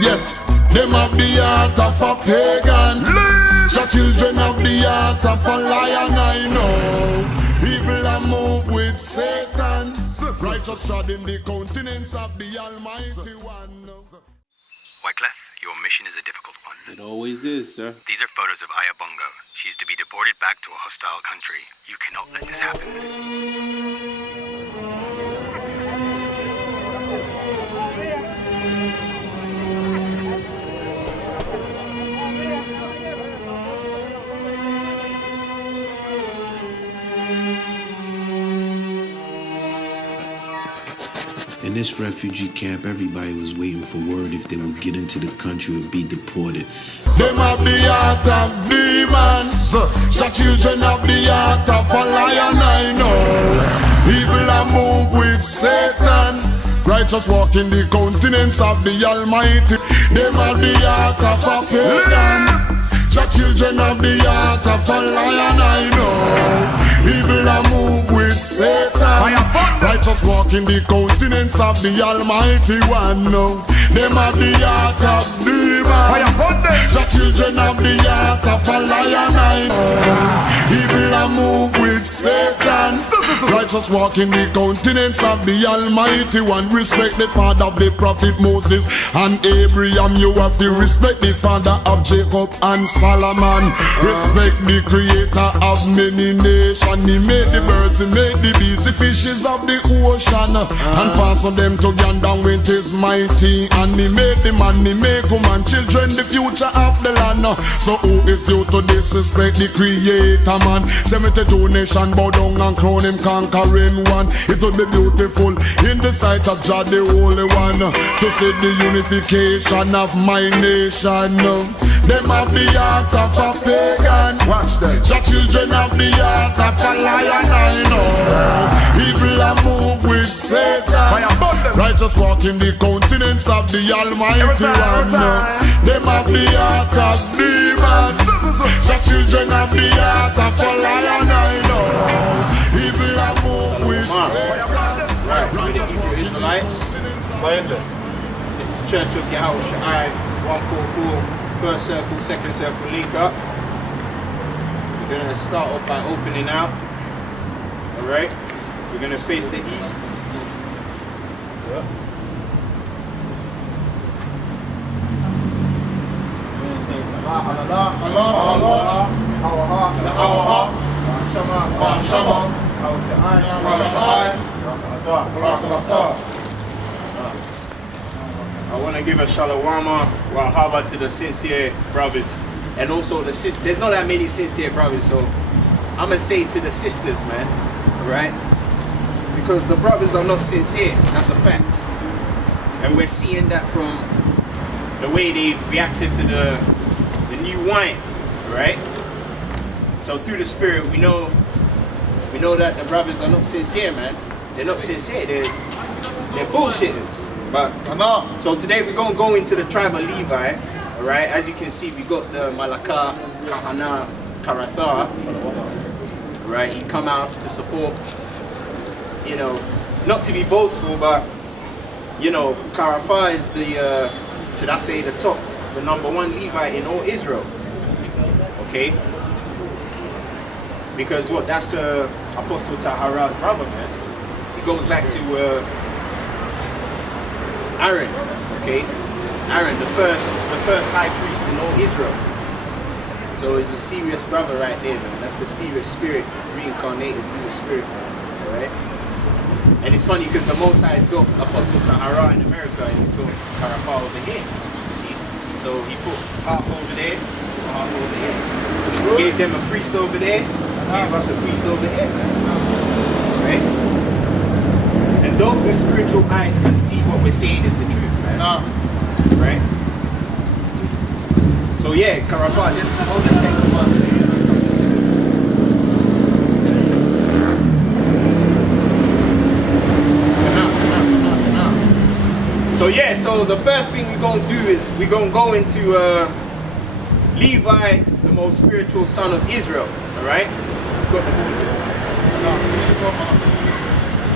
Yes, them have the heart of a pagan. The children have the heart of a lion, I know. Evil a move with Satan. Righteous trod in the countenance of the Almighty One. Wyclef, your mission is a difficult one. It always is, sir. These are photos of Aya Bongo. She's to be deported back to a hostile country. You cannot let this happen. In this refugee camp, everybody was waiting for word if they would get into the country or be deported. Them have the heart of demons. The children have the heart of a lion, I know. Evil a move with Satan. Righteous walk in the countenance of the Almighty. Them have the heart of a pagan. The children have the heart of a lion, I know. Evil a move with Satan. Righteous walk in the countenance of the Almighty One. No, them have the heart of demons. The children have the heart of a lion, I know. Evil a move with Satan. Righteous walk in the countenance of the Almighty One. Respect the father of the prophet Moses and Abraham. You have to respect the father of Jacob and Solomon. Respect the creator of many nations. He made the birds, he made the bees, the fishes of the ocean, and fastened them together with his mighty. And he made the man, he made woman, children, the future of the land. So who is due to disrespect the creator, man? 72 nations bow down and crown him conquering one. It would be beautiful in the sight of Jah the Holy One to see the unification of my nation. Them have the heart of a pagan. Watch them. The children have the heart of a lion, I know. Evil a move with Satan. Righteous walk in the countenance of the Almighty One. Them have the heart of demons. The children have the heart of a lion, I know. Evil a move with Satan. Righteous walk in the This is Church of Yahushua 144. First circle, second circle, link up. We're going to start off by opening out. Alright, we're going to face the east. Yeah. We're going to say Allah, Allah, Allah, Allah, Allah, I want to give a shalawama wahaba to the sincere brothers, and also the sisters. There's not that many sincere brothers, so I'm gonna say to the sisters, man, right? Because the brothers are not sincere. That's a fact, and we're seeing that from the way they've reacted to the new wine, right? So through the Spirit, we know that the brothers are not sincere, man. They're not sincere. They're bullshitters. But so today we're gonna go into the tribe of Levi. Alright, as you can see, we got the Malaka, Kahana, Karatha. Right, he come out to support, you know, not to be boastful, but you know, Karatha is the should I say the top, the #1 Levi in all Israel. Okay? Because what, that's Apostle Tahara's brother, man. He goes back to Aaron, okay? Aaron, the first high priest in all Israel. So he's a serious brother right there, man. That's a serious spirit reincarnated through the Spirit, man. Alright? And it's funny because the Most High has got Apostle Tahara in America and he's got Karatha over here. See? So he put half over there, half over here. Gave them a priest over there, gave us a priest over here, man. Right? And those with spiritual eyes can see what we're saying is the truth, man. Right? So yeah, Karatha, just hold the tank of water. So yeah, so the first thing we're going to do is we're going to go into Levi, the most spiritual son of Israel. Alright?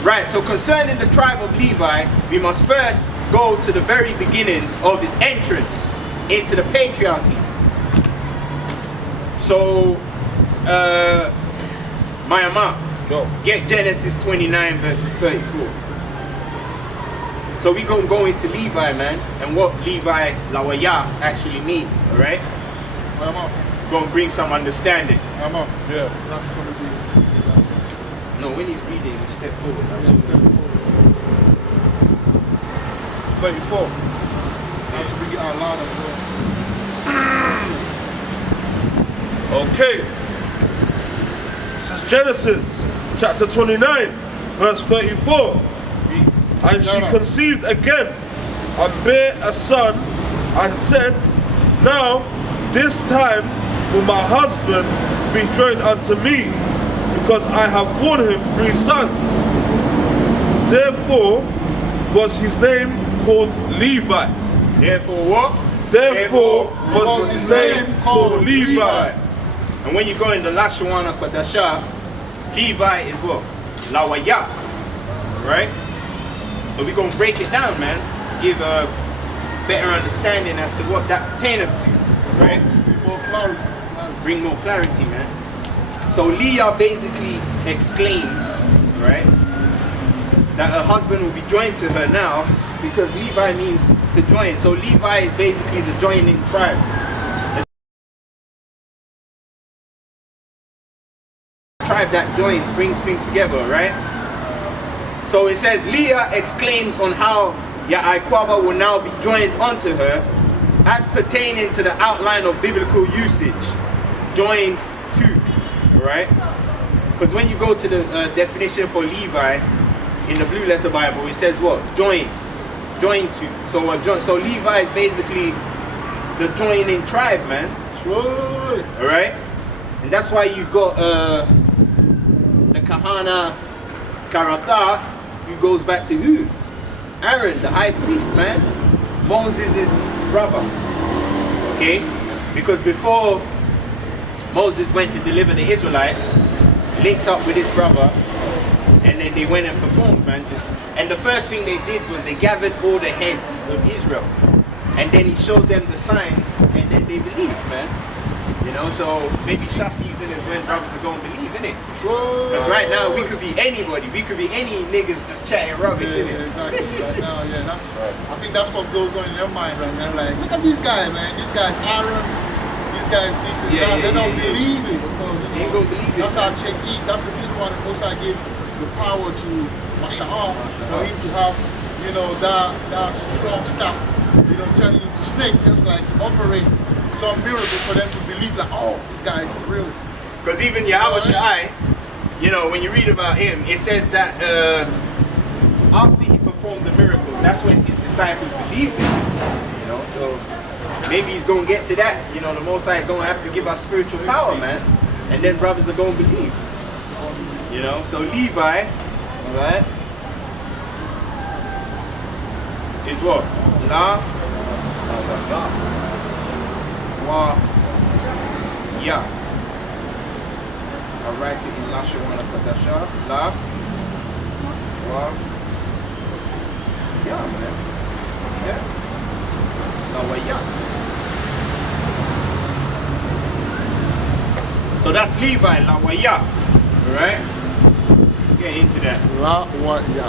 Right, so concerning the tribe of Levi, we must first go to the very beginnings of his entrance into the patriarchy. So, Mayama, get Genesis 29 verses 34. So we gonna go into Levi, man, and what Levi Lawaya actually means, alright? Gonna bring some understanding. Yeah. No, when he's reading, step forward. Just step forward. 34. As we get our loud as well. Okay. This is Genesis chapter 29, verse 34. And she conceived again and bare a son and said, now this time will my husband be joined unto me, because I have borne him 3 sons. Therefore was his name called Levi. Therefore what? Therefore was his name called Levi. And when you go in the Lashawana Kwadasha, Levi is what? Lawaya. Alright? So we're going to break it down, man, to give a better understanding as to what that pertaineth to. Right? Bring more clarity, man. So Leah basically exclaims, right, that her husband will be joined to her now, because Levi means to join. So Levi is basically the joining tribe. The tribe that joins, brings things together, right? So it says Leah exclaims on how Ya'akwaba will now be joined onto her as pertaining to the outline of biblical usage. Joined to, right? Because when you go to the definition for Levi in the Blue Letter Bible, it says what? Joined. Joined to. So Levi is basically the joining tribe, man. Sure. Alright? And that's why you've got the Kahana Karatha, who goes back to who? Aaron, the high priest, man. Moses' brother. Okay? Because before Moses went to deliver the Israelites, linked up with his brother, and then they went and performed, man. And the first thing they did was they gathered all the heads of Israel. And then he showed them the signs, and then they believed, man. You know, so maybe Shah season is when brothers are going to believe, innit? Because right now, we could be anybody. We could be any niggas just chatting rubbish, innit? Yeah, exactly. Right now, yeah, that's. I think that's what goes on in their mind right now. Like, look at this guy, man. This guy's Aaron. This guy's this and that. They don't believe it because They ain't gonna believe it. that's how check is. That's the reason why the Most High gave the power to Masha'ah for him to have, you know, that strong stuff. You know, turning into snake, just like to operate some miracle for them to believe like, oh, this guy is for real. Because even Yahweh Shai, you know, when you read about him, it says that after he performed the miracles, that's when his disciples believed in him. You know, so maybe he's going to get to that. You know, the Most High is going to have to give us spiritual power, man. And then brothers are going to believe. You know, so Levi, alright, is what? La Wa Ya. I'll write it in Lashawana Padasha. La Wa Ya, man. See that? La Wa Ya. So that's Levi, La Wa Ya. Alright? Get into that. La wa ya.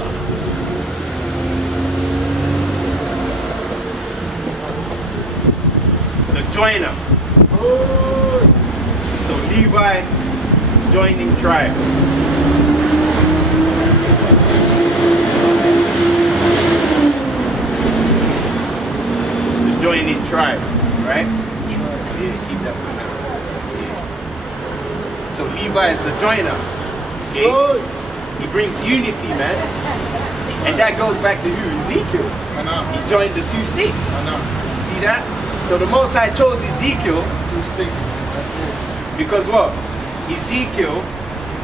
The joiner. So Levi, joining tribe. The joining tribe, right? So yeah, keep that for now. Yeah. So Levi is the joiner. Okay? He brings unity, man. And that goes back to who? Ezekiel. He joined the 2 sticks. See that? So the Most High chose Ezekiel. 2 sticks. Because what? Ezekiel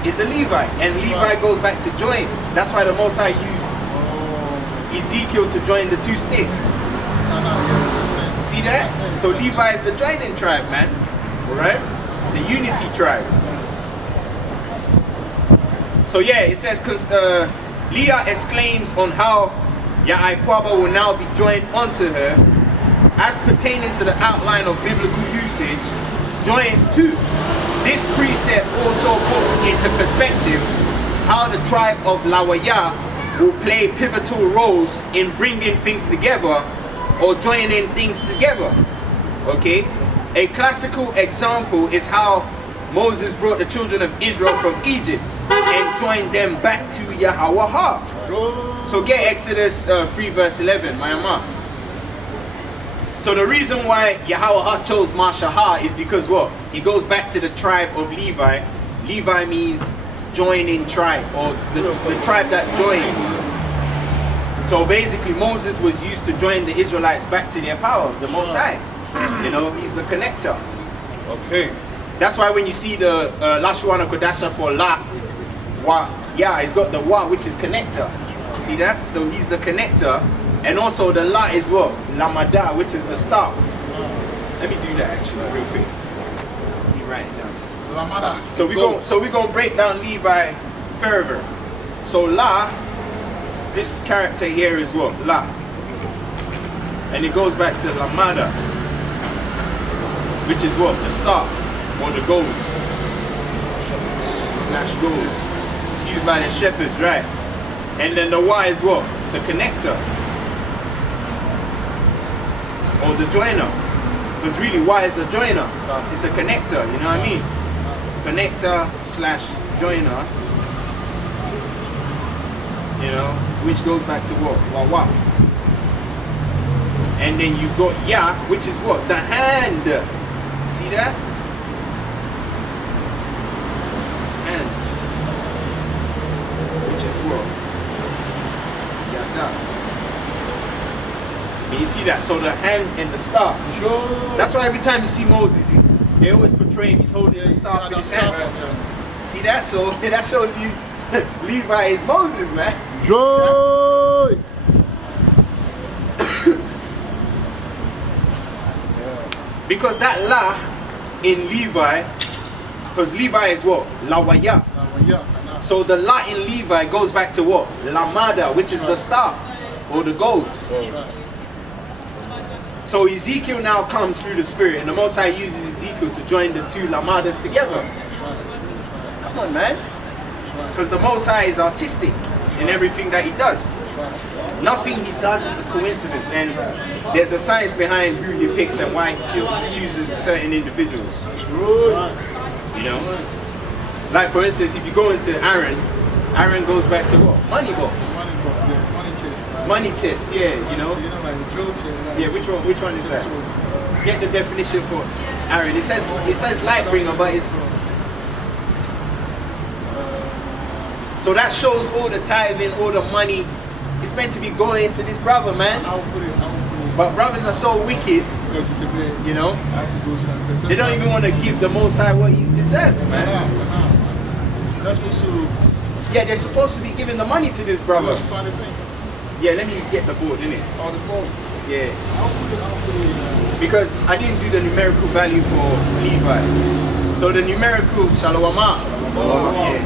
is a Levite. And Levi goes back to join. That's why the Most High used Ezekiel to join the 2 sticks. See that? So Levi is the joining tribe, man. Alright? The unity tribe. So yeah, it says Leah exclaims on how Ya'akwaba will now be joined onto her. As pertaining to the outline of biblical usage, joined to. This precept also puts into perspective how the tribe of Lawaya will play pivotal roles in bringing things together or joining things together. Okay? A classical example is how Moses brought the children of Israel from Egypt and joined them back to Yahweh. So get Exodus 3 verse 11, Myanmar. So the reason why Yahweh chose Mashahar is because what? He goes back to the tribe of Levi. Levi means joining tribe, or the tribe that joins. So basically Moses was used to join the Israelites back to their power, the Most High. You know, he's a connector. Okay. That's why when you see the Lashwana Kodasha for La, Wa, yeah, it's got the Wa, which is connector. See that? So he's the connector. And also the La is what? Lamada, which is the staff. Let me do that actually real quick. Let me write it down. Lamada. So we're gonna break down Levi further. So La, this character here is what? La. And it goes back to Lamada, which is what? The staff or the goats. / goats. It's used by the shepherds, right? And then the Y is what? The connector. Or the joiner. Because really Y is a joiner. It's a connector, you know what I mean? Connector / joiner. You know, which goes back to what? Wawa. And then you've got Ya, which is what? The hand. See that? Hand. Which is what? Yada. And you see that? So the hand and the staff. Sure. That's why every time you see Moses, they always portray him, he's holding the staff in his hand. Right? See that? So that shows you Levi is Moses, man. Joy. Because that La in Levi, because Levi is what? Lawaya. So the La in Levi goes back to what? Lamada, which is the staff or the goat. So Ezekiel now comes through the Spirit, and the Most High uses Ezekiel to join the two Lamadas together. Come on, man. Because the Most High is artistic in everything that he does. Nothing he does is a coincidence, and there's a science behind who he picks and why he chooses certain individuals. You know? Like for instance, if you go into Aaron goes back to what? Money box. Money chest, yeah, you know? Yeah, which one is that? Get the definition for Aaron. It says light bringer, but it's... So that shows all the tithing, all the money. It's meant to be going to this brother, man. But brothers are so wicked, you know? They don't even want to give the Most High what he deserves, man. That's supposed to... Yeah, they're supposed to be giving the money to this brother. Yeah, let me get the board, innit? Oh, the boards. Yeah. Because I didn't do the numerical value for Levi. So the numerical, Shalawama. Yeah.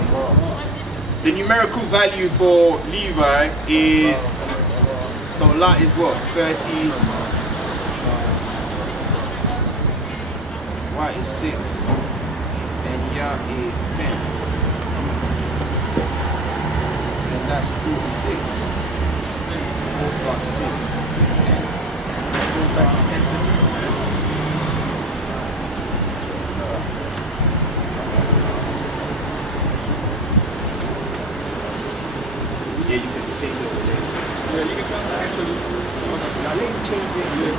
The numerical value for Levi is, so La is what? 30. Y is 6. And Ya is 10. And that's 46. 4 plus 6 is 10. That goes back to 10%. Yeah, you can change it over there. Yeah, you can actually. Now let me change it.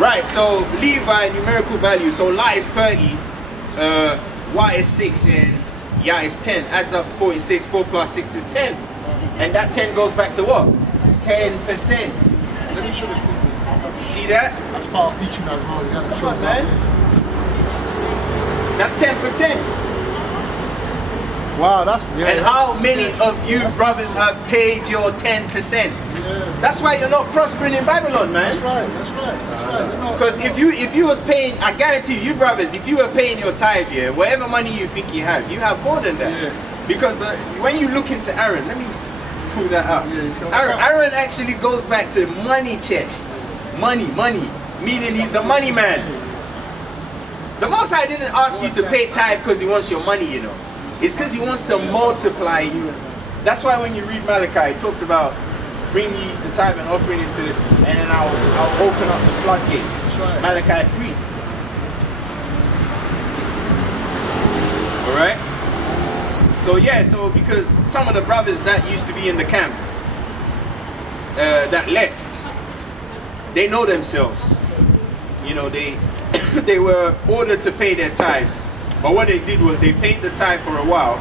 Right, so Levi numerical value. So La is 30, Y is 6, and Ya is 10. Adds up to 46. 4 plus 6 is 10. And that 10 goes back to what? 10%. Let me show you quickly. See that? That's part of teaching as well. You gotta show Come on, man. That's 10%. Wow, that's... Yeah, And how many of you brothers have paid your 10%? Yeah. That's why you're not prospering in Babylon, man. That's right. Because if you was paying, I guarantee you brothers, if you were paying your tithe, yeah, whatever money you think you have more than that. Yeah. Because when you look into Aaron, let me pull that up. Aaron actually goes back to money chest. Money, meaning he's the money man. The Most High didn't ask you to pay tithe because he wants your money, you know. It's because he wants to multiply you. That's why when you read Malachi, it talks about bring ye the tithe and offering into it, and then I'll open up the floodgates. Right. Malachi 3. Alright? So yeah, so because some of the brothers that used to be in the camp that left, they know themselves. You know, they they were ordered to pay their tithes. But what they did was they paid the tithe for a while,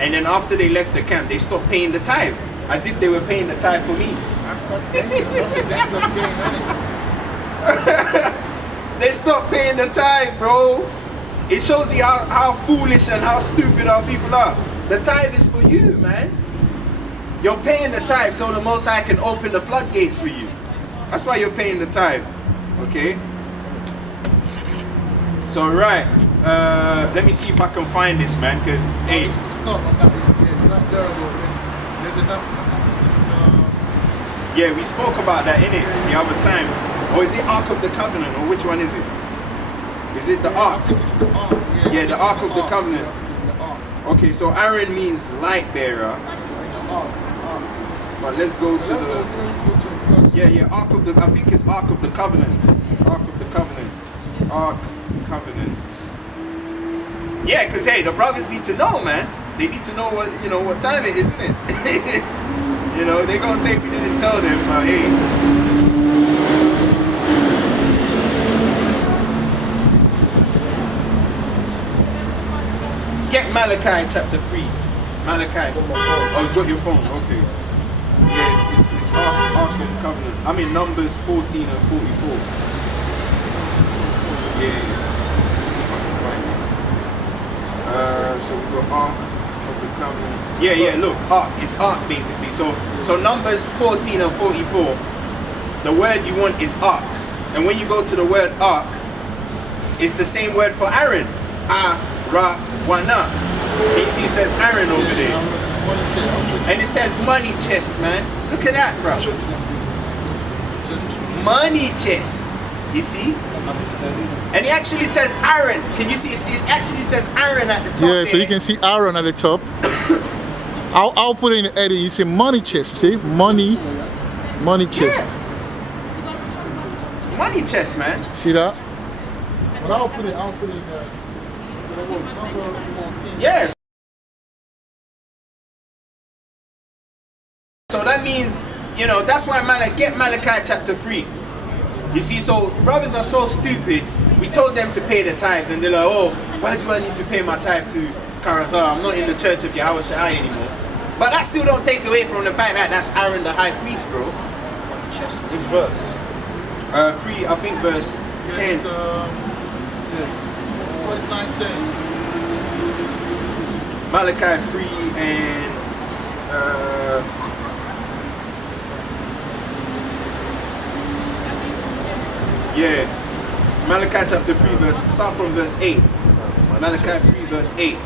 and then after they left the camp, they stopped paying the tithe, as if they were paying the tithe for me. That's dangerous. That's a dangerous game, isn't it? They stopped paying the tithe, bro. It shows you how foolish and how stupid our people are. The tithe is for you, man. You're paying the tithe so the Most High can open the floodgates for you. That's why you're paying the tithe. Okay? So, right. Let me see if I can find this, man, because hey, it's not on that. It's not durable. There's enough. I think it's yeah, we spoke about that innit the other time. Or is it Ark of the Covenant, or which one is it? Is it the Ark? I think it's the Ark. Yeah, the Ark of the Covenant. I think it's the Ark. Okay, so Aaron means light bearer. The Ark. But let's go to the. Go to it first. Yeah, Ark of the. I think it's Ark of the Covenant. Ark of the Covenant. Ark Covenant. Yeah, because hey, the brothers need to know, man. They need to know what time it is, isn't it? You know, they're gonna say we didn't tell them, but hey. Get Malachi chapter 3. Malachi. Oh, it's got your phone. Okay. Yeah, it's Ark of the Covenant. I mean Numbers 14 and 44. Yeah. Let's see if I can find it. So we got Ark of the Covenant. Yeah, look, Ark. It's Ark basically. So Numbers 14 and 44, the word you want is Ark. And when you go to the word Ark, it's the same word for Aaron. Wana. And you see it says Aaron over there. And it says money chest, man. Look at that, bro. Money chest. You see? And he actually says Aaron. Can you see? It actually says Aaron at the top. Yeah, there. so you can see Aaron at the top. I'll put it in the edit. You see money chest. See? Money chest. Yeah. It's money chest, man. See that? But I'll put it in the number 14. Yes. So that means, that's why get Malachi chapter 3. You see, so brothers are so stupid. We told them to pay the tithes, and they're like, oh, why do I need to pay my tithe to Karatha? I'm not in the church of Yahweh Shai anymore. But that still don't take away from the fact that that's Aaron the high priest, bro. Which verse? 3, I think verse 10. What's 9 Malachi 3 and yeah, Malachi chapter 3 start from verse 8. Malachi 3 verse 8.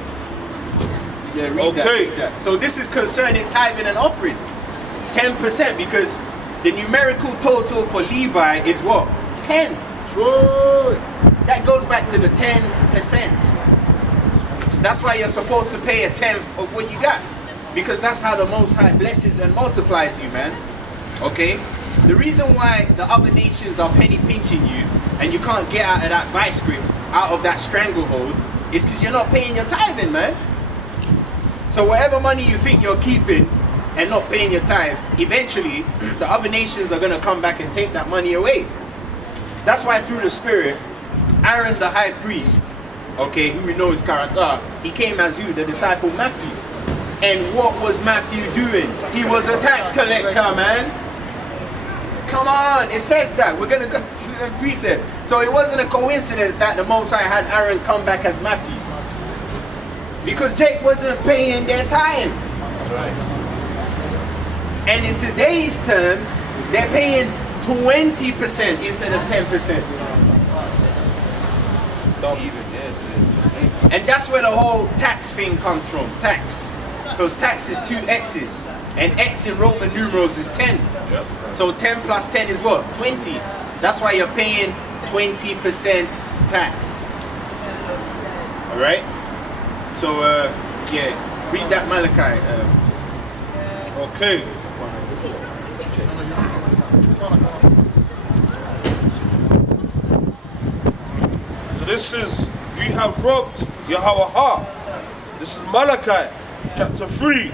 Yeah, read that. So this is concerning tithing and offering. 10%, because the numerical total for Levi is what? 10. That goes back to the 10%. That's why you're supposed to pay a tenth of what you got, because that's how the Most High blesses and multiplies you, man. Okay? The reason why the other nations are penny pinching you and you can't get out of that vice grip, out of that stranglehold, is because you're not paying your tithing, man. So whatever money you think you're keeping and not paying your tithe, eventually the other nations are going to come back and take that money away. That's why through the Spirit, Aaron the high priest, okay, who we know is Karatha, he came as who? The disciple Matthew. And what was Matthew doing? He was a tax collector, man. Come on, it says that. We're going to go to the precept. So it wasn't a coincidence that the Most High had Aaron come back as Matthew. Because Jake wasn't paying their tithe. And in today's terms, they're paying 20% instead of 10%. Don't even, to the same. And that's where the whole tax thing comes from, tax. Because tax is 2 X's, and X in Roman numerals is 10. Yep. So 10 plus 10 is what? 20. That's why you're paying 20% tax. Alright? So, yeah, read that Malachi. Okay. So this is, you have robbed Yahweh. This is Malachi chapter 3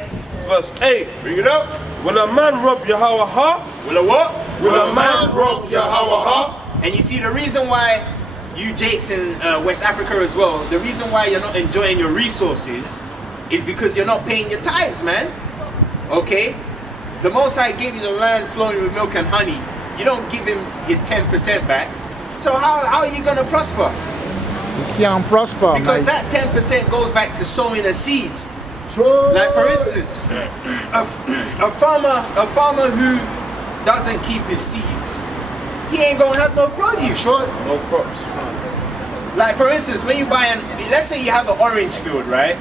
verse 8. Bring it up. Will a man rob Yahweh? Will a what? Will a man rob Yahweh? And you see the reason why you Jakes in West Africa as well, the reason why you're not enjoying your resources is because you're not paying your tithes, man. Okay? The Most High gave you the land flowing with milk and honey. You don't give him his 10% back. So how are you going to prosper? You can't prosper, Because man. that 10% goes back to sowing a seed. Like for instance, a farmer who doesn't keep his seeds, he ain't gonna have no produce. No crops. Like for instance, when you buy let's say you have an orange field, right?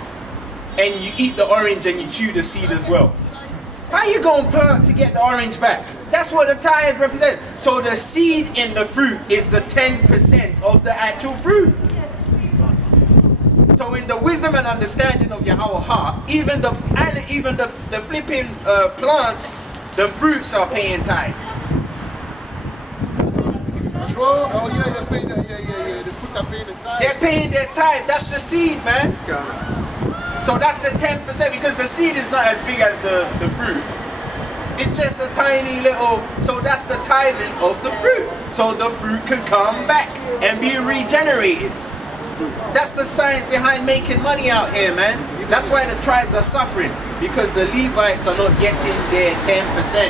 And you eat the orange and you chew the seed as well. How you gonna plant to get the orange back? That's what the tithe represents. So the seed in the fruit is the 10% of the actual fruit. So in the wisdom and understanding of Yahweh, even the flipping plants, the fruits are paying tithe. Oh yeah, they're paying that. Yeah. The fruit are paying the tithe. They're paying their tithe. That's the seed, man. So that's the 10% because the seed is not as big as the fruit. It's just a tiny little. So that's the tithing of the fruit. So the fruit can come back and be regenerated. That's the science behind making money out here, man. That's why the tribes are suffering, because the Levites are not getting their 10%.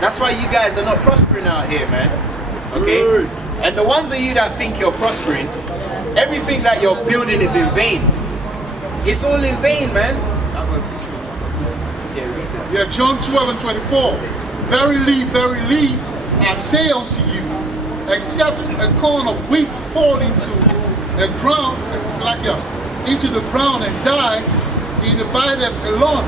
That's why you guys are not prospering out here, man. Okay? And the ones of you that think you're prospering, everything that you're building is in vain. It's all in vain, man. Yeah, John 12:24. Verily, verily, I say unto you, except a corn of wheat fall into the ground, into the ground and die, it abideth alone.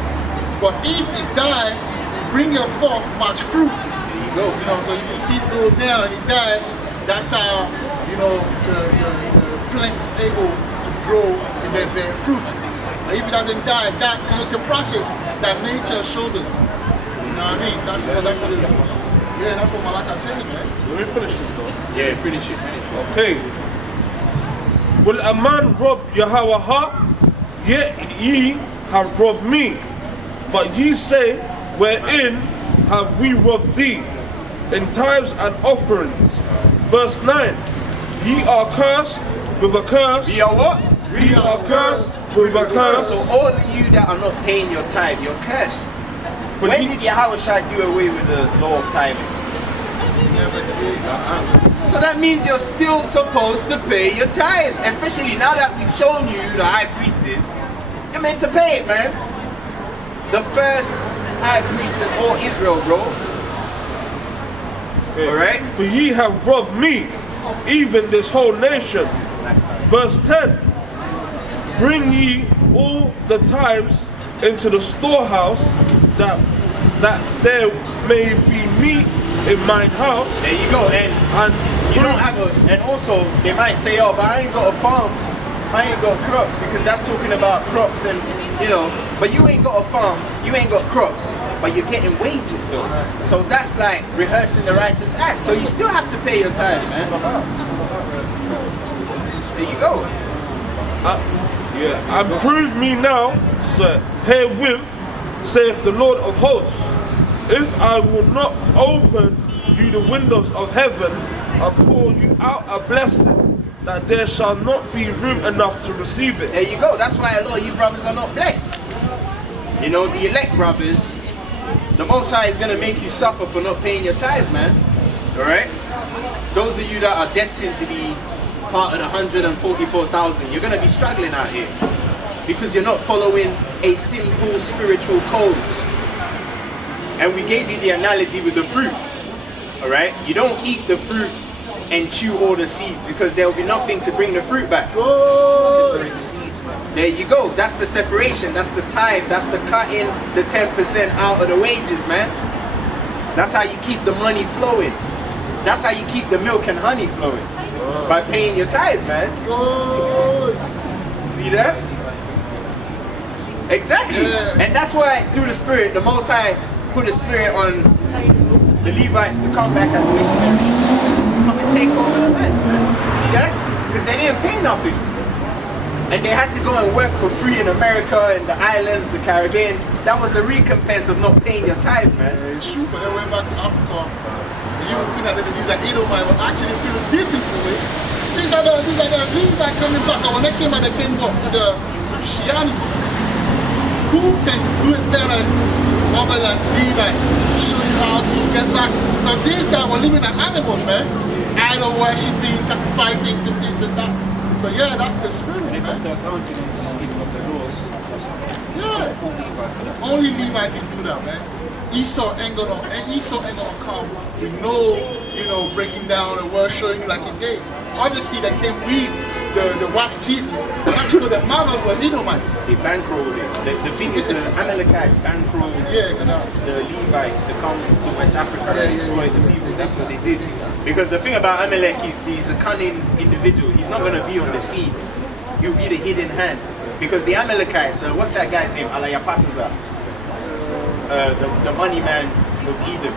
But if it die, it bringeth forth much fruit. There you go. You know, so if the seed goes down and it dies, that's how, you know, the plant is able to grow and then bear fruit. And if it doesn't die, that, you know, it's a process that nature shows us. You know what I mean? That's what Malachi said, man. Let me finish this though. Yeah, finish it. Okay. Will a man rob Yahweh? Yet ye have robbed me. But ye say, wherein have we robbed thee? In tithes and offerings. Verse 9. Ye are cursed with a curse. We are what? We are cursed with a curse. So all of you that are not paying your tithe, you're cursed. For When ye- did Yahweh do away with the law of tithing? So that means you're still supposed to pay your tithe. Especially now that we've shown you who the high priest is. You're meant to pay it, man. The first high priest in all Israel, bro. Okay. Alright? For ye have robbed me, even this whole nation. Verse 10. Bring ye all the tithes into the storehouse, that there may be meat in mine house. There you go. And you don't have and also they might say, oh, but I ain't got a farm. I ain't got crops, because that's talking about crops and, you know, but you ain't got a farm, you ain't got crops, but you're getting wages though. So that's like rehearsing the righteous act. So you still have to pay your tithe, man. There you go. And prove me now, sir, herewith, saith the Lord of hosts, if I will not open you the windows of heaven and pour you out a blessing, that there shall not be room enough to receive it. There you go. That's why a lot of you brothers are not blessed. You know, the elect brothers, the Most High is going to make you suffer for not paying your tithe, man. Alright? Those of you that are destined to be part of the 144,000, you're going to be struggling out here. Because you're not following a simple spiritual code. And we gave you the analogy with the fruit. Alright? You don't eat the fruit and chew all the seeds, because there will be nothing to bring the fruit back. Separate the seeds, man. There you go. That's the separation. That's the tithe. That's the cutting the 10% out of the wages, man. That's how you keep the money flowing. That's how you keep the milk and honey flowing. By paying your tithe, man. See that? Exactly. And that's why through the Spirit, the Most High put the Spirit on the Levites to come back as missionaries. Come and take over the land, man. See that? Because they didn't pay nothing. And they had to go and work for free in America and the islands, the Caribbean. That was the recompense of not paying your tithe, man. Yeah, it's true, but they went back to Africa. And you would think that these are Edomites were actually feeling deep into it. These are coming back. And when they came back, they came up with the Christianity. Who can do it better other than Levi to show you how to get back? Because these guys were living like animals, man. Idol worshiping, sacrificing to this and that. So yeah, that's the spirit, And if I man. start counting and just giving up the laws, Yeah. full Levi for that. Only Levi can do that, man. Esau ain't gonna come with no, breaking down the word, showing you like he did. Obviously, they came with the white Jesus, not because their mothers were Edomites. They bankrolled it. The thing is, the Amalekites bankrolled the Levites to come to West Africa and exploit the people. That's what they did. Because the thing about Amalek is he's a cunning individual. He's not going to be on the scene. He'll be the hidden hand. Because the Amalekites, what's that guy's name? Alayapatazar. The money man of Edom.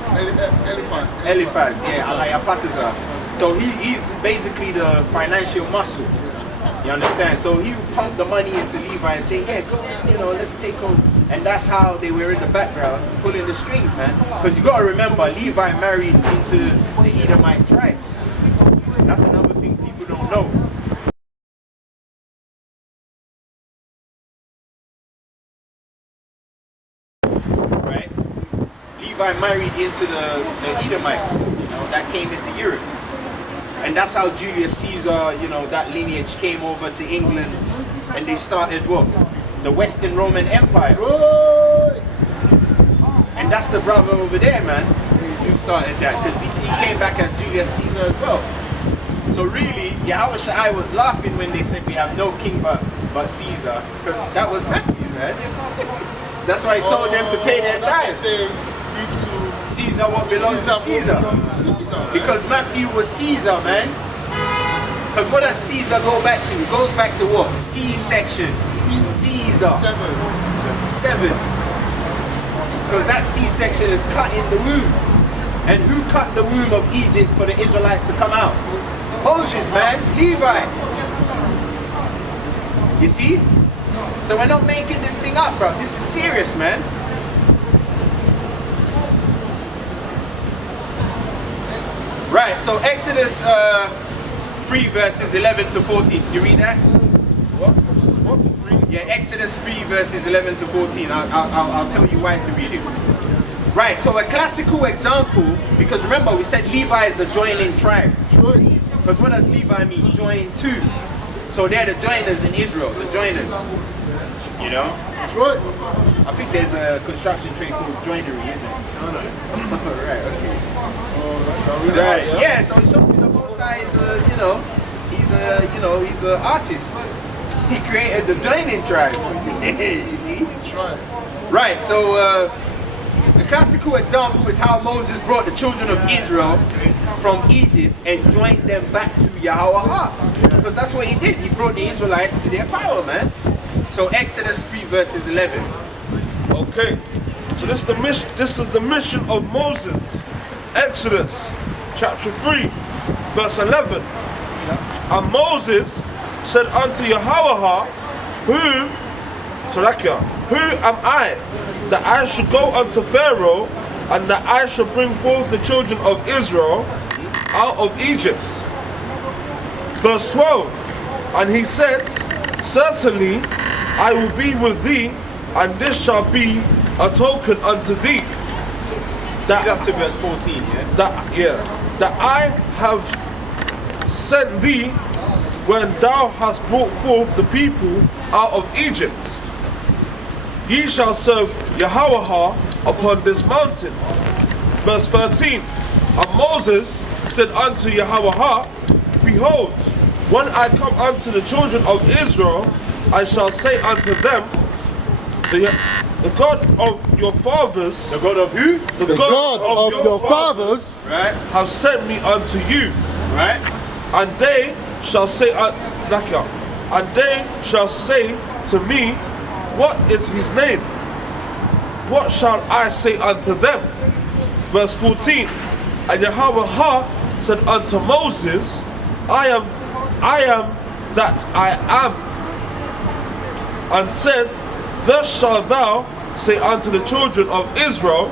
Eliphaz, yeah, Alayapatazar. So he's basically the financial muscle. You understand? So he would pump the money into Levi and say, yeah, go, let's take over. And that's how they were in the background, pulling the strings, man. Because you got to remember, Levi married into the Edomite tribes. That's another thing people don't know. Right? Levi married into the Edomites, that came into Europe. And that's how Julius Caesar, that lineage came over to England, and they started what? The Western Roman Empire. And that's the brother over there, man, who started that, because he came back as Julius Caesar as well. So really, Yahushua was laughing when they said we have no king but Caesar, because that was Matthew, man. That's why he told them to pay their tithes. Caesar what belongs to Caesar. Because Matthew was Caesar, man. Because what does Caesar go back to? It goes back to what? C-section. Caesar. Seventh. Because that C-section is cut in the womb. And who cut the womb of Egypt for the Israelites to come out? Moses, man. Levi. You see? So we're not making this thing up, bro. This is serious, man. Right, so Exodus 3 verses 11 to 14. You read that? What? Yeah, Exodus 3 verses 11 to 14. I'll tell you why to read it. Right, so a classical example, because remember we said Levi is the joining tribe. Because what does Levi mean? Join to. So they're the joiners in Israel, the joiners. That's right. I think there's a construction trade called joinery, isn't it? No. Right, okay. Right. Yeah, so it shows you the Most High is he's an artist. He created the joining tribe. You see? That's right. Right, so the classical example is how Moses brought the children of Israel from Egypt and joined them back to Yahweh. Because that's what he did. He brought the Israelites to their power, man. So Exodus 3 verses 11. Okay, so this is the mission of Moses. Exodus chapter 3 verse 11. And Moses said unto Yahweh, who am I, that I should go unto Pharaoh, and that I should bring forth the children of Israel out of Egypt? Verse 12. And he said, certainly I will be with thee, and this shall be a token unto thee. Read up to verse 14, yeah? That I have sent thee when thou hast brought forth the people out of Egypt. Ye shall serve Yahweh upon this mountain. Verse 13. And Moses said unto Yahweh, behold, when I come unto the children of Israel, I shall say unto them, the God of your fathers, The God of who? the God of your fathers, Right, have sent me unto you. right. And they shall say to me, what is his name? What shall I say unto them? Verse 14. And Yahweh said unto Moses, I am that I am. And said, thus shalt thou say unto the children of Israel,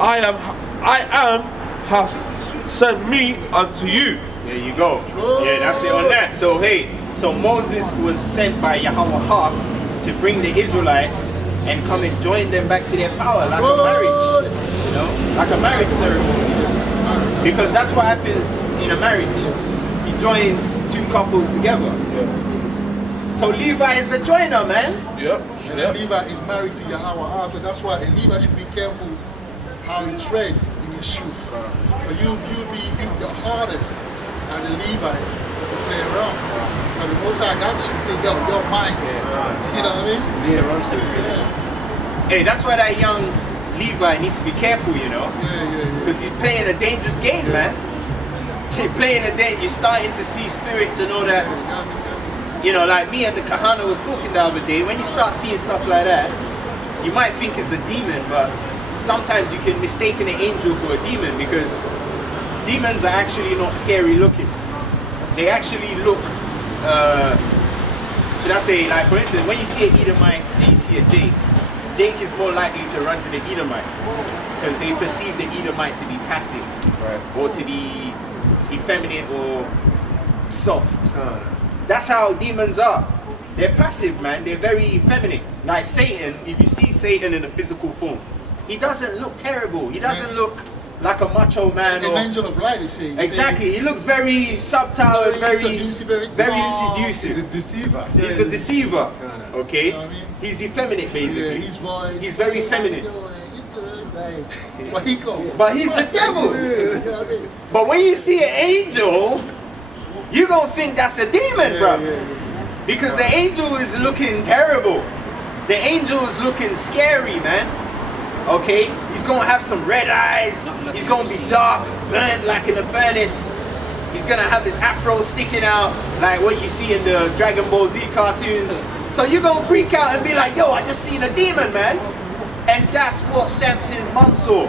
I am hath sent me unto you. There you go. Yeah, that's it on that. So hey, so Moses was sent by Yahweh to bring the Israelites and come and join them back to their power, like a marriage, you know, like a marriage ceremony. Because that's what happens in a marriage. He joins two couples together. So Levi is the joiner, man. Yep. And then Levi is married to Yahweh, so that's why Levi should be careful how he tread in his shoes. But you'll be the hardest as a Levi to play around. But the Most High got you, say, yo, you're mine. You know what I mean? Yeah. Hey, that's why that young Levi needs to be careful, you know? Because he's playing a dangerous game, man. You're playing a you're starting to see spirits and all that. You know, like me and the Kahana was talking the other day, when you start seeing stuff like that, you might think it's a demon, but sometimes you can mistake an angel for a demon, because demons are actually not scary looking. They actually look, should I say, like for instance, when you see an Edomite and you see a Jake is more likely to run to the Edomite because they perceive the Edomite to be passive, or to be effeminate or soft. That's how demons are. They're passive, man. They're very effeminate. Like Satan, if you see Satan in a physical form, he doesn't look terrible. He doesn't look like a macho man. An angel of light, you say. Exactly. He looks very subtle and very seducing. He's a deceiver. He's a deceiver. Okay? You know what I mean? He's effeminate, basically. His voice. He's very feminine. But he's the devil. You know what I mean? But when you see an angel, you're going to think that's a demon, bro. Because the angel is looking terrible. The angel is looking scary, man. Okay? He's going to have some red eyes. He's going to be dark, burnt like in a furnace. He's going to have his afro sticking out like what you see in the Dragon Ball Z cartoons. So you're going to freak out and be like, yo, I just seen a demon, man. And that's what Samson's mom saw.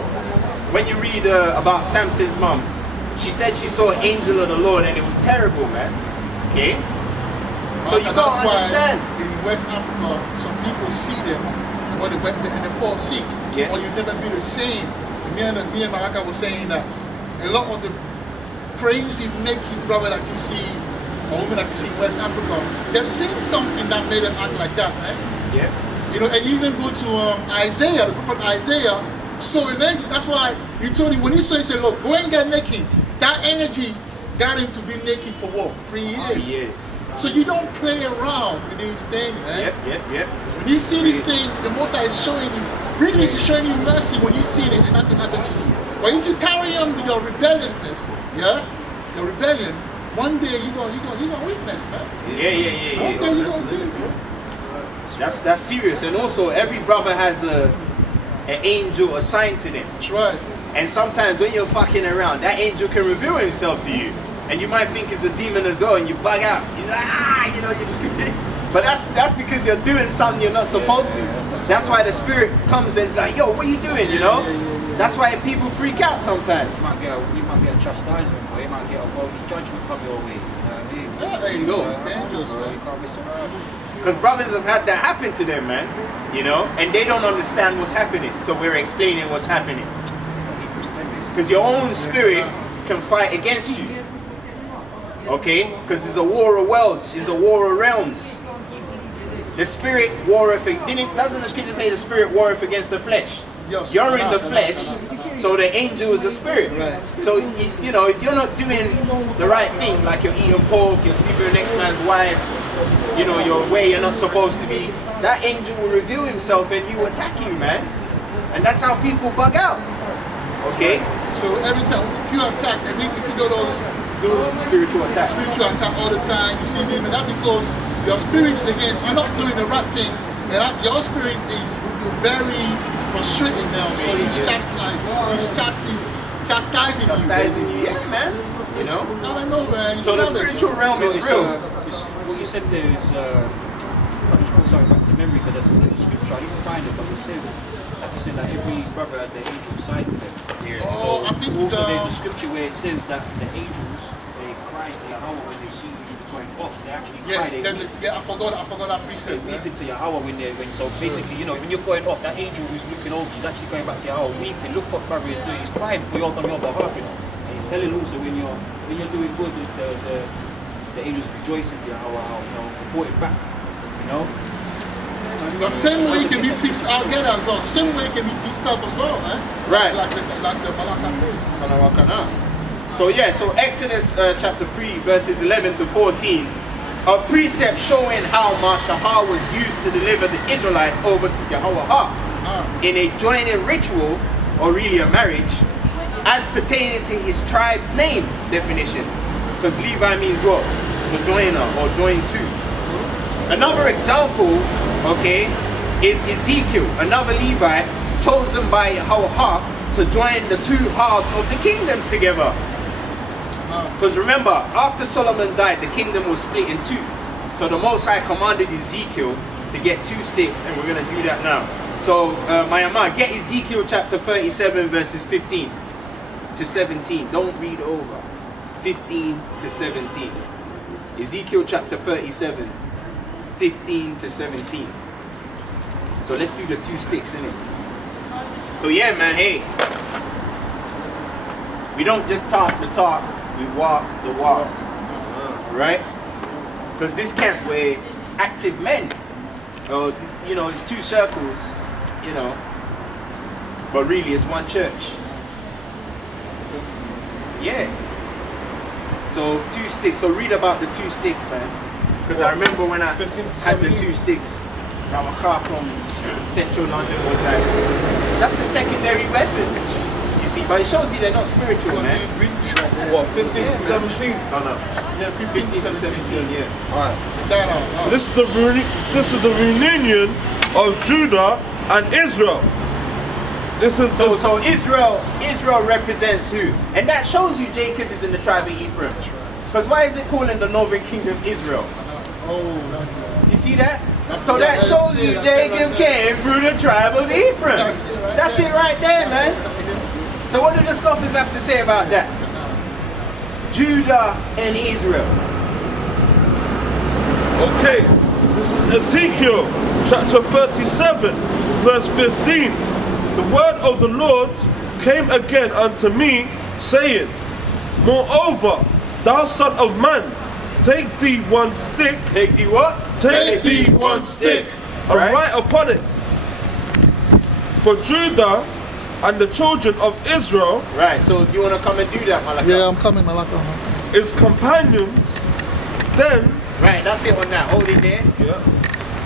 When you read about Samson's mom, she said she saw an angel of the Lord and it was terrible, man. Okay? So you got to understand. In West Africa, some people see them when they fall sick. Yeah. Or you never be the same. Me and Malaka was saying that a lot of the crazy naked brother that you see, or women that you see in West Africa, they're seeing something that made them act like that, man. Yeah. You know, and you even go to Isaiah, the prophet Isaiah, saw an angel. That's why you told him, when he saw, he said, look, go and get naked. That energy got him to be naked for what? 3 years. Yes. So you don't play around with these things, man. Yep. When you see this thing, the Most High is showing you, really is showing you mercy when you see it and nothing happened to you. But if you carry on with your rebelliousness, your rebellion, one day you're gonna witness, man. Yeah. One day you're gonna see it, bro. That's serious. And also, every brother has an angel assigned to them. That's right. And sometimes when you're fucking around, that angel can reveal himself to you. And you might think it's a demon as well, and you bug out. You're like, you're screaming. But that's because you're doing something you're not supposed to. That's why the spirit comes and is like, yo, what are you doing, you know? That's why people freak out sometimes. We might get a chastisement, or you might get a worldly judgment come your way. You know what I mean? Yeah, there you go. It's dangerous, man. You can't miss around. Because brothers have had that happen to them, man. You know? And they don't understand what's happening. So we're explaining what's happening. It's like Hebrews 10, basically. Because your own spirit can fight against you. Okay? Because it's a war of worlds. It's a war of realms. The spirit warreth. Doesn't the scripture say the spirit warreth against the flesh? Yes. You're in the flesh, so the angel is a spirit. Right. So, you know, if you're not doing the right thing, like you're eating pork, you're sleeping with the next man's wife, you know, you're where you're not supposed to be, that angel will reveal himself and you attack you, man. And that's how people bug out. Okay? So So every time, if you attack, if you do those spiritual attacks all the time, you see me, and that because your spirit is against, you're not doing the right thing. And your spirit is very frustrated now. So he's just like, he's chastising you. Yeah, man. You know? I don't know, man. So the spiritual realm is real. What you said there is, I'm just going sorry back to memory because there's a scripture, I didn't find it, but it says, like you said, that every brother has an angel side to them. Yeah. Oh, so I think also there's a scripture where it says that the angels, they cry to Yahweh when they see you going off. They actually cry. I forgot that precept. They weeping to Yahweh when so basically, you know, when you're going off, that angel who's looking over, he's actually going back to Yahweh, weeping. Look what brother is doing. He's crying for you on your behalf, you know. And he's telling also when you're doing good, the angels rejoicing to Yahweh, you know, report it back, you know. The same way you can be pissed out again as well. Same way you can be pissed off as well, eh? Right. Like the Malaka said. So yeah, so Exodus chapter 3 verses 11 to 14, a precept showing how Mashahar was used to deliver the Israelites over to Yahweh in a joining ritual, or really a marriage, as pertaining to his tribe's name definition. Because Levi means what? The joiner, or join to. Another example, okay, is Ezekiel, another Levite chosen by Yahweh to join the two halves of the kingdoms together. Because remember, after Solomon died, the kingdom was split in two. So the Most High commanded Ezekiel to get 2 sticks, and we're going to do that now. So, Mayama, get Ezekiel chapter 37, verses 15 to 17. Don't read over. 15 to 17. Ezekiel chapter 37, 15 to 17. So let's do the 2 sticks in it. So yeah, man, hey. We don't just talk the talk, we walk the walk. Right? Because this camp, we're active men. You know, it's 2 circles, you know. But really, it's one church. Yeah. So 2 sticks. So read about the 2 sticks, man. Because I remember when I had the 2 sticks, Rawakha from central London was like, that's a secondary weapon. You see, but it shows you they're not spiritual, man. What, 15 to 17? Oh no. Yeah, 15 to 17, yeah. Alright. So this is the reunion of Judah and Israel. This is so Israel represents who? And that shows you Jacob is in the tribe of Ephraim. Because why is it calling the northern kingdom Israel? Oh, you see that? So that shows you Jacob came through the tribe of Ephraim. That's it right there, man. So what do the scoffers have to say about that? Judah and Israel. Okay, this is Ezekiel chapter 37, verse 15. The word of the Lord came again unto me, saying, Moreover, thou son of man, take thee 1 stick. Take thee what? Take thee 1 stick, and write upon it, for Judah and the children of Israel. Right, so do you want to come and do that, Malaka? yeah, I'm coming, Malaka. His companions, then. Right, that's it on that. Hold it there. Yeah.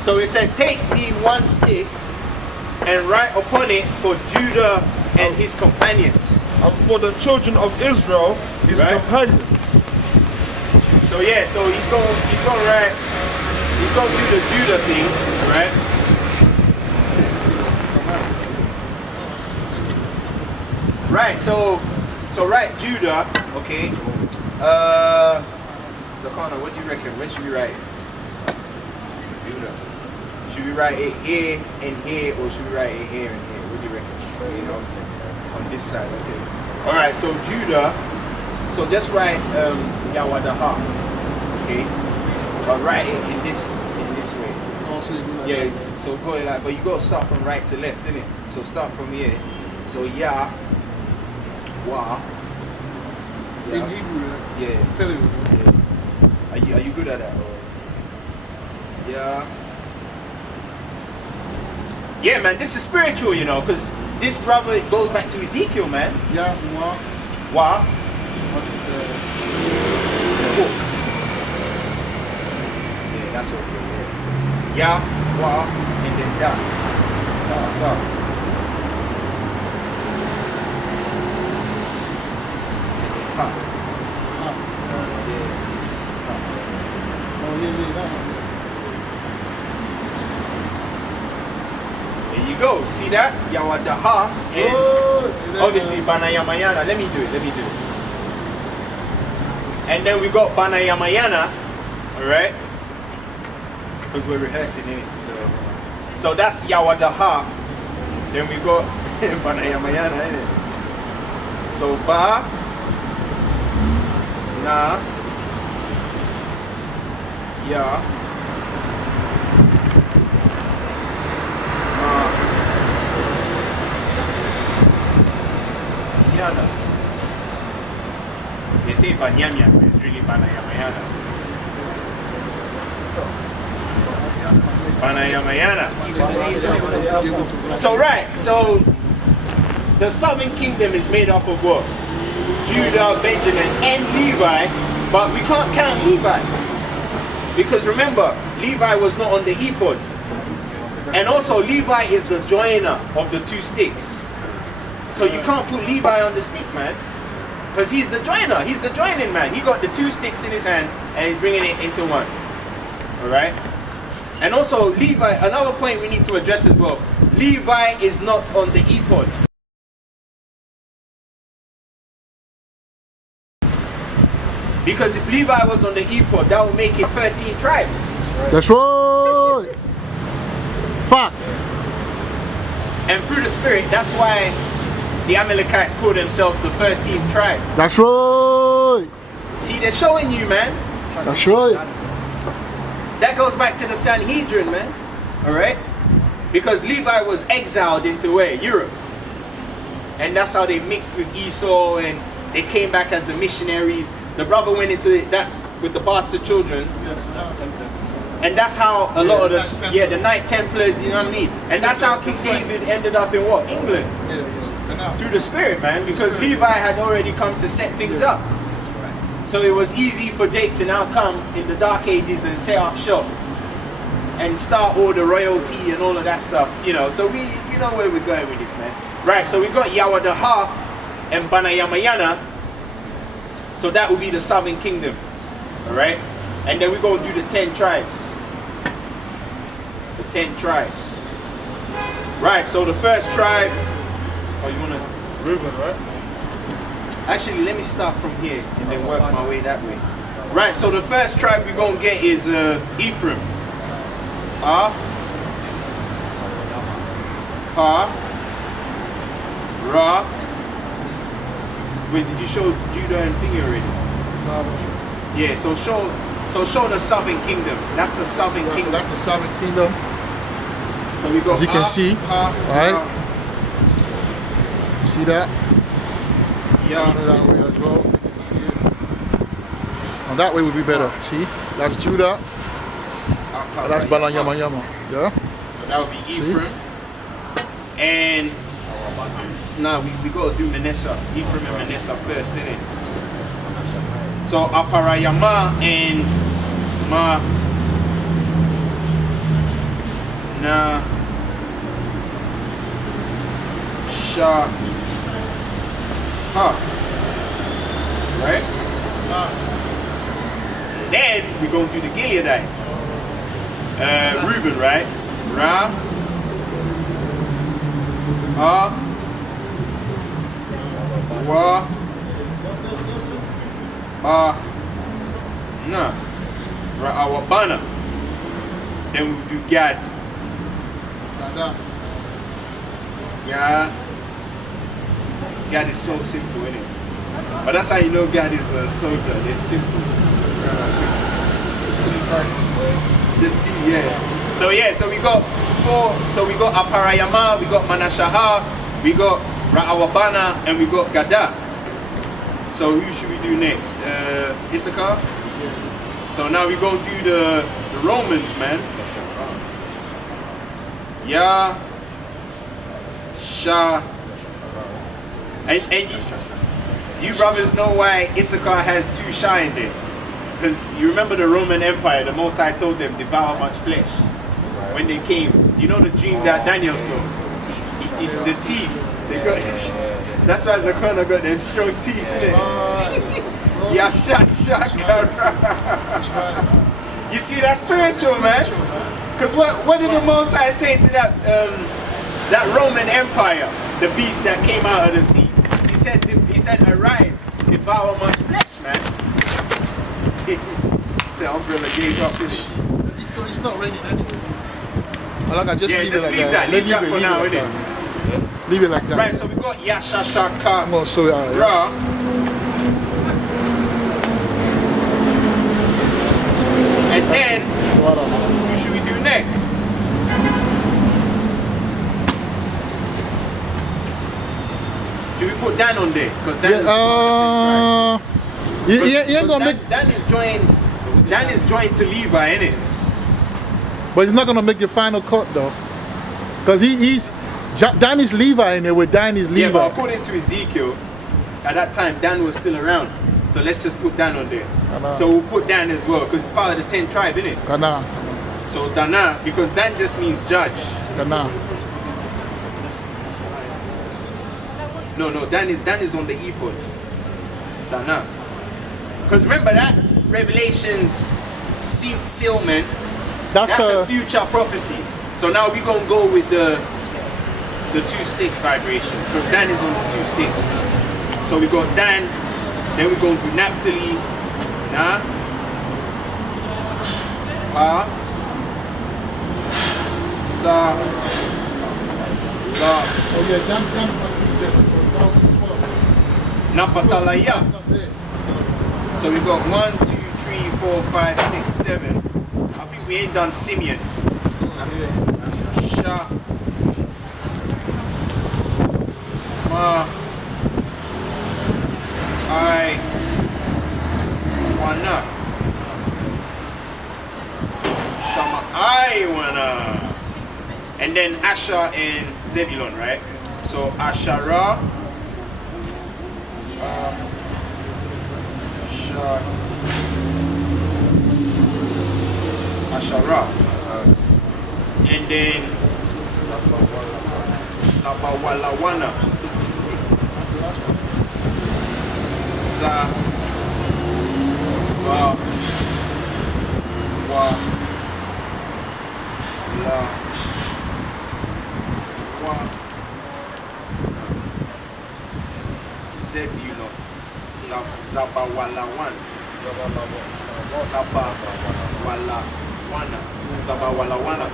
So it said, take thee 1 stick and write upon it for Judah and his companions. And for the children of Israel, his companions. So yeah, so he's going to do the Judah thing, right? Right, so write Judah, okay. Lakana, what do you reckon? Where should we write it? Judah. Should we write it here and here, or should we write it here and here? What do you reckon? You know, on this side, okay. Alright, so Judah. So just write Yawadaha. Okay? But write it in this way. Yeah, so go like, but you gotta start from right to left, innit? So start from here. So Ya, Wa. In Hebrew, yeah. Tell him. Yeah. Are you good at that? Or? Yeah. Yeah, man, this is spiritual, you know, because this brother goes back to Ezekiel, man. Yeah, Wa. What is the Book. Yeah, that's okay. Yeah. Ya, Wa, and then Da. Ha. Oh, yeah, that one. There you go. See that? Yawadaha. And obviously Banayamayana. Let me do it. And then we got Banayamayana. Alright? Because we're rehearsing it. So that's Yawadaha. Then we got Banayamayana, innit? So Ba Na Ya Ma Yana. They say Banyamya, but it's really Banayamayana. Banayamayana. So the southern kingdom is made up of what? Judah, Benjamin, and Levi, but we can't count Levi. Because remember, Levi was not on the ephod. And also Levi is the joiner of the two sticks. So you can't put Levi on the stick, man. Because he's the joiner, he's the joining man. He got the two sticks in his hand and he's bringing it into one. Alright? And also Levi, another point we need to address as well. Levi is not on the ephod. Because if Levi was on the ephod, that would make it 13 tribes. That's right. Facts. And through the Spirit, that's why the Amalekites call themselves the 13th tribe. That's right. See, they're showing you, man. That's right. That goes back to the Sanhedrin, man. Alright? Because Levi was exiled into where? Europe. And that's how they mixed with Esau and they came back as the missionaries. The brother went into that with the bastard children. And that's how a lot of the Knight Templars, you know what I mean? And that's how King David ended up in what? England. Through the Spirit, man. Because Levi had already come to set things up. So it was easy for Jake to now come in the Dark Ages and set up shop. And start all the royalty and all of that stuff. You know, so you know where we're going with this, man. Right, so we got Yawadaha and Banayamayana. So that will be the southern kingdom. Alright? And then we're going to do the 10 tribes. The 10 tribes. Right, so the first tribe. Oh, you want to? Reuben, right? Actually, let me start from here and then work my way that way. Right, so the first tribe we're going to get is Ephraim. Ra. Wait, did you show Judah and Thingy already? No, I'm not sure. Yeah, so show the southern kingdom. That's the southern kingdom. So that's the southern kingdom. So we go. As you can see, right? See that? Yeah. Show that way as well. You can see it. And that way would be better. See? That's Judah. And that's Banayamayama. Yeah? So that would be Ephraim. And now we got to do Manasseh. Ephraim and Manasseh first, innit? So Aparayama and Ma Na Sha Ha. Right? Then we're going to do the Gileadites. Reuben, right? Ra Wa Na Ra'awabana. Then we'll do Gad. Gad is so simple, isn't it? But that's how you know Gad is a soldier. They're simple. Just two, yeah. So we got 4. So we got Aparayama, we got Manashaha, we got Ra'awabana, and we got Gada. So who should we do next? Issachar? So now we're going to do the Romans, man. Ya, Sha. And you brothers know why Issachar has 2 Sha in there. Because you remember the Roman Empire, the Most High told them, devour much flesh. When they came, you know the dream that Daniel saw? The teeth. They got that's why Zakona got them strong teeth, innit? Yeah, shaka. You see, that's spiritual, man. Because what did the Most High say to that Roman Empire, the beast that came out of the sea? He said, arise, devour much flesh, man. The umbrella gave up this. It's not raining anyway. Well, like, just leave just it like leave that. Leave that for now, innit? Leave it like that. Right, so we got Yasha Shaka I'm gonna show you how. Ra. And then, who should we do next? Should we put Dan on there? Because Dan is ain't gonna make. Dan is joined to Levi, innit? But he's not gonna make the final cut though, because Dan is Levi in there. With Dan is Levi. Yeah, but according to Ezekiel, at that time Dan was still around. So let's just put Dan on there. So we'll put Dan as well, because it's part of the 10 tribe, innit? Kana. So Dana, because Dan just means judge. Kana. No, Dan is on the ephod. Dana. Because remember that Revelations sealment, that's a future prophecy. So now we're going to go with the 2 sticks vibration, because Dan is on the 2 sticks. So we got Dan, then we're going to do Naphtali, Na, Pa, Da, Da. Oh yeah, Dan must be there. Napatalaya. So we got 1, 2, 3, 4, 5, 6, 7. I think we ain't done Simeon. Sha. Ma. I. Wana. Shama. I wanna. And then Asher and Zebulon, right? So Asherah. Asherah. And then Zabawalawana. Zebulon. Zabawalawan. Zabawalawana.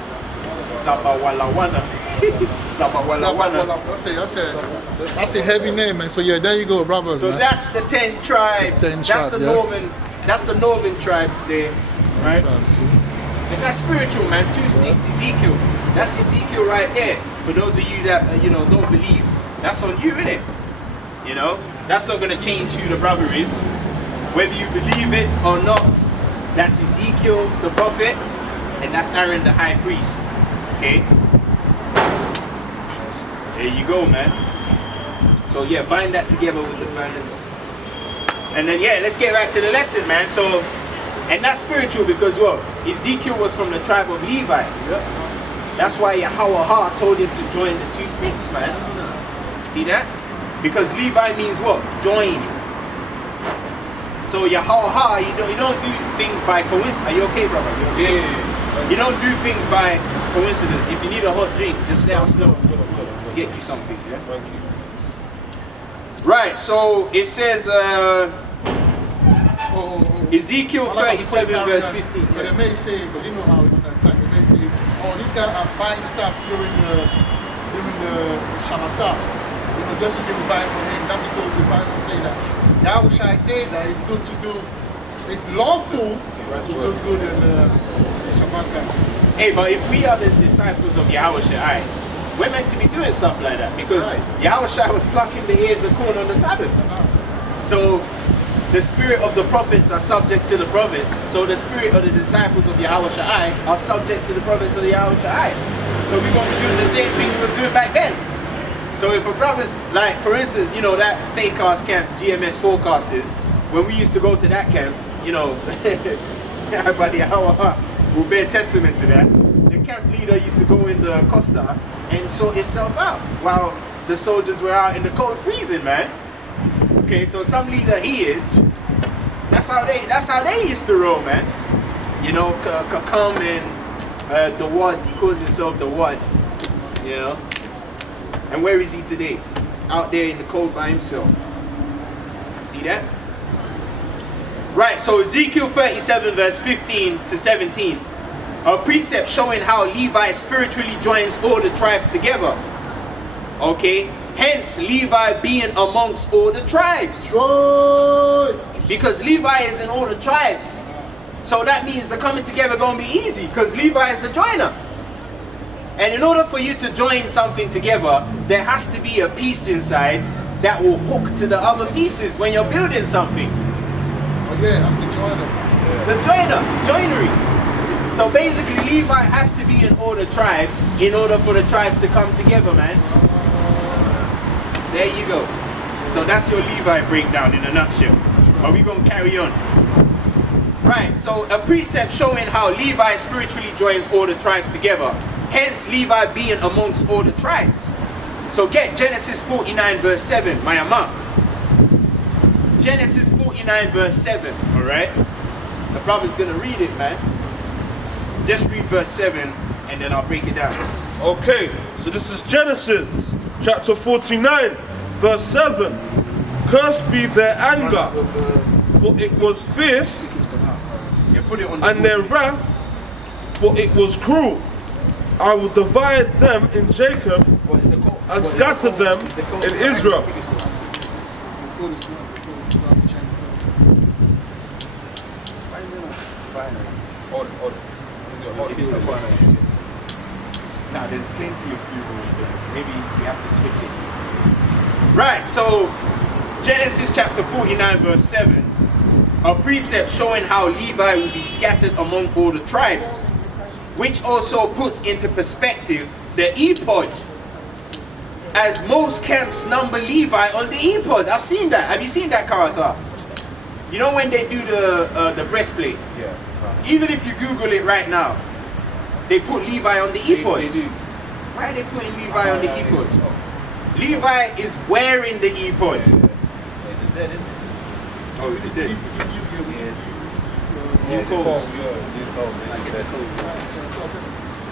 That's a heavy name, man. So yeah, there you go, brothers. So man. that's the 10 tribes. That's the northern tribes there, right? And that's spiritual, man. 2 sticks, Ezekiel. That's Ezekiel right there. For those of you that don't believe, that's on you, innit? You know, that's not gonna change who the brother is, whether you believe it or not. That's Ezekiel the prophet, and that's Aaron the high priest. Okay. There you go, man. So yeah, bind that together with the bands. And then yeah, let's get back to the lesson, man. So, and that's spiritual because what? Ezekiel was from the tribe of Levi. Yep. That's why Yahweh told him to join the 2 sticks, man. See that? Because Levi means what? Join. So Yahweh, you don't do things by coincidence. Are you okay, brother? You okay? Yeah. You don't do things by coincidence. If you need a hot drink, just let us know. Get you something, yeah? Thank you. Right, so it says Ezekiel 37 verse 15. But it may say, but you know how at that time it may say, oh, these guys are buying stuff during the Shabbat. You know, just to give a buy for him. That because the Bible say that. Yahushua say that it's good to do, it's lawful to do good in the Shabbat. Hey, but if we are the disciples of Yahushua, we're meant to be doing stuff like that because Yahushua was plucking the ears of corn on the Sabbath. So the spirit of the prophets are subject to the prophets. So the spirit of the disciples of Yahushua are subject to the prophets of Yahushua. So we're going to be doing the same thing we was doing back then. So if a brother's, like for instance, you know, that fake cast camp, GMS forecasters, when we used to go to that camp, you know, everybody will bear testament to that. The camp leader used to go in the Costa and sort himself out while the soldiers were out in the cold freezing, man. Okay, so some leader he is. That's how they used to roll, man. You know, come and the Wad, he calls himself the Wad. You know? And where is he today? Out there in the cold by himself. See that? Right, so Ezekiel 37 verse 15 to 17. A precept showing how Levi spiritually joins all the tribes together. Okay? Hence, Levi being amongst all the tribes. Because Levi is in all the tribes. So that means the coming together gonna be easy, because Levi is the joiner. And in order for you to join something together, there has to be a piece inside that will hook to the other pieces when you're building something. Oh yeah, that's the joiner. The joinery. So basically Levi has to be in all the tribes in order for the tribes to come together, man. There you go. So that's your Levi breakdown in a nutshell. But we're going to carry on. Right, so a precept showing how Levi spiritually joins all the tribes together. Hence Levi being amongst all the tribes. So get Genesis 49 verse 7, my ama. Genesis 49 verse 7, alright? The brother's going to read it, man. Just read verse 7 and then I'll break it down. Okay, so this is Genesis chapter 49 verse 7. Cursed be their anger, for it was fierce, and their wrath, for it was cruel. I will divide them in Jacob and scatter them in Israel. Nah, there's plenty of people. Maybe we have to switch it. Right, so Genesis chapter 49 verse 7. A precept showing how Levi will be scattered among all the tribes, which also puts into perspective the ephod, as most camps number Levi on the ephod. I've seen that. Have you seen that, Karatha? You know when they do the breastplate? Yeah. Even if you Google it right now, they put Levi on the ephod. They do. Why are they putting Levi on the ephod? Levi is wearing the ephod. Is it dead, isn't it? Oh, is it dead? New clothes.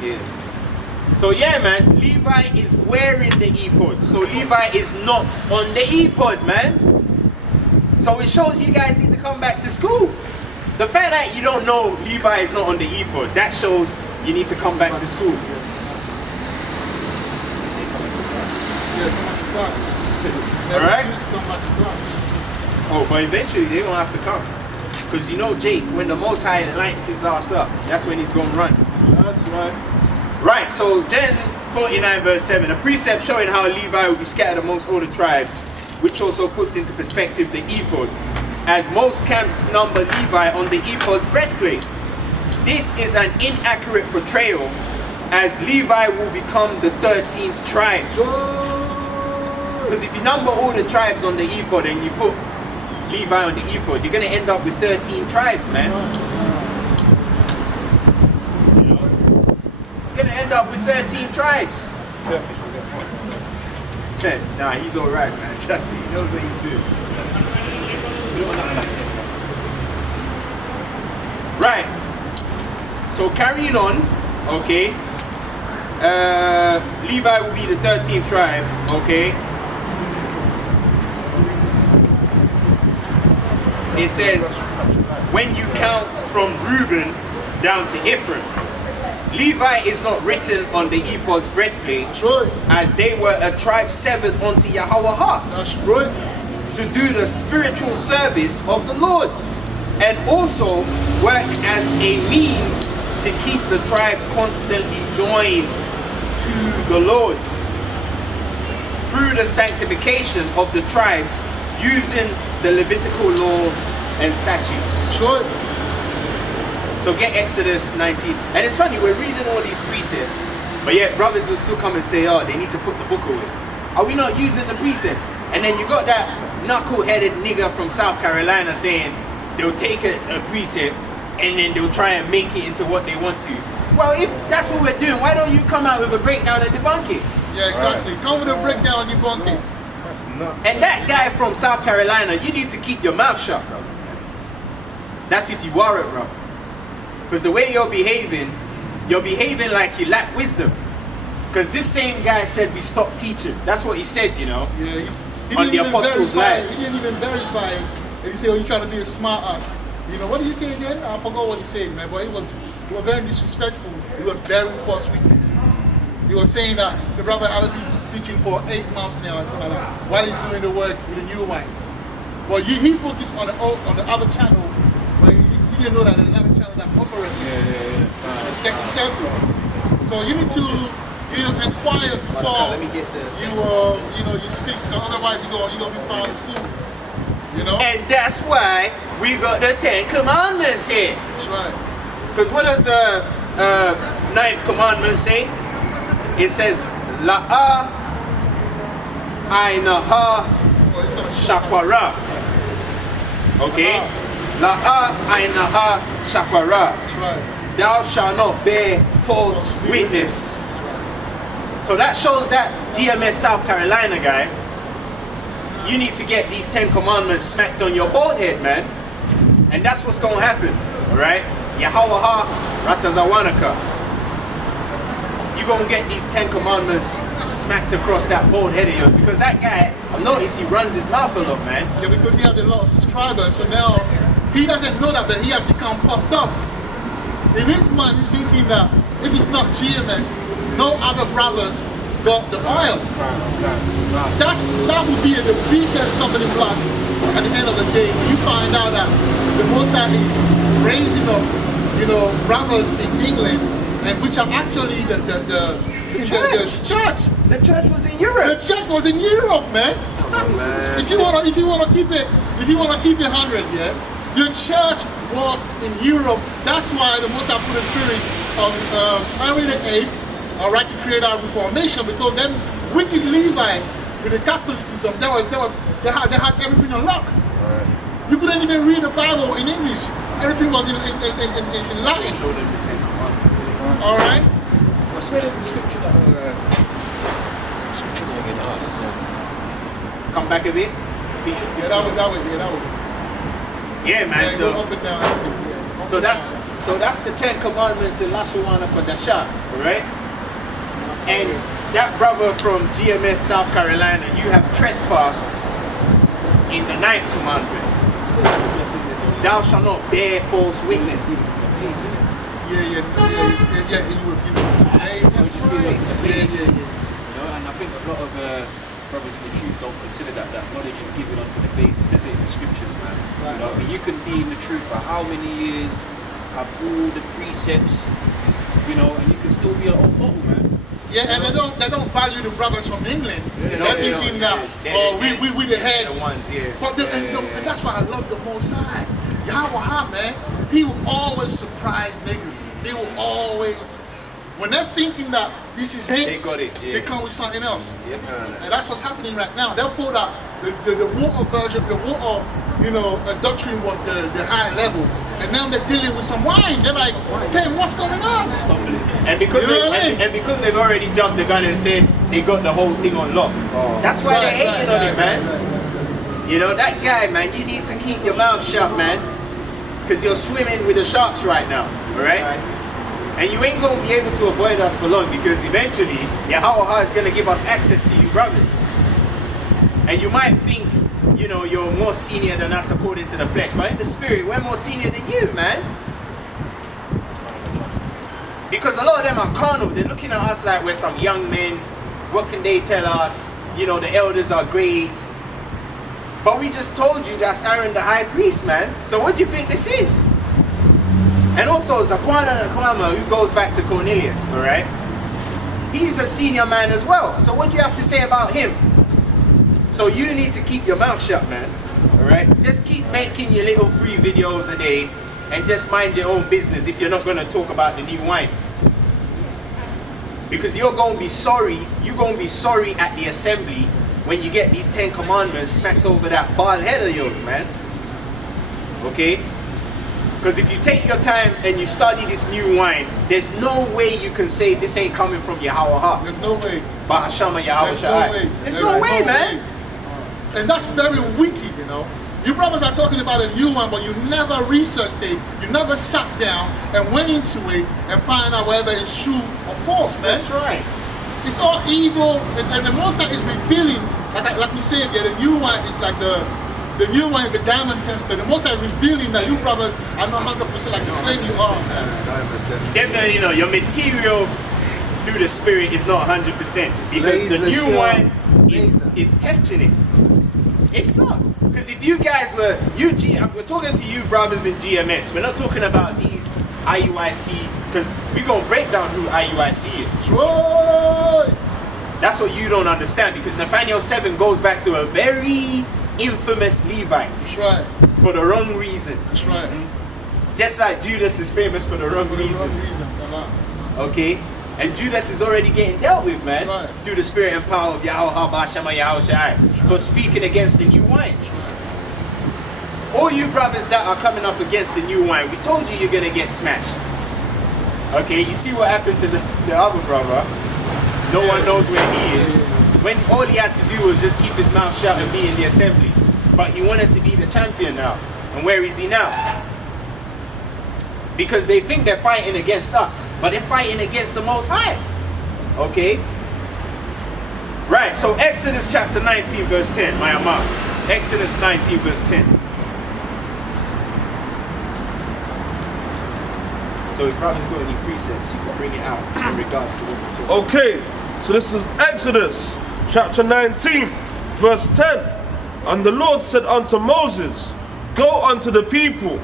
Yeah. So yeah, man, Levi is wearing the ephod. So Levi is not on the ephod, man. So it shows you guys need to come back to school. The fact that you don't know Levi is not on the ephod, that shows you need to come back to school. Alright? Oh, but eventually they're gonna have to come. Because you know, Jake, when the Most High lights his ass up, that's when he's gonna run. That's right. Right, so Genesis 49 verse 7, a precept showing how Levi will be scattered amongst all the tribes, which also puts into perspective the ephod, as most camps number Levi on the ephod's breastplate. This is an inaccurate portrayal, as Levi will become the 13th tribe. Because if you number all the tribes on the ephod and you put Levi on the ephod, you're going to end up with 13 tribes, man. You're going to end up with 13 tribes. Nah, he's alright, man. Trust me, he knows what he's doing. Right. So carrying on, okay. Levi will be the 13th tribe, okay. It says, when you count from Reuben down to Ephraim, Levi is not written on the ephod's breastplate, Right. as they were a tribe severed unto Yahweh That's right. to do the spiritual service of the Lord, and also work as a means to keep the tribes constantly joined to the Lord through the sanctification of the tribes using the Levitical law and statutes. That's right. So get Exodus 19. And it's funny, we're reading all these precepts, but yet brothers will still come and say, oh, they need to put the book away. Are we not using the precepts? And then you got that knuckle-headed nigger from South Carolina saying they'll take a precept and then they'll try and make it into what they want to. Well, if that's what we're doing, why don't you come out with a breakdown and debunk it? Yeah, exactly. Come with a breakdown, debunking. That's nuts. And that guy from South Carolina, you need to keep your mouth shut, bro. That's if you are it, bro. Because the way you're behaving like you lack wisdom. Because this same guy said we stopped teaching. That's what he said, you know. Yeah, he on the didn't even Apostles' verify. life. He didn't even verify. And he said, "Oh, you trying to be a smart ass." You know what did he say again? I forgot what he said, man. But he was very disrespectful. He was bearing false witness. He was saying that the brother had been teaching for 8 months now, and like that, while he's doing the work with the new wine. But he focused on the other channel, but he didn't know that there's another channel that operates. Which is the second circle. So you need to inquire before you speak, otherwise you're gonna be found as fool. You know? And that's why we got the 10 Commandments here. That's right. Because what does the 9th commandment say? It says, La'a Ainaha Shakwara. Okay? La'a Ainaha Shakwara. That's right. Thou shalt not bear false witness. So that shows that GMS South Carolina guy, you need to get these 10 commandments smacked on your bald head, man. And that's what's going to happen, alright? Yahawaha Ratazawanaka. You're going to get these 10 commandments smacked across that bald head of yours. Because that guy, I've noticed he runs his mouth a lot, man. Yeah, because he has a lot of subscribers, so now he doesn't know that, but he has become puffed up. In his mind, he's thinking that if it's not GMS, no other brothers got the oil. That would be the biggest stumbling block at the end of the day. When you find out that the Mosai is raising up, brothers in England, and which are actually the church. The church was in Europe. The church was in Europe, man. If you wanna keep it 100, yeah. The church was in Europe. That's why the Mosai put the spirit on Henry VIII. Right, to create our reformation, because then wicked Levi with the Catholicism, they had everything on lock. Right. You couldn't even read the Bible in English. Everything was in Latin. All right. What's the scripture that come back a bit? Yeah, that was. Yeah, man. Yeah, so go up and down. So that's the 10 commandments in Lashawana Kodasha, right? And that brother from GMS South Carolina, you have trespassed in the 9th commandment. Thou shalt not bear false witness. Yeah, he was given to today. That's right. And I think a lot of brothers in the truth don't consider that knowledge is given unto the babes. It says it in the scriptures, man. Right. I mean, you can be in the truth for how many years, have all the precepts, and you can still be an old bottle, man. Yeah, and they don't value the brothers from England. They're thinking that we the head. The ones, yeah. But and that's why I love the Most High. Yahweh, man, he will always surprise niggas. They will always, when they're thinking that this is it, they got it. Yeah. They come with something else. Yeah. And that's what's happening right now. Therefore, that the water version, the water, doctrine was the high level. And now they're dealing with some wine. They're like, damn, what's going on? And because because they've already jumped the gun and said they got the whole thing on lock. That's why they're hating on it, man. Right. That guy, man, you need to keep your mouth shut, man. Because you're swimming with the sharks right now, alright? And you ain't going to be able to avoid us for long, because eventually Yahweh is going to give us access to you brothers. And you might think, you're more senior than us according to the flesh, but in the spirit, we're more senior than you, man. Because a lot of them are carnal. They're looking at us like we're some young men. What can they tell us? The elders are great. But we just told you that's Aaron the high priest, man. So what do you think this is? And also Zakwana Nakwama, who goes back to Cornelius, alright? He's a senior man as well. So what do you have to say about him? So you need to keep your mouth shut, man. Alright? Just keep making your little free videos a day and just mind your own business if you're not going to talk about the new wine. Because you're going to be sorry. You're going to be sorry at the assembly when you get these 10 commandments smacked over that bald head of yours, man. Okay? Because if you take your time and you study this new wine, there's no way you can say this ain't coming from Yahweh. There's no way. Bahashama Yahushua. There's no way, man. And that's very wicked, you know. You brothers are talking about a new one, but you never researched it. You never sat down and went into it and find out whether it's true or false, man. That's right. It's all evil, and the Most High is revealing, like we said, yeah, the new one is like the new one is the diamond tester. The Most High revealing that you brothers are not 100% like you claim you are, man. Definitely, you know, your material through the Spirit is not 100% because the new one is testing it. It's not. Because if you guys were, we're talking to you brothers in GMS, we're not talking about these IUIC, because we're going to break down who IUIC is. Right. That's what you don't understand, because Nathaniel 7 goes back to a very infamous Levite. That's right. For the wrong reason. That's right. Just like Judas is famous for the wrong reason. Come on. Okay? And Judas is already getting dealt with, man, right. through the spirit and power of Yahweh HaBashama Yahushai for speaking against the new wine. All you brothers that are coming up against the new wine, we told you you're going to get smashed. Okay, you see what happened to the other brother? No one knows where he is. When all he had to do was just keep his mouth shut and be in the assembly. But he wanted to be the champion now. And where is he now? Because they think they're fighting against us, but they're fighting against the Most High. Okay? Right, so Exodus chapter 19 verse 10, my Amar. Exodus 19 verse 10. So if brothers got any precepts, you can bring it out in regards to what we're talking about. Okay, so this is Exodus chapter 19 verse 10. And the Lord said unto Moses, go unto the people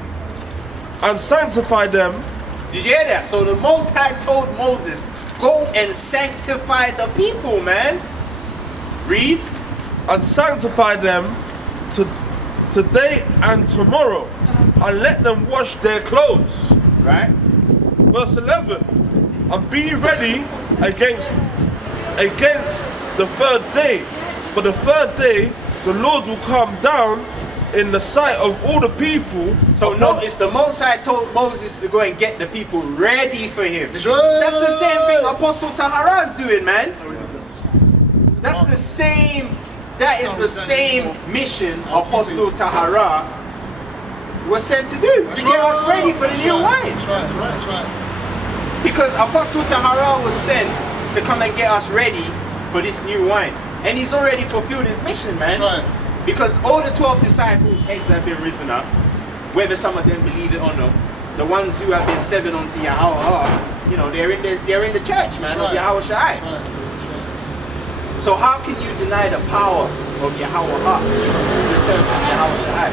and sanctify them. Did you hear that? So the Most High told Moses, go and sanctify the people, man. Read. And sanctify them today and tomorrow, and let them wash their clothes. Right. Verse 11. And be ready against the third day. For the third day the Lord will come down in the sight of all the people. So notice the Most High told Moses to go and get the people ready for him. That's right. That's the same thing Apostle Tahara is doing, man. That's the same. That is the same mission Apostle Tahara was sent to do, to get us ready for the new wine. That's right. Because Apostle Tahara was sent to come and get us ready for this new wine. And he's already fulfilled his mission, man. That's right. Because all the 12 disciples' heads have been risen up, whether some of them believe it or not. The ones who have been severed onto Yahweh, you know, they're in the church, man, of Yahweh Shai. So how can you deny the power of Yahweh, the church of Yahweh Shai?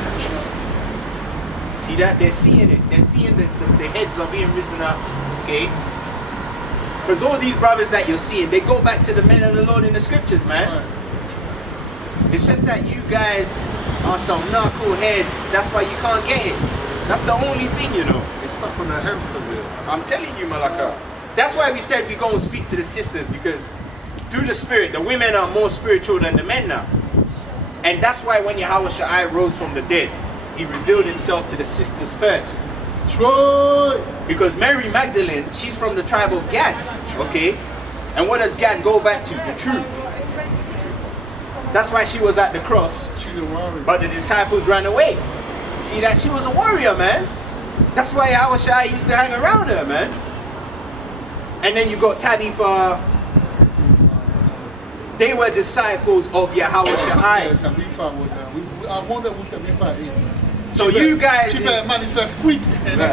See that? They're seeing it. They're seeing the heads are being risen up, okay? Because all these brothers that you're seeing, they go back to the men of the Lord in the scriptures, man. It's just that you guys are some knuckleheads. That's why you can't get it. That's the only thing, you know. It's stuck on the hamster wheel. I'm telling you, Malaka. That's why we said we go and speak to the sisters, because through the spirit, the women are more spiritual than the men now. And that's why when Yahweh Shai rose from the dead, he revealed himself to the sisters first. Right. Because Mary Magdalene, she's from the tribe of Gad, okay? And what does Gad go back to? The truth. That's why she was at the cross. She's a warrior. But the disciples ran away. You see that? She was a warrior, man. That's why Yahweh Shai used to hang around her, man. And then you got Tabitha. They were disciples of Yahweh Shai. Tabitha was I wonder who Tabitha is, man. So you guys... She better manifest quick. And the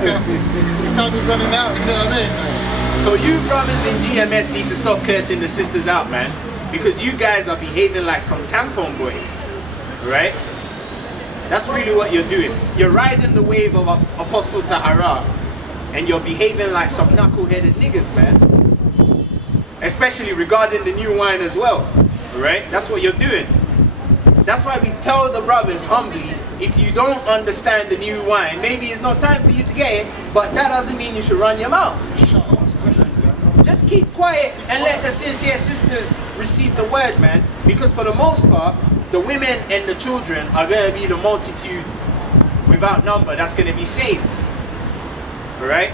time is running out, you know what I mean? So you brothers in GMS need to stop cursing the sisters out, man. Because you guys are behaving like some tampon boys. Right? That's really what you're doing. You're riding the wave of Apostle Tahara. And you're behaving like some knuckle-headed niggas, man. Especially regarding the new wine as well. Right? That's what you're doing. That's why we tell the brothers humbly, if you don't understand the new wine, maybe it's not time for you to get it, but that doesn't mean you should run your mouth. Just keep quiet and let the sincere sisters receive the word, man. Because for the most part, the women and the children are going to be the multitude without number that's going to be saved. Alright?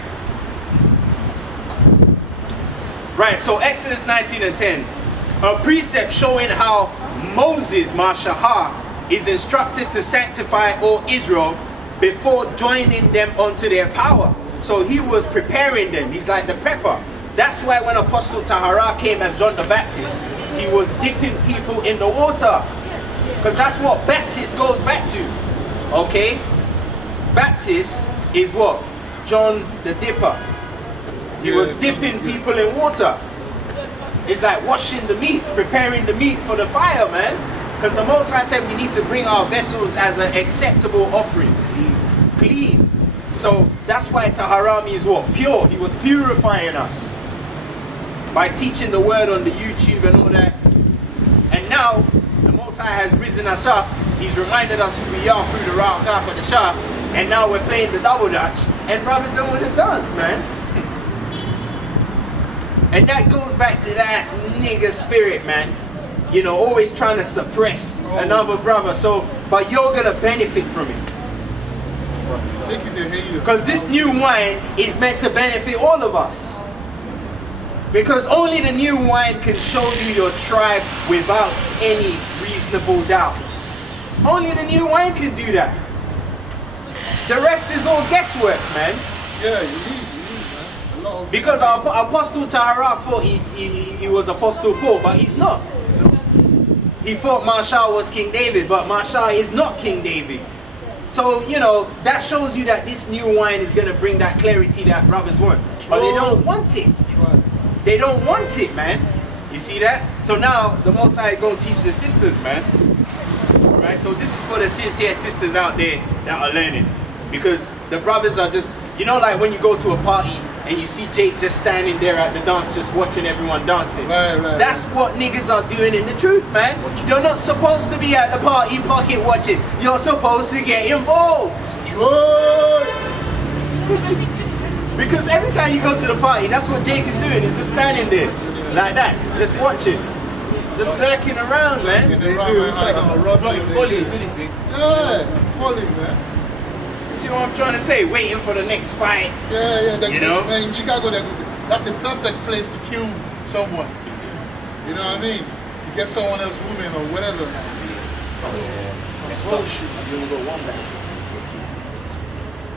Right, so Exodus 19 and 10. a precept showing how Moses, Mashahar, is instructed to sanctify all Israel before joining them onto their power. So he was preparing them. He's like the prepper. That's why when Apostle Tahara came as John the Baptist, he was dipping people in the water. Because that's what Baptist goes back to. Okay? Baptist is what? John the Dipper. He was dipping people in water. It's like washing the meat, preparing the meat for the fire, man. Because the Most High said we need to bring our vessels as an acceptable offering. Clean. So that's why Tahara means what? Pure. He was purifying us by teaching the word on the YouTube and all that. And now the Most High has risen us up. He's reminded us who we are through the Ra'ak and the Shah. And now we're playing the double dutch. And brothers don't want to dance, man. And that goes back to that nigga spirit, man. You know, always trying to suppress another brother. So, but you're gonna benefit from it. Because this new wine is meant to benefit all of us. Because only the new wine can show you your tribe without any reasonable doubts. Only the new wine can do that. The rest is all guesswork, man. Yeah, you need, man. Because our Apostle Tahara thought he was Apostle Paul, but he's not. He thought Marshall was King David, but Marshall is not King David. So, you know, that shows you that this new wine is going to bring that clarity that brothers want. But they don't want it. They don't want it, man. You see that? So now, the Most High is going to teach the sisters, man. Right? So this is for the sincere sisters out there that are learning. Because the brothers are just, you know, like when you go to a party and you see Jake just standing there at the dance, just watching everyone dancing. That's what niggas are doing in the truth, man. You're not supposed to be at the party pocket watching. You're supposed to get involved. Because every time you go to the party, that's what Jake is doing. He's just standing there like that, just watching. Just lurking around, man. Fully. Yeah, fully, man. See what I'm trying to say? Waiting for the next fight. Yeah. You know? Man, in Chicago, that's the perfect place to kill someone. You know what I mean? To get someone else's woman or whatever, man.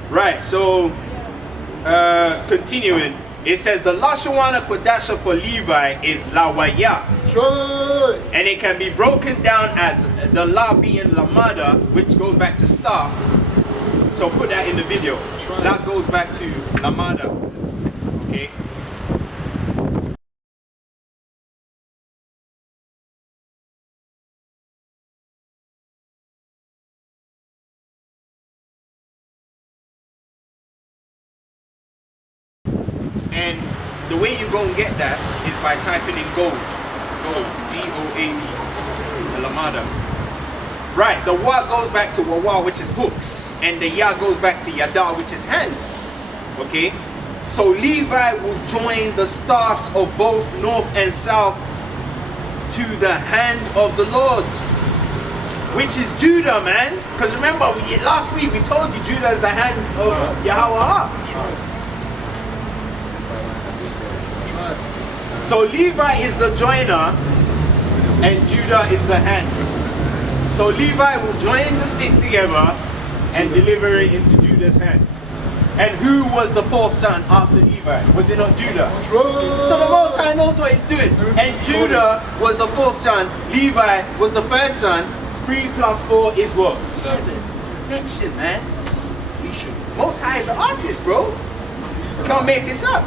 Right, so continuing, it says the Lashawana Kodasha for Levi is Lawaya. Sure. And it can be broken down as the La being Lamada, which goes back to staff. So put that in the video. That goes back to Lamada. Okay. And the way you go and get that is by typing in gold. Gold. G-O-A-D. Lamada. Right, the wa goes back to wawa, which is hooks, and the ya goes back to yada, which is hand. Okay, so Levi will join the staffs of both north and south to the hand of the Lord, which is Judah, man. Because remember, last week we told you Judah is the hand of Yahweh. So Levi is the joiner, and Judah is the hand. So Levi will join the sticks together and deliver it into Judah's hand. And who was the fourth son after Levi? Was it not Judah? So the Most High knows what he's doing. And Judah was the fourth son. Levi was the third son. 3 + 4 is what? 7. Perfection, man. Most High is an artist, bro. Can't make this up.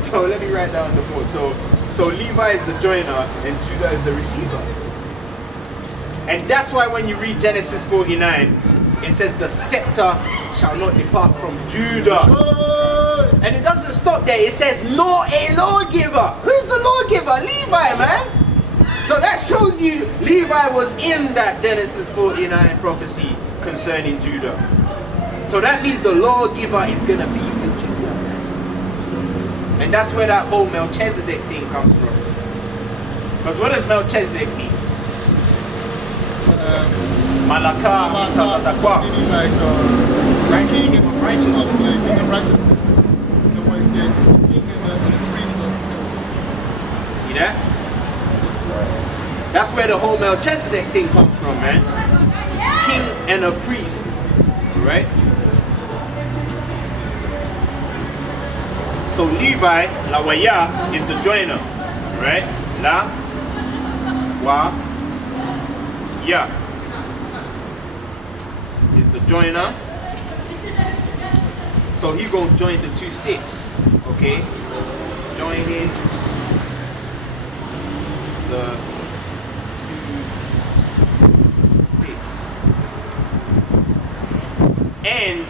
So let me write down the board. So Levi is the joiner and Judah is the receiver. And that's why when you read Genesis 49, it says the scepter shall not depart from Judah. And it doesn't stop there. It says, nor a lawgiver. Who's the lawgiver? Levi, man. So that shows you Levi was in that Genesis 49 prophecy concerning Judah. So that means the lawgiver is going to be with Judah. And that's where that whole Melchizedek thing comes from. Because what does Melchizedek mean? Malaka, Tazadakwa. Meaning like king and righteousness. King and righteousness. So it's the king and the priest. See that? That's where the whole Melchizedek thing comes from, man. King and a priest, right? So Levi, la waya, is the joiner, right? La wa ya is the joiner. So he gonna join the two sticks, okay? Joining the two sticks. And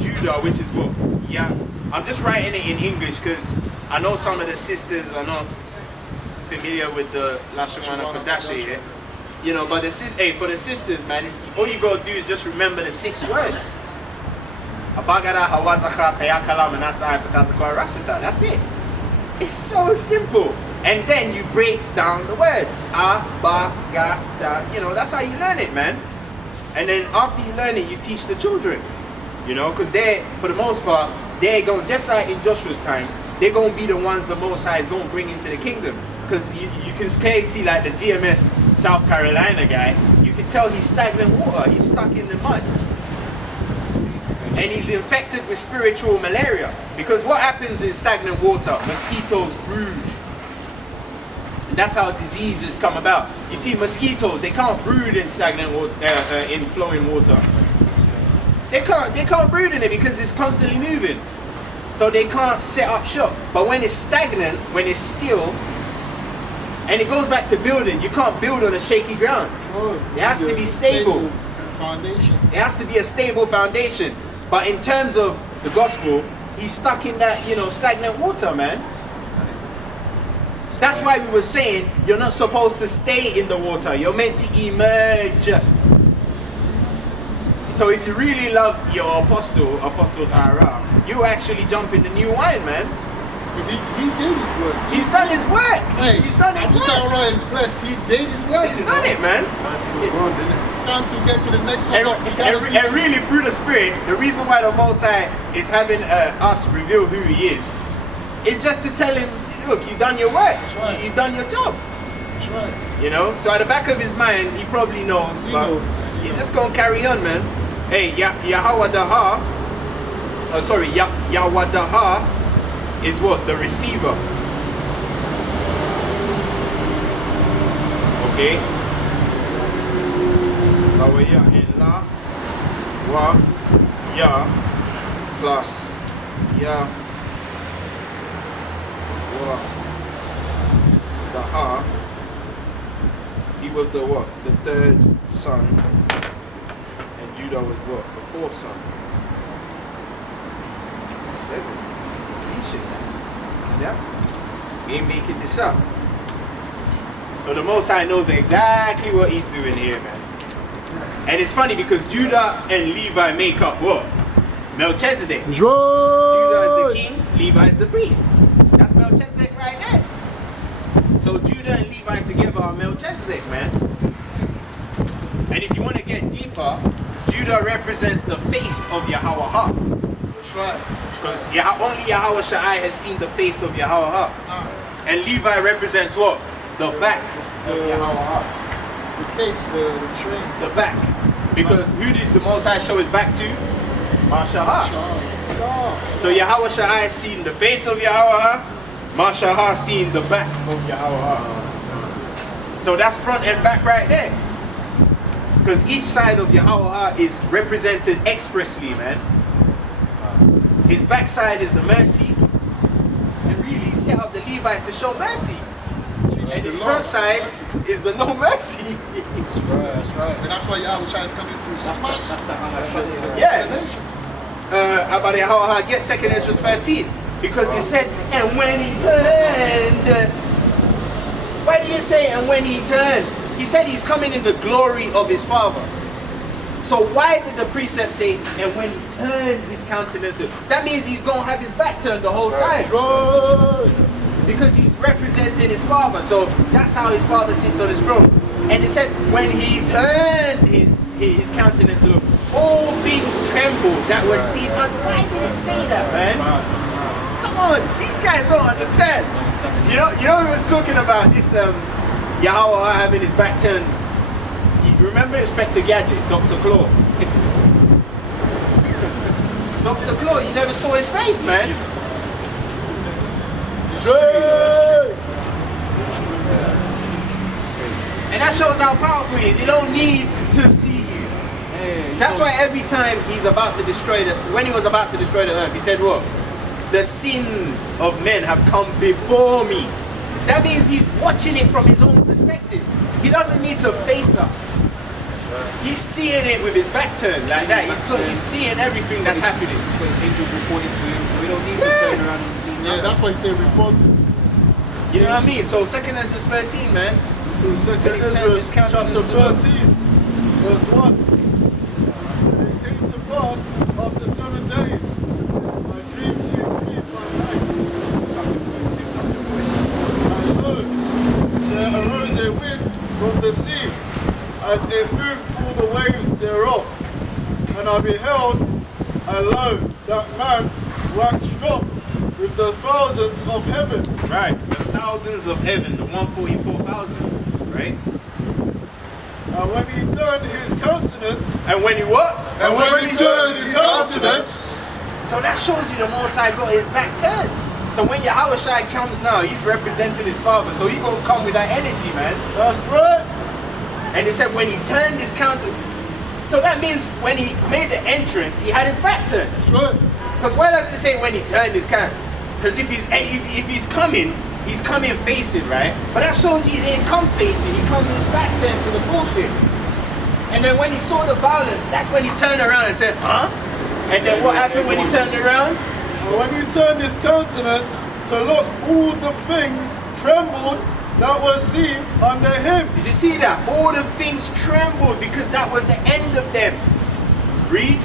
Judah, which is what? Yeah. I'm just writing it in English because I know some of the sisters are not familiar with the Lashemana Kodashi here. You know, but for the sisters, man, all you gotta do is just remember the 6 words. That's it. It's so simple. And then you break down the words. You know, that's how you learn it, man. And then after you learn it, you teach the children. You know, because they, for the most part, they're going, just like in Joshua's time, they're going to be the ones the Most High is going to bring into the kingdom. Because you can clearly see, like the GMS South Carolina guy, you can tell he's stagnant water, he's stuck in the mud. And he's infected with spiritual malaria. Because what happens in stagnant water? Mosquitoes brood. And that's how diseases come about. You see, mosquitoes, they can't brood in stagnant water, in flowing water. They can't brood in it because it's constantly moving. So they can't set up shop. But when it's stagnant, when it's still, and it goes back to building, you can't build on a shaky ground. It has to be stable. Foundation. It has to be a stable foundation. But in terms of the gospel, he's stuck in that, you know, stagnant water, man. That's why we were saying you're not supposed to stay in the water. You're meant to emerge. So if you really love your Apostle Tahara, you actually jump in the new wine, man. Because he did his work. He's done his work. Hey, he's done his work. Tahara is blessed. He did his work. He's done it, man. It's time to get to the next one. And really, through the Spirit, the reason why the Most High is having us reveal who He is just to tell Him, look, you've done your work. That's right. You've done your job. That's right. You know? So at the back of his mind, he probably knows. He's just going to carry on, man. Hey, Yahwadaha, Yahwadaha is what? The receiver. Okay? Lawaya and La, Wa, Ya, plus Ya, Wa, Daha. He was the what? The 3rd son. And Judah was what? The 4th son. 7. Yeah? We ain't making this up. So the Most High knows exactly what He's doing here, man. And it's funny because Judah and Levi make up what? Melchizedek. Judah is the king, Levi is the priest. That's Melchizedek right there. So Judah and Levi together are Melchizedek, man. And if you want to get deeper, Judah represents the face of Yahweh. That's right. Because only Yahweh Shai has seen the face of Yahweh. And Levi represents what? The back of Yahweh. The cape, the train. The back. Because who did the Most High show his back to? Mashahah. So Yahweh Shai has seen the face of Yahweh. Mashahah seen the back of Yahweh. So that's front and back right there. Because each side of Yahweh is represented expressly, man. His backside is the mercy. And really, he set up the Levites to show mercy. And his front side is the no mercy. That's right. And that's why Yahweh Shai is coming to smash. Yeah. About Yahweh, get 2nd Ezra 13. Because he said, and when he turned. Why did he say, and when he turned? He said he's coming in the glory of his Father. So why did the precept say, and when he turned his countenance? That means he's going to have his back turned the whole time. Because he's representing his Father. So that's how his Father sits on his throne. And it said, when he turned his countenance, look, all things trembled that were seen. Why did it say that, man? Come on, these guys don't understand. You know, we was talking about this Yahweh having his back turned. You remember Inspector Gadget, Dr. Claw? Dr. Claw, you never saw his face, man. And that shows how powerful he is. You don't need to see you. That's why every time he's about to destroy when he was about to destroy the earth, he said what? The sins of men have come before me. That means he's watching it from his own perspective. He doesn't need to face us. He's seeing it with his back turned like that. He's seeing everything that's happening. Angels reporting to him, so we don't need to turn around and see. Yeah, that's why he said response. You know what I mean? So 2 Ezra 13, man. This is 2 When he turned Ezra his chapter countenance to God. 13, verse 1. And it came to pass after 7 days, I dreamed a dream by night. And lo, there arose a wind from the sea, and it moved all the waves thereof. And I beheld, and lo, that man waxed strong with the thousands of heaven. Right, the thousands of heaven, the 144,000, right? And when he turned his countenance, And when he what? And when he turned his countenance, So that shows you the Most High got his back turned. So when Yahushua comes now, he's representing his father. So he gonna come with that energy, man. that's right. And it said when he turned his countenance. So that means when he made the entrance, he had his back turned. that's right. Because why does it say when he turned his countenance? Because if he's coming facing, right? But that shows you he didn't come facing. He come with his back turned to the bullshit. And then when he saw the violence, that's when he turned around and said, huh? And then what happened when he turned around? And when he turned his countenance to look, all the things trembled that was seen under him. Did you see that? All the things trembled because that was the end of them. Read.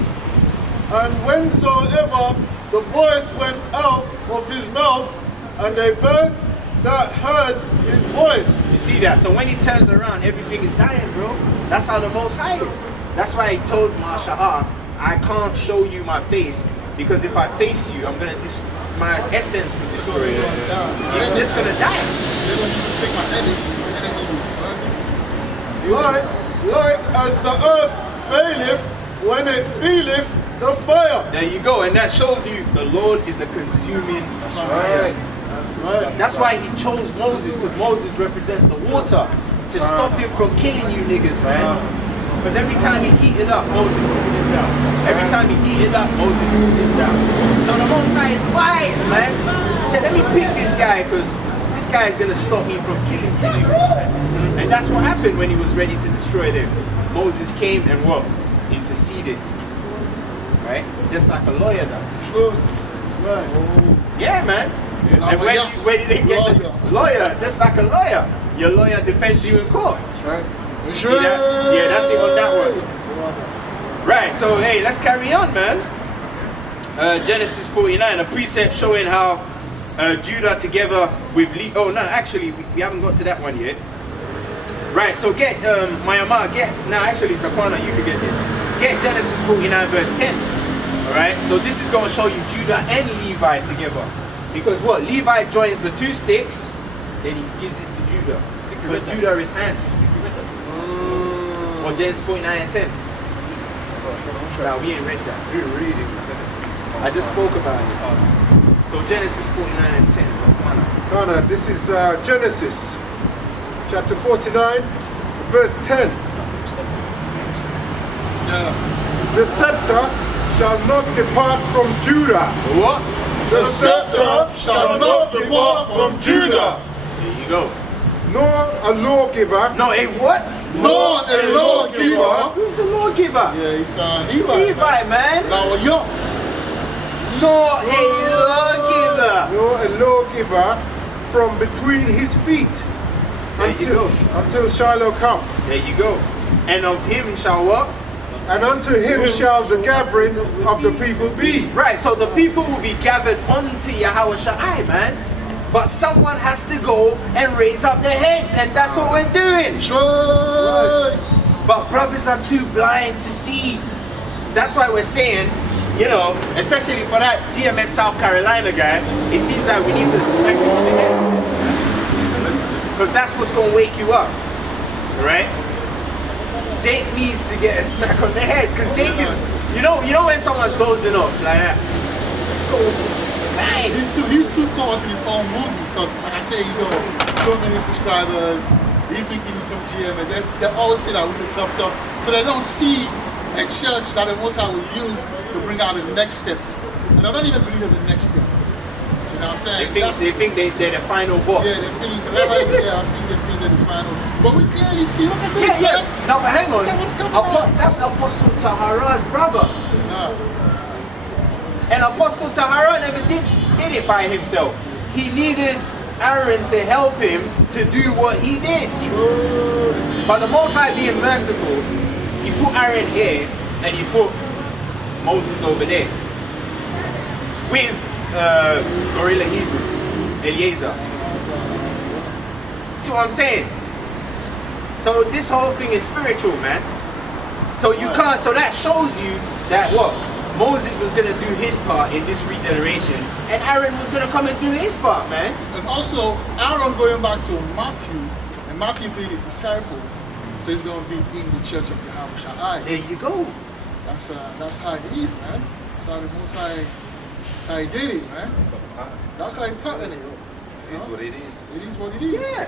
And whensoever the voice went out of his mouth, and they burned that heard his voice. Did you see that? So when he turns around, everything is dying, bro. That's how the Most High is. That's why he told Masha'ah, I can't show you my face, because if I face you, I'm gonna my essence will destroy you. You're just gonna die. They're going to take my energy. Like as the earth faileth when it feeleth the fire. There you go, and that shows you the Lord is a consuming fire. That's right. That's why he chose Moses, because Moses represents the water to stop him from killing you niggas, man. Because every time he heated up, Moses cooled him down. Every time he heated up, Moses cooled him down. So the Most High is wise, man. He said, let me pick this guy, because this guy is going to stop me from killing you niggas, man. And that's what happened when he was ready to destroy them. Moses came and what? Interceded. Right? Just like a lawyer does. That's right. Yeah, man. And where did they get the lawyer? Just like a lawyer. Your lawyer defends you in court. That's right. You see that? Yeah, that's it on that one. Right, so hey, let's carry on, man. Genesis 49, a precept showing how Judah together with oh no, actually we haven't got to that one yet. Right, so get Myanmar, actually Zakwana, you could get this. Get Genesis 49 verse 10. Alright, so this is gonna show you Judah and Levi together. Because what? Levi joins the two sticks, then he gives it to Judah. Because Judah is hand. Or Genesis 49 and 10. Nah, we ain't read that. We were reading this. I just spoke about it. So Genesis 49 and 10 is No, this is Genesis chapter 49, verse 10. The scepter shall not depart from Judah. What? The scepter shall not depart from Judah. There you go. Nor a lawgiver. No, a what? Nor a lawgiver. Who's the lawgiver? Yeah, it's It's Levi. Levi, man. Now, yo. Nor a lawgiver. Nor a lawgiver from between his feet. There you go. Until Shiloh come. There you go. And of him shall what? And unto him shall the gathering of the people be. Right, so the people will be gathered unto Yahweh Shai, man. But someone has to go and raise up their heads, and that's what we're doing. Sure. But brothers are too blind to see. That's why we're saying, you know, especially for that GMS South Carolina guy, it seems like we need to smack him on the head. Because that's what's going to wake you up. Right? Jake needs to get a smack on the head. Because Jake is, you know when someone's dozing off like that. Let's go. Bang. He's too caught up in his own movie. Because like I say, so many subscribers, he thinking he's some GM, and they always say that we're the top. So they don't see a church that the Most High will use to bring out the next step. And I don't even believe there's a next step. You know what I'm saying? They think they're the final boss. Yeah, I think they're the final. But we clearly see, look at this. Yeah. Now, but hang on. What's coming on? That's Apostle Tahara's brother. No. And Apostle Tahara never did it by himself. He needed Aaron to help him to do what he did. But the Most High being merciful, he put Aaron here and he put Moses over there. With Gorilla Hebrew, Eliezer. See what I'm saying? So this whole thing is spiritual, man. So you can't, so that shows you that what? Moses was going to do his part in this regeneration, and Aaron was going to come and do his part, man. And also, Aaron going back to Matthew, and Matthew being a disciple, so he's going to be in the church of Yahweh Shai. There you go. That's how it is, man. That's how the Most High, that's how he did it, man. That's how he patterned it. It is what it is. It is what it is. Yeah.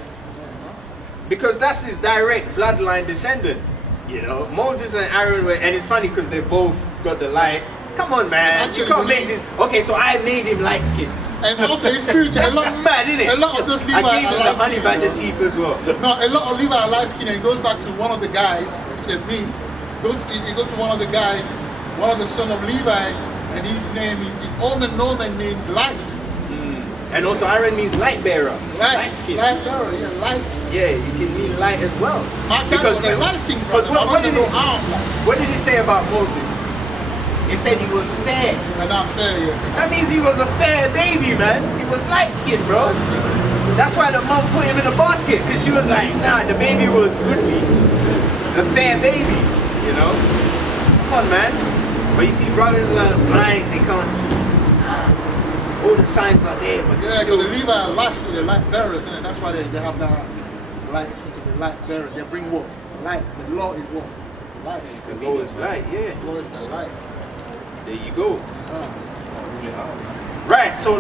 Because that's his direct bloodline descendant. You know, Moses and Aaron were, and it's funny because they both got the light. Come on, man. Actually, you can't make this. Okay, so I made him light skinned. And also, it's spiritual. That's mad, isn't it? A lot of those Levi I gave are him the light honey skinned, badger bro. teeth as well. No, a lot of Levi are light skinned, and it goes back to one of the guys, except me. It goes to one of the guys, one of the son of Levi, and his name, his own and means light. And also Aaron means light bearer. Light skin. Light bearer, yeah, light. Yeah, you can mean light as well. My dad was a light skin brother. What did he say about Moses? He said he was fair. Not fair, yeah. That means he was a fair baby, man. He was light skinned, bro. That's why the mom put him in a basket, because she was like, nah, the baby was goodly. A fair baby, you know? Come on, man. But you see, brothers are blind, they can't see. All the signs are there, but yeah, still. because the Levi are light, so they're light bearers, and that's why they have that light, something the light bearer. They bring what? Light. The law is what? Light. The law is light, yeah. The law is the light. There you go. Right, so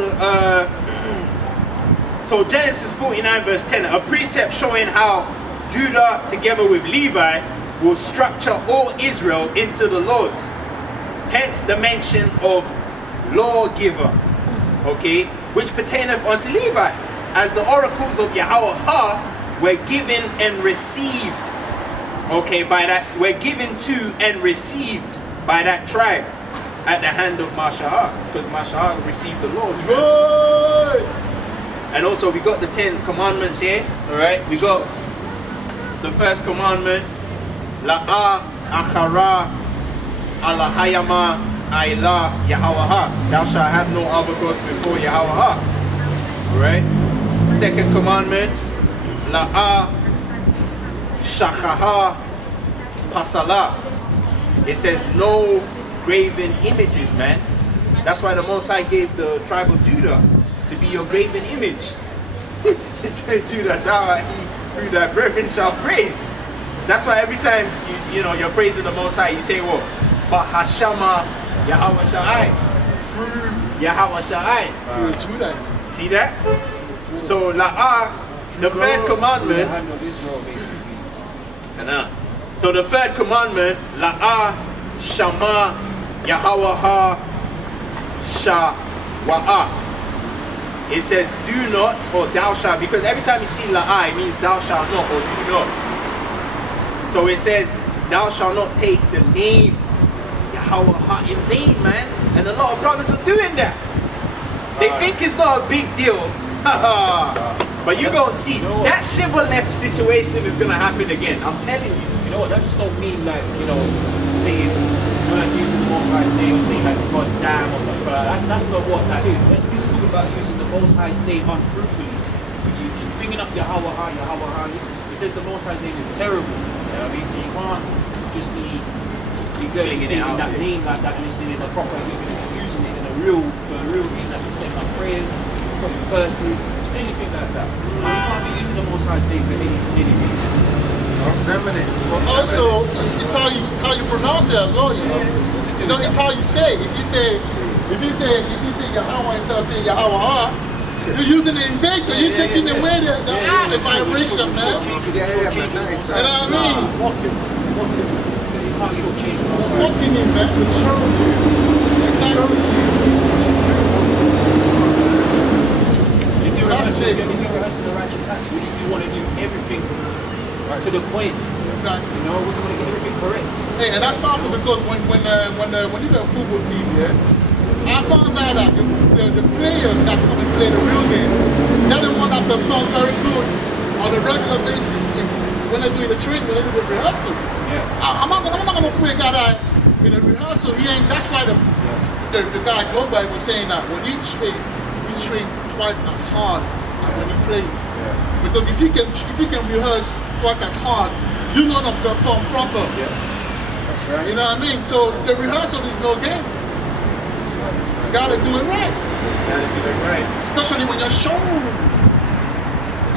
Genesis 49 verse 10, a precept showing how Judah together with Levi will structure all Israel into the Lord. Hence the mention of lawgiver, okay, which pertaineth unto Levi, as the oracles of Yahweh were given and received, okay, by that, were given to and received by that tribe at the hand of Mashah, because Mashah received the laws. Right? And also we got the 10 commandments here, alright? We got the first commandment, La'a Achara Alahayama Ayla Yahweh. Thou shalt have no other gods before Yahweh. Alright? Second commandment, La'a Shachaha Pasala. It says no graven images, man. That's why the Most High gave the tribe of Judah to be your graven image. Judah, thou who thy brethren shall praise. That's why every time you're praising the Most High, you say what? But Hashama Yahweh Shai. Through Yahweh Shai. Through Judah. See that? So the third commandment. So the third commandment, Shama Yahweh Sha'wa'a. It says do not or thou shalt, because every time you see La'ah it means thou shalt not or do not. So it says thou shalt not take the name Yahweh in vain, man. And a lot of brothers are doing that. They think it's not a big deal. But you're gonna see that Shibboleth situation is gonna happen again. I'm telling you. You know what, that just don't mean like, saying like using the Most High's name, saying like God damn or something like that. That's not what that is. This is talking about using the Most High's name unfruitfully. You just bringing up Yahweh. He says the Most High's name is terrible. You know what I mean? So you can't just be going taking that name like that, listing as a proper, you're going to be using it for a real reason, like you're saying like prayers, probably verses, anything like that. And we can't be using the Most High's name for any reason. But also, it's how you pronounce it as well, you know. You know, it's how you say. If you say Yahweh instead of saying Yahweh, you're using the invader. You're taking away the vibration, man. You know what I mean? Walking in, man. Exactly. If you're rehearsing the righteous acts, you want to do everything to the point. Exactly. You know, we want to get everything correct. Hey, and that's powerful because when you got a football team, yeah, I found out that the players that come and play the real game, they're the one that perform very good on a regular basis when they're doing the training, when they do the rehearsal. Yeah. I'm not gonna put a guy that in the rehearsal. That's why the guy Drogba was saying that when he train twice as hard as when he plays. Yeah. Because if you can rehearse twice as hard, you're gonna perform proper. Yeah. That's right. You know what I mean? So the rehearsal is no game. You gotta do it right. Especially when you're shown.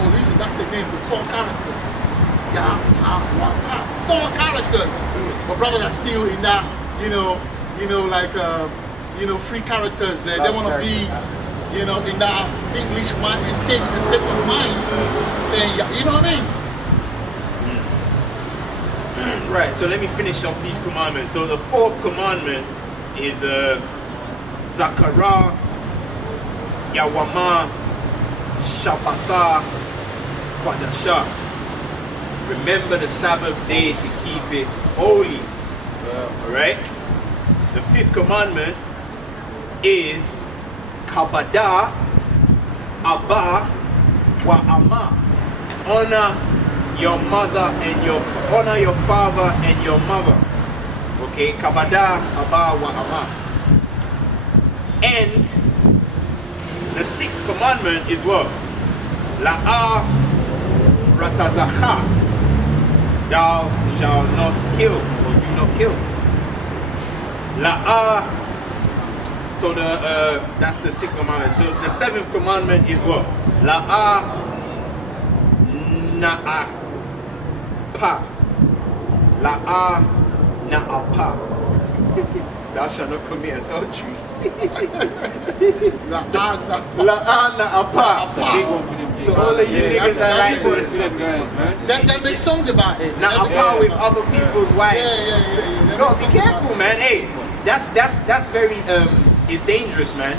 Oh, listen, that's the name, the 4 characters. Yeah, 4 characters. But brothers are still in that, free characters. They want to be, in that English mind, state of mind, saying, you know what I mean? Right, so let me finish off these commandments. So the 4th commandment is Zakara, Yawama, Shabbatha, Kwadasha. Remember the Sabbath day to keep it holy. Alright? The 5th commandment is Kabada, Abba, Wa Ama. Honor your mother and honor your father and your mother. Okay, Kabada, Abba, Wa Ama. And the 6th commandment is what? La'a Ratazacha. Thou shalt not kill, or do not kill. La'a. So that's the 6th commandment. So the 7th commandment is what? La'a Na'a Pa. La'a Na'a Thou shalt not commit adultery. La'a Na'a That's a big one for them. So all of you niggas are like They make songs about it. Na'a with other people's wives. Yeah. You gotta be careful, man. Hey, that's very it's dangerous, man.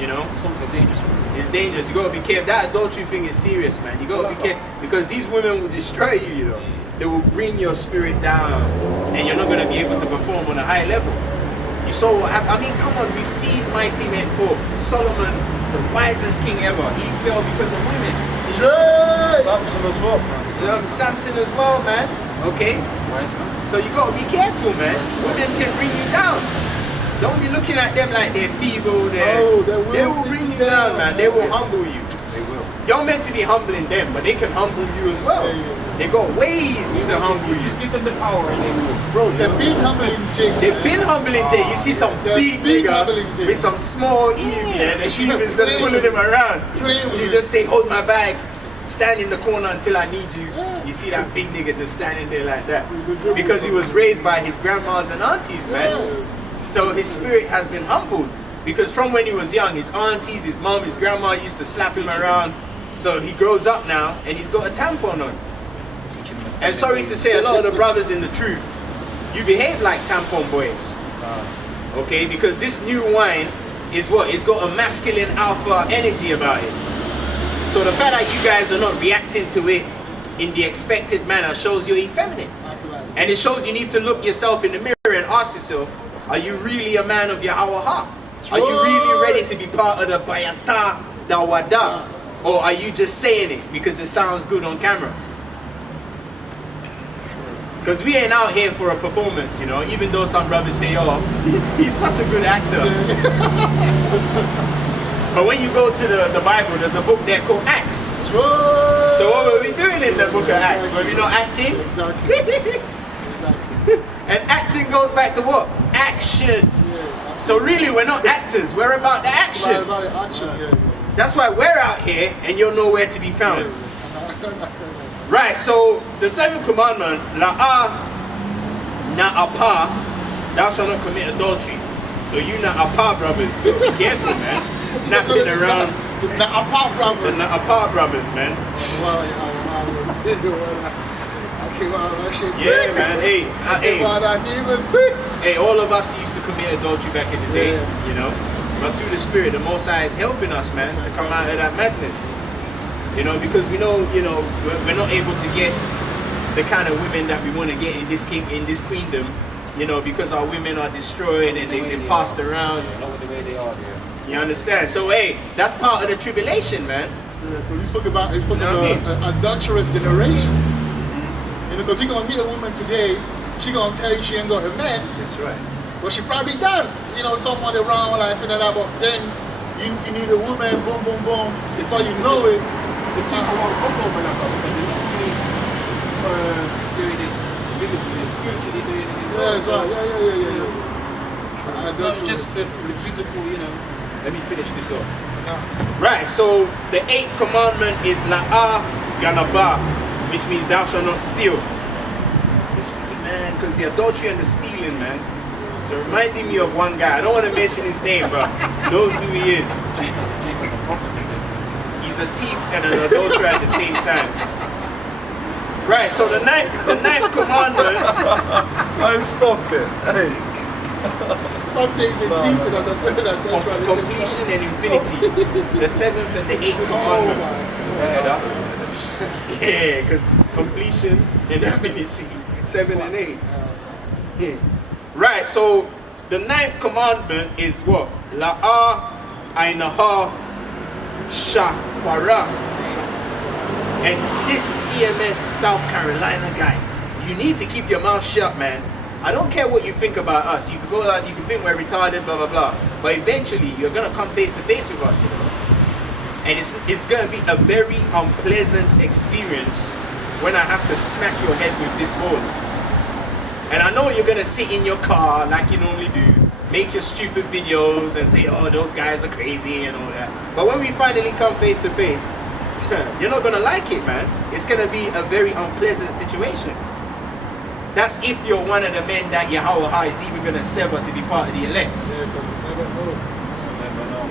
You know? Songs are dangerous. It's dangerous. You gotta be careful. That adultery thing is serious, man. You gotta be careful because these women will destroy you, you know. They will bring your spirit down and you're not gonna be able to perform on a high level. You saw what happened. I mean, come on, we've seen mighty men fall. Solomon, the wisest king ever, he fell because of women. Samson as well. Samson as well, man. Okay? Wise man. So you gotta be careful, man. Women can bring you down. Don't be looking at them like they're feeble. They will bring you down, man. They will humble you. They will. You're meant to be humbling them, but they can humble you as well. They got ways to humble you. Just give them the power and they will. Bro, they've been humbling Jay. They've been humbling Jay. You see some big nigga with some small Eve, and the Eve is just pulling him around. She just say, hold my bag, stand in the corner until I need you. You see that big nigga just standing there like that. Because he was raised by his grandmas and aunties, man. So his spirit has been humbled. Because from when he was young, his aunties, his mom, his grandma used to slap him around. So he grows up now and he's got a tampon on. And sorry to say, a lot of the brothers in the truth, you behave like tampon boys. Okay, because this new wine is what? It's got a masculine alpha energy about it. So the fact that you guys are not reacting to it in the expected manner shows you're effeminate. And it shows you need to look yourself in the mirror and ask yourself, are you really a man of Yahweh? Are you really ready to be part of the Bayata Dawada? Or are you just saying it because it sounds good on camera? Because we ain't out here for a performance, you know, even though some brothers say, oh, he's such a good actor. But when you go to the Bible, there's a book there called Acts. So what were we doing in the book of Acts? Were we not acting? Exactly. And acting goes back to what? Action. So really, we're not actors. We're about the action. That's why we're out here and you're nowhere to be found. Right, so the seventh commandment, La'ah na'apah, thou shalt not commit adultery. So you na'apah brothers, be careful, man. Not being around Na'apah brothers. the na'apah brothers, man. Yeah, man. Hey, all of us used to commit adultery back in the day, you know. But through the Spirit, the Most High is helping us, man, to come out of that madness. You know, because we know, you know, we're not able to get the kind of women that we want to get in this queendom, you know, because our women are destroyed and they've been passed around. Not the way they are, You understand? So, hey, that's part of the tribulation, man. Because he spoke about adulterous generation. You know, because you're gonna meet a woman today, she gonna tell you she ain't got a man. That's right. Well, she probably does. You know, someone around life and that, but then you need a woman, boom, boom, boom. Before you know it. It's a two-for-one combo, man, because they're not only doing it physically, they're spiritually doing it as well. Yeah, that's right. Yeah. It's not just the physical, you know. Let me finish this off. Right, so the eighth commandment is La'ah ganabah, which means thou shalt not steal. It's funny, man, because the adultery and the stealing, man, it's reminding me of one guy. I don't want to mention his name, but knows who he is. He's a thief and an adulterer at the same time. Right, so the ninth commandment. I stop it. Hey. Completion and infinity. The seventh and the eighth commandment. Yeah, because completion and infinity. 7 and 8. Yeah. Right, so the ninth commandment is what? La'ah ainaha shakwara. And this DMS South Carolina guy, you need to keep your mouth shut, man. I don't care what you think about us. You can go out, you can think we're retarded, blah, blah, blah. But eventually, you're going to come face to face with us, you know. And it's going to be a very unpleasant experience when I have to smack your head with this board. And I know you're going to sit in your car like you normally do, make your stupid videos and say, oh, those guys are crazy and all that. But when we finally come face to face, you're not going to like it, man. It's going to be a very unpleasant situation. That's if you're one of the men that Yahweh is even going to sever to be part of the elect. Yeah, because you never know.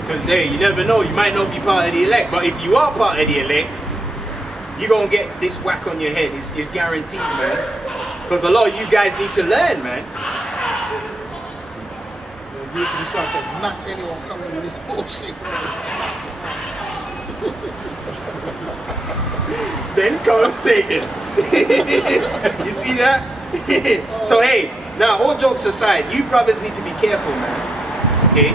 Because, hey, you never know. You might not be part of the elect. But if you are part of the elect, you're going to get this whack on your head. It's guaranteed, man. Because a lot of you guys need to learn, man. Yeah, give it to me so I can knock anyone coming with this bullshit, man. Then come Satan. You see that? So hey, now all jokes aside, you brothers need to be careful, man. Okay?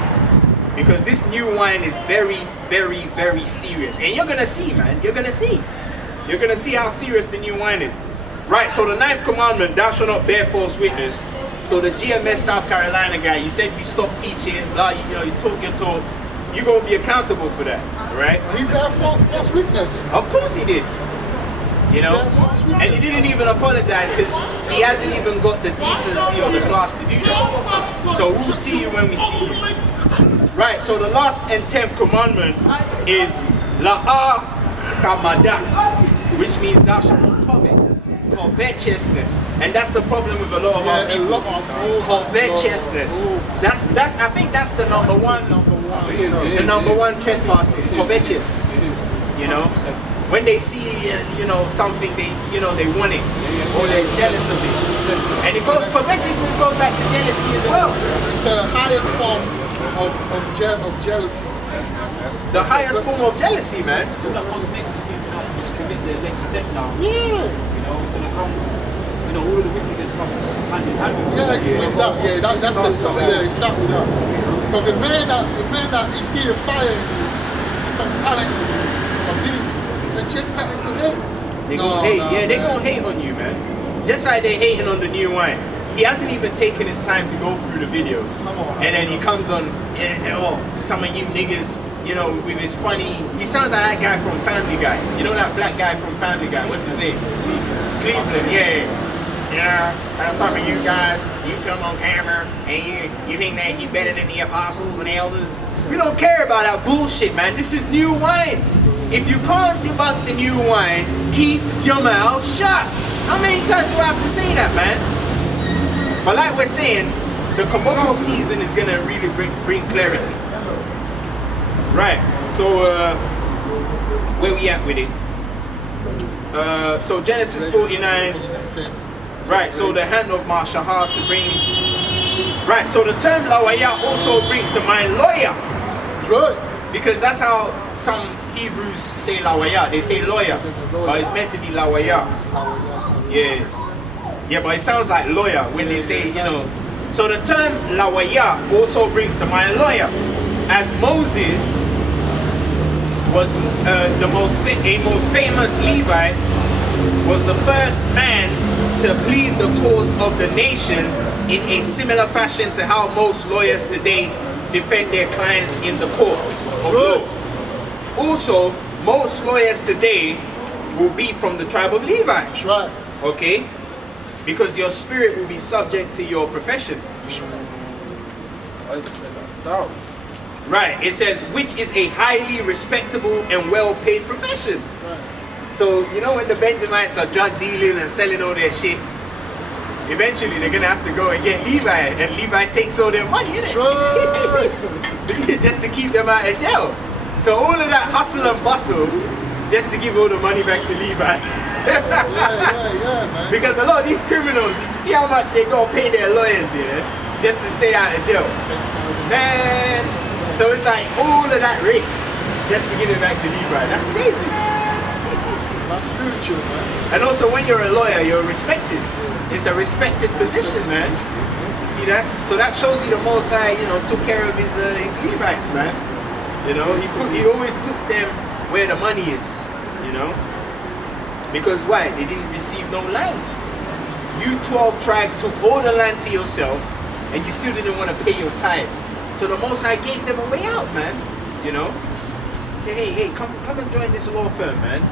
Because this new wine is very, very, very serious. And you're gonna see, man. You're gonna see. You're gonna see how serious the new wine is. Right, so the ninth commandment, thou shalt not bear false witness. So the GMS South Carolina guy, you said you stopped teaching, blah, you know, you talk your talk. You're gonna be accountable for that, right? He bear false witness. Of course he did. You know, and he didn't even apologize because he hasn't even got the decency or the class to do that. So we'll see you when we see you. Right, so the last and 10th commandment is La'ah Hamadah, which means thou shalt not covet. Covetousness. And that's the problem with a lot of our people. Covetousness. That's I think that's the number one trespassing. Covetous. You know? When they see, you know, something, they want it, or they're jealous of it, and it goes. Covetousness goes back to jealousy as well. It's the highest form of jealousy. The highest form of jealousy, man. So that one's next is to commit the next step now. Yeah. You know, it's gonna come. You know, all of the wickedness comes hand in hand with Yeah, with that. Yeah, that's the stuff. Yeah, it's not with that. Because the man that you see the fire, you see some talent, some ability. The chicks starting to hate. They gonna hate. They gonna hate on you, man. Just like they're hating on the new wine. He hasn't even taken his time to go through the videos. And then he comes on and says, oh, some of you niggas, you know, with his funny, he sounds like that guy from Family Guy. You know that black guy from Family Guy, what's his name? Cleveland, yeah. some of you guys, you come on camera and you think that you better than the apostles and elders. We don't care about that bullshit, man. This is new wine. If you can't debunk the new wine, keep your mouth shut. How many times do I have to say that, man? But like we're saying, the Kaboko season is gonna really bring clarity. Right. So where we at with it? So Genesis 49. Right. So the hand of Mashahar to bring. Right. So the term lawaya also brings to mind lawyer. Good. Because that's how some Hebrews say lawaya. They say lawyer, but it's meant to be lawaya. Yeah. Yeah, but it sounds like lawyer when they say, you know. So the term lawaya also brings to mind lawyer, as Moses was the most famous Levite, was the first man to plead the cause of the nation in a similar fashion to how most lawyers today defend their clients in the courts of law. Also, most lawyers today will be from the tribe of Levi. That's right. Okay? Because your spirit will be subject to your profession. Right, it says, which is a highly respectable and well-paid profession. So, you know when the Benjamites are drug dealing and selling all their shit, eventually they're going to have to go and get Levi, and Levi takes all their money, innit? Just to keep them out of jail. So all of that hustle and bustle, just to give all the money back to Levi. Yeah, man. Because a lot of these criminals, you see how much they go pay their lawyers here, just to stay out of jail. Man, so it's like all of that risk, just to give it back to Levi. That's crazy. That's spiritual, man. And also when you're a lawyer, you're respected. It's a respected position, man. You see that? So that shows you the Most High, you know, took care of his Levites, man. You know, he always puts them where the money is, you know. Because why? They didn't receive no land. You 12 tribes took all the land to yourself, and you still didn't want to pay your tithe. So the Most High gave them a way out, man. You know? Say, hey, come and join this law firm, man.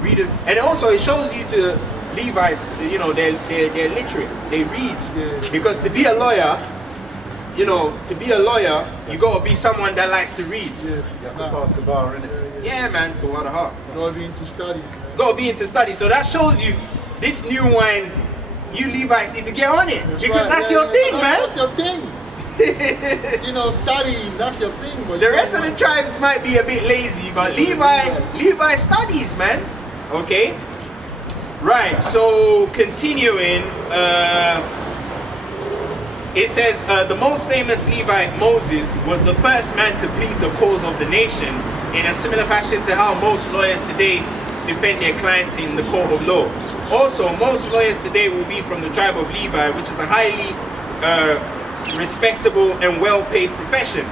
Read it. And also it shows you to Levites, you know, they're literate. They read. Yeah. Because to be a lawyer, you know, you gotta be someone that likes to read. Yes. You have to pass the bar, innit? Yeah, man, to water heart. Gotta be into studies, man. Gotta be into study. So that shows you this new wine, you Levites need to get on it. Because right. that's your thing, man. That's your thing. You know, studying, that's your thing. But The rest of the tribes might be a bit lazy, but Levi studies, man. Okay? Right, so continuing, it says, the most famous Levite, Moses, was the first man to plead the cause of the nation in a similar fashion to how most lawyers today defend their clients in the court of law. Also, most lawyers today will be from the tribe of Levi, which is a highly respectable and well-paid profession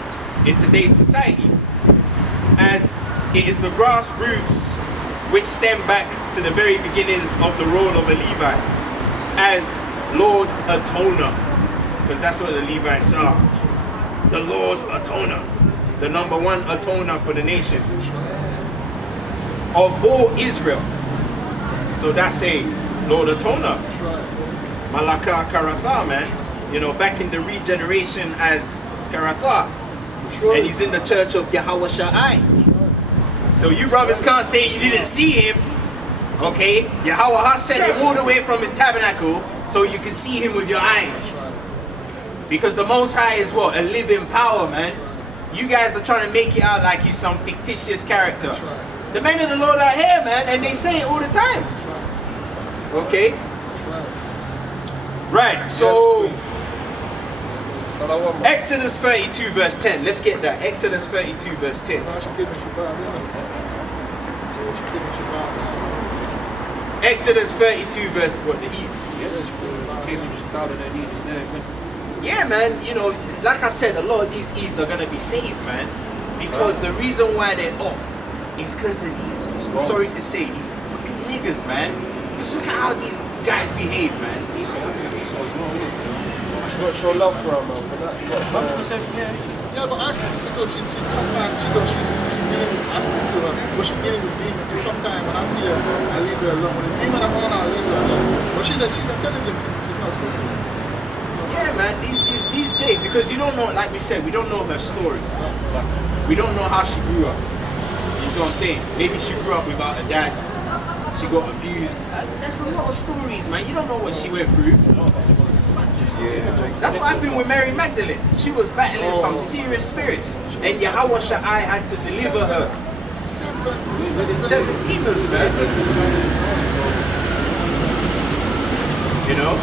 in today's society, as it is the grassroots which stem back to the very beginnings of the role of a Levite as Lord Atoner, because that's what the Levites are. The Lord Atoner, the number one atoner for the nation of all Israel. So that's a Lord Atoner. Malaka Karatha, man. You know, back in the regeneration as Karatha. And he's in the church of Yahweh Shai. So you brothers can't say you didn't see him. Okay? Yahweh sent him all the way from his tabernacle so you can see him with your eyes. Because the Most High is what? A living power, man. You guys are trying to make it out like he's some fictitious character. The men of the Lord are here, man, and they say it all the time. Okay? Right, so Exodus 32 verse 10. Let's get that. Exodus 32 verse 10. Exodus 32 verse what? The Eve. Yeah, man. You know, like I said, a lot of these Eves are gonna be saved, man. Because the reason why they're off is because of these, sorry to say, these fucking niggas, man. Just look at how these guys behave, man. She got to show love for her, man. For that, you got to 100%, yeah. Yeah, but I see it's because sometimes she's dealing with aspect to her, but she's dealing with demons. So sometimes when I see her, I leave her alone. When the demon are on her, I leave her alone. But she's intelligent. She's not stupid. Yeah, man, these Jade, because you don't know, like we said, we don't know her story. We don't know how she grew up. You see what I'm saying? Maybe she grew up without a dad. She got abused. There's a lot of stories, man. You don't know what she went through. That's what happened with Mary Magdalene. She was battling some serious spirits, and Yahweh Shai had to deliver her. 7 demons, man. You know?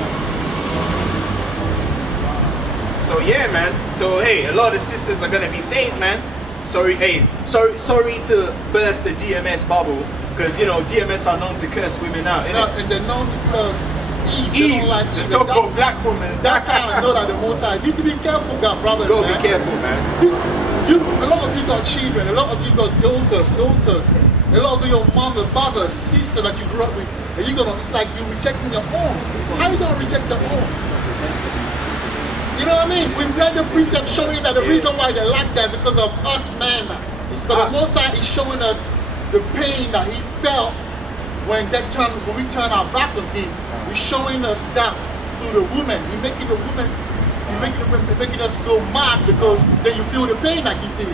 So yeah, man. So hey, a lot of sisters are gonna be saved, man. Sorry to burst the GMS bubble, because you know GMS are known to curse women out, innit? And they're known to curse Eve. Eve, don't like the Eve. so-called black woman. That's how I know that the Most High. You need to be careful, God, brothers. Go man. be careful, man. A lot of you got children. A lot of you got daughters. A lot of your mother, father, sister that you grew up with. And it's like you're rejecting your own. How you gonna reject your own? You know what I mean? We've read the precept showing that the reason why they like that is because of us, man. It's but us. the Most High is showing us the pain that he felt when we turn our back on him. He's showing us that through the woman. He's making us go mad because then you feel the pain that you feel.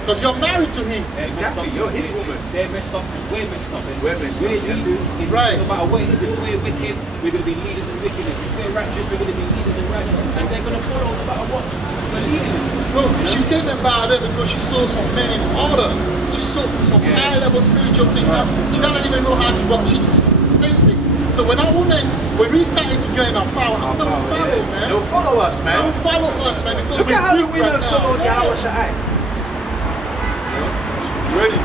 Because you're married to him. Exactly, you're his woman. They're messed up because we're messed up. We're messed up, We're yeah. leaders. Right. No matter what it is, if we're wicked, we're going to be leaders in wickedness. If we're righteous, we're going to be leaders in righteousness. And they're going to follow no matter what. We're leading. No, she came about it because she saw some men in order. She saw some high-level spiritual thing. She doesn't even know how to walk. She keeps saying things. So when we started to gain our power, I'm going to follow, man. They'll follow us, man. Don't follow us, man. Because Look at how the women right followed Yahweh Shai. ready.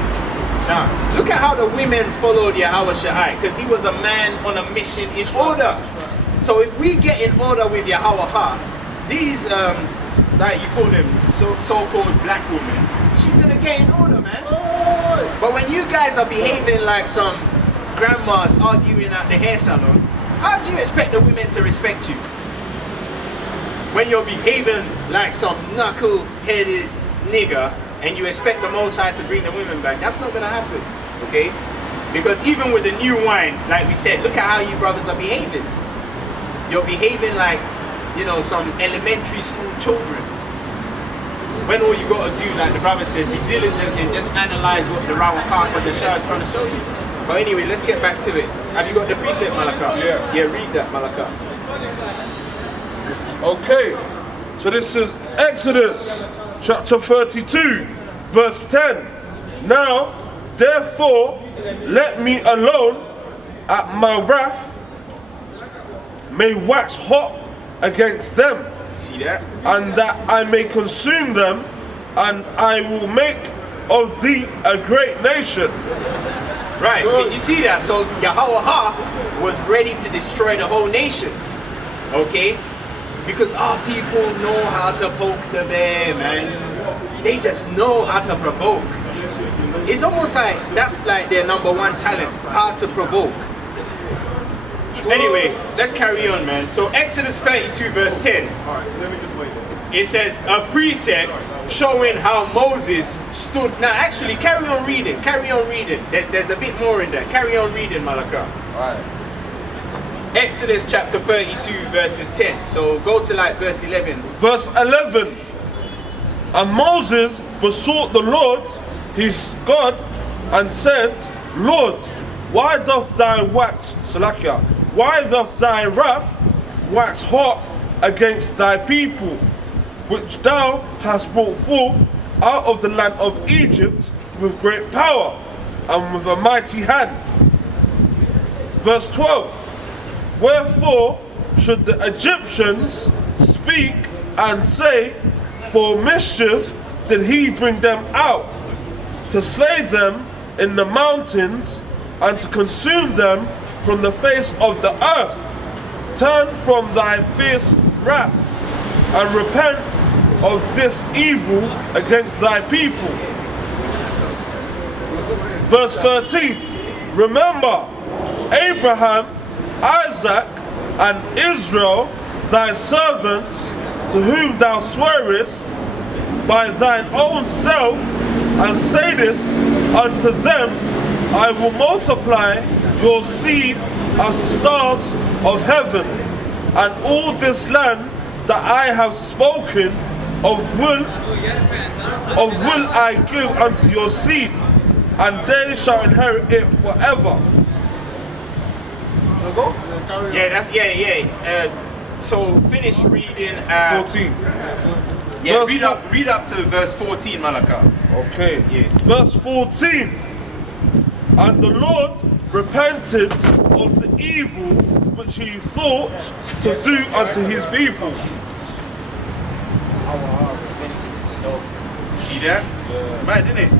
Now, look at how the women followed Yahweh Shai, because he was a man on a mission in order. So if we get in order with Yahweh, these, like you call them, so-called black women, she's going to get in order, man. But when you guys are behaving like some grandmas arguing at the hair salon, how do you expect the women to respect you? When you're behaving like some knuckle-headed nigger and you expect the Most High to bring the women back, that's not going to happen, okay? Because even with the new wine, like we said, look at how you brothers are behaving. You're behaving like, you know, some elementary school children. When all you got to do, like the brother said, be diligent and just analyze what the Rawakak or the Shah is trying to show you. But anyway, let's get back to it. Have you got the precept, Malaka? Yeah. Yeah, read that, Malaka. Okay, so this is Exodus chapter 32, verse 10. Now, therefore, let me alone at my wrath may wax hot against them, See that? and that I may consume them, and I will make of thee a great nation. Right, can you see that? So Yahweh was ready to destroy the whole nation. Okay? Because our people know how to poke the bear, man. They just know how to provoke. It's almost like that's like their number one talent, how to provoke. Anyway, let's carry on, man. So Exodus 32 verse 10. It says a precept showing how Moses stood. Now actually carry on reading. There's a bit more in there. Carry on reading, Malaka. Alright. Exodus chapter 32 verses 10. So go to like verse 11. Verse 11. And Moses besought the Lord his God and said, Lord, why doth thy why doth thy wrath wax hot against thy people, which thou hast brought forth out of the land of Egypt with great power and with a mighty hand? Verse 12. Wherefore should the Egyptians speak and say, for mischief did he bring them out, to slay them in the mountains, and to consume them from the face of the earth? Turn from thy fierce wrath, and repent of this evil against thy people. Verse 13. Remember Abraham, Isaac, and Israel, thy servants, to whom thou swearest by thine own self, and saidest unto them, I will multiply your seed as the stars of heaven, and all this land that I have spoken of will I give unto your seed, and they shall inherit it forever. So finish reading 14. Yeah, Verse read up to verse 14, Malaka. Okay. Yeah. Verse 14. And the Lord repented of the evil which he thought to do unto his people. See that? Yeah. It's mad, isn't it?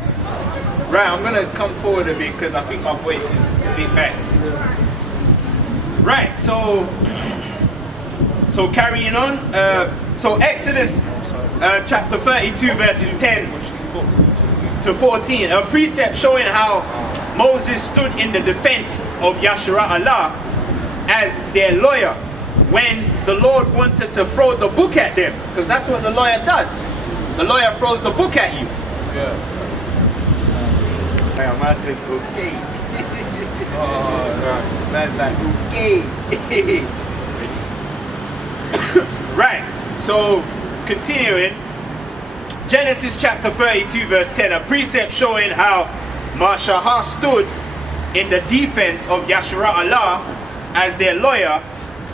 Right, I'm gonna come forward a bit because I think my voice is a bit back. Right, so carrying on. So Exodus chapter 32 verses 10 to 14. A precept showing how Moses stood in the defense of Yahshua Allah as their lawyer when the Lord wanted to throw the book at them, because that's what the lawyer does. The lawyer throws the book at you. Yeah. Man says okay. Oh, Man's like okay. Right, so continuing, Genesis chapter 32 verse 10, a precept showing how Mashahah stood in the defense of Yahshua Allah as their lawyer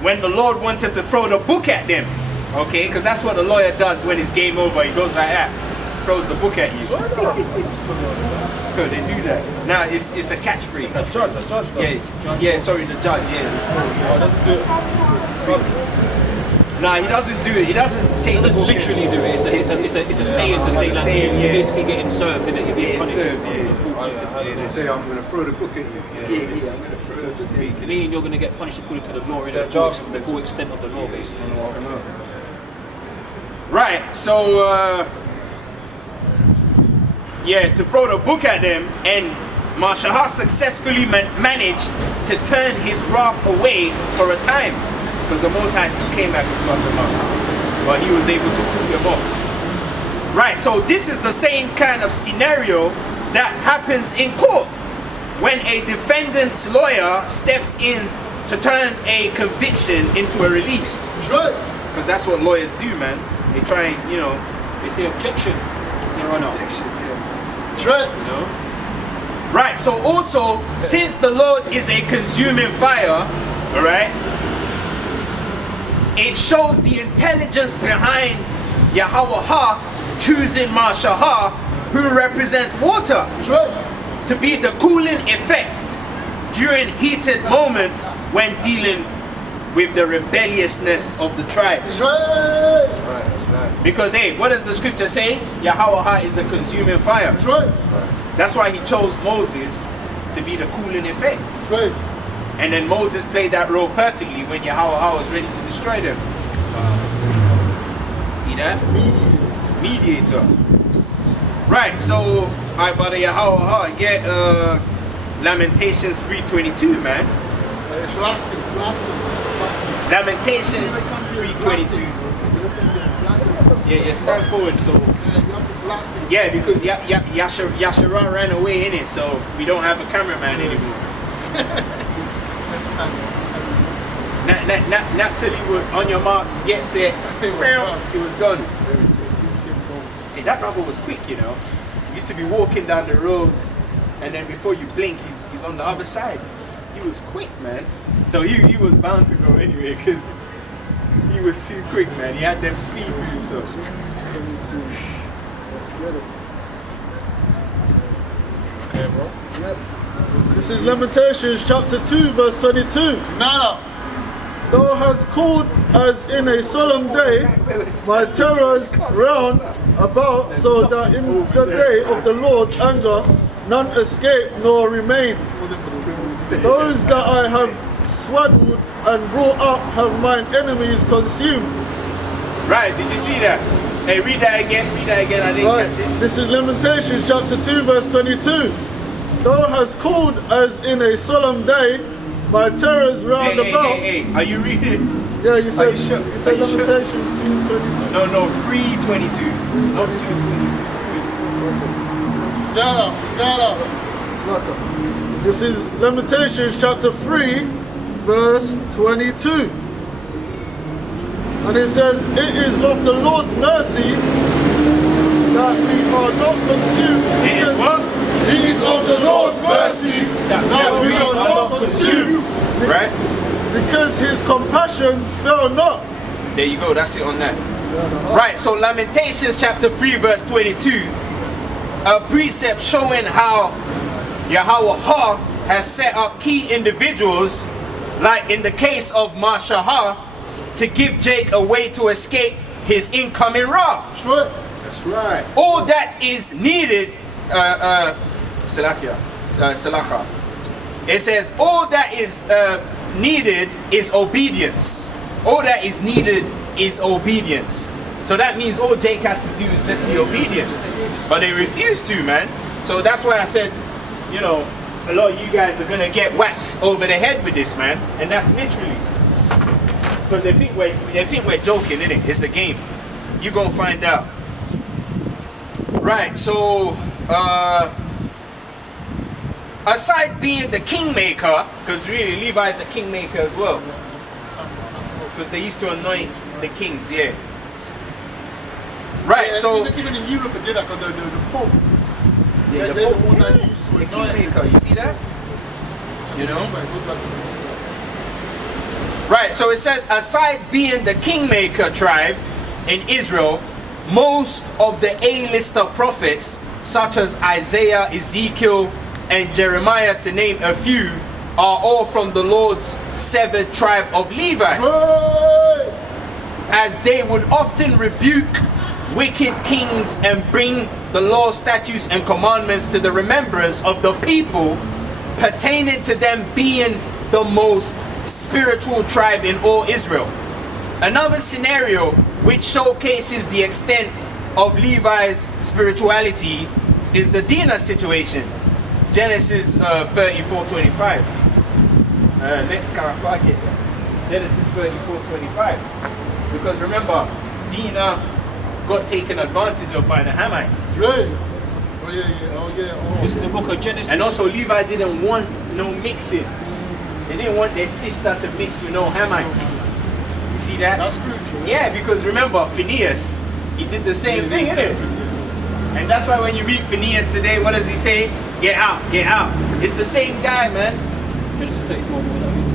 when the Lord wanted to throw the book at them. Okay, because that's what the lawyer does when it's game over. He goes like that, throws the book at you. They do that. Now it's a catchphrase. The judge. Yeah, sorry, the judge. Nah, he doesn't do it. He doesn't take the book. Literally do it. It's a saying to say that you're basically getting served, and you're being punished. They say, I'm going to throw the book at you. Yeah, I'm going to throw the book. Meaning you're going to get punished according to the law, in the full extent of the law, basically. Right, so to throw the book at them, and Mashahah successfully managed to turn his wrath away for a time, because the Most High still came back and fucked them up, but he was able to cool them off. Right, so this is the same kind of scenario that happens in court when a defendant's lawyer steps in to turn a conviction into a release. Right. Because that's what lawyers do, man. They try and, They say objection, Your Honor. objection, yeah. That's right. You know? Right, so also, since the Lord is a consuming fire, alright, it shows the intelligence behind Yahweh choosing Mashahah, who represents water, That's right. to be the cooling effect during heated moments when dealing with the rebelliousness of the tribes. That's right. Because hey, what does the scripture say? Yahweh is a consuming fire. That's right. That's why he chose Moses to be the cooling effect. That's right. And then Moses played that role perfectly when Yahweh was ready to destroy them. See that? Mediator. Right, so alright, brother Yahweh, get Lamentations 3:22, man. Lamentations 3:22. Yeah, stand forward. So yeah, because Yashara ran away in it, so we don't have a cameraman anymore. Naphtali, on your marks, get set. It was done. Hey, that brother was quick, He used to be walking down the road, and then before you blink, he's on the other side. He was quick, man. So he was bound to go anyway, because he was too quick, man. He had them speed moves. So. Let's get it. Okay, bro. Yep. This is Lamentations chapter 2 verse 22. Now, Thou hast called as in a solemn day my terrors round about, so that in the day of the Lord's anger none escape nor remain. Those that I have swaddled and brought up have mine enemies consumed. Right, did you see that? Hey, read that again, I didn't catch it. This is Lamentations chapter 2 verse 22. Thou hast called as in a solemn day my terrors round about. Hey, are you reading Yeah, you said, sure? you said Are you sure? Lamentations 2:22. No, 3:22. Not 2:22. No. It's not that. This is Lamentations chapter 3, verse 22. And it says, it is of the Lord's mercy that we are not consumed. It is what? It is of the Lord's mercies that we are not consumed. Right? Because his compassions fail not. There you go, that's it on that. Right, so Lamentations chapter 3 verse 22, a precept showing how Yahweh has set up key individuals, like in the case of Mashahah, to give Jake a way to escape his incoming wrath. That's right. All that is needed, Salakia. It says all that is needed is obedience. All that is needed is obedience. So that means all Jake has to do is just be obedient. But they refuse to, man. So that's why I said, you know, a lot of you guys are gonna get whacked over the head with this, man. And that's literally because they think we're joking, innit? It's a game. You're gonna find out. Right, so aside being the kingmaker, because really Levi is a kingmaker as well, because they used to anoint the kings, yeah. Right, Yeah, so even in Europe they did that because the Pope. yeah, the They're Pope, the one that used to the anoint. kingmaker, you see that? You know? Right, so it says, aside being the kingmaker tribe in Israel, most of the A-lister prophets, such as Isaiah, Ezekiel, and Jeremiah, to name a few, are all from the Lord's severed tribe of Levi, as they would often rebuke wicked kings and bring the law, statutes, and commandments to the remembrance of the people, pertaining to them being the most spiritual tribe in all Israel. Another scenario which showcases the extent of Levi's spirituality is the Dinah situation. Genesis 34:25. Genesis 34:25. Because remember, Dinah got taken advantage of by the Hamites. Right. Oh yeah. This is the book of Genesis. And also Levi didn't want no mixing. They didn't want their sister to mix with no Hamites. You see that? That's spiritual. Yeah, because remember Phineas, he did the same thing, innit? And that's why when you read Phineas today, what does he say? Get out, get out. It's the same guy, man. Genesis 34, what that is?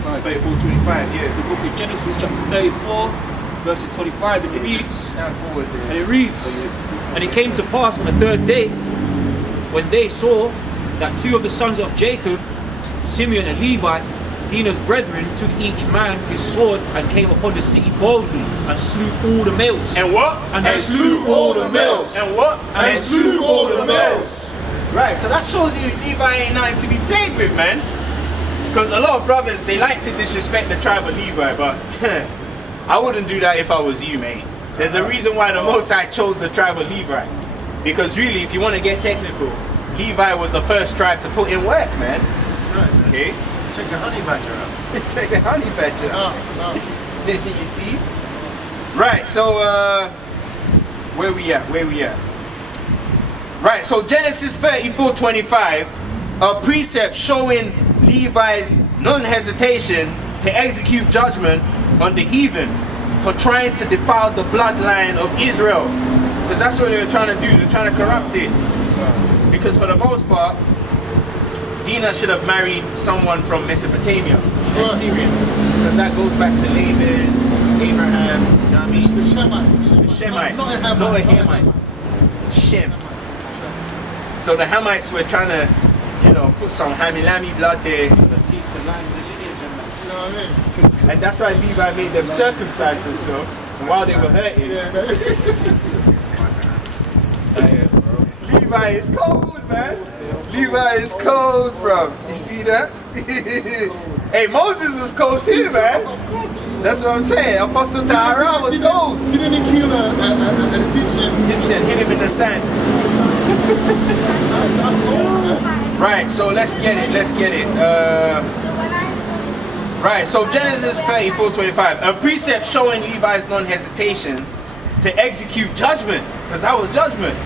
25. 34:25, It's yeah. the book of Genesis chapter 34, verses 25, and it reads, Stand forward there. and it reads, and it came to pass on the third day, when they saw that two of the sons of Jacob, Simeon and Levi, Dinah's brethren, took each man his sword and came upon the city boldly and slew all the males. And what? And slew all the males. And what? And slew all the males. Right, so that shows you Levi ain't nothing to be played with, man. Because a lot of brothers, they like to disrespect the tribe of Levi, but I wouldn't do that if I was you, mate. There's a reason why the Most High chose the tribe of Levi. Because really, if you want to get technical, Levi was the first tribe to put in work, man. Okay? Check the honey badger out. Check the honey badger out. You see? Right, so where we at? Right, so Genesis 34:25, a precept showing Levi's non-hesitation to execute judgment on the heathen for trying to defile the bloodline of Israel. Because that's what they were trying to do, they're trying to corrupt it. Because for the most part, Dinah should have married someone from Mesopotamia, or Syria. Because that goes back to Laban, Abraham, you know what I mean? The Shemite. The Shemites, Not a not a Hamite. Hamite. Shem. So the Hamites were trying to, you know, put some Hamilami blood there. The teeth, the line, the lineage, and that. You know what I mean? And that's why Levi made them circumcise themselves while they were hurting. Levi is cold, man. Levi is cold, bro. You see that? Hey, Moses was cold too, man. Of course. That's what I'm saying. Apostle Tahara was cold. He didn't kill an Egyptian. Egyptian hit him in the sands. That's cold, man. Right, so let's get it. Right, so Genesis 34:25, a precept showing Levi's non-hesitation to execute judgment, because that was judgment,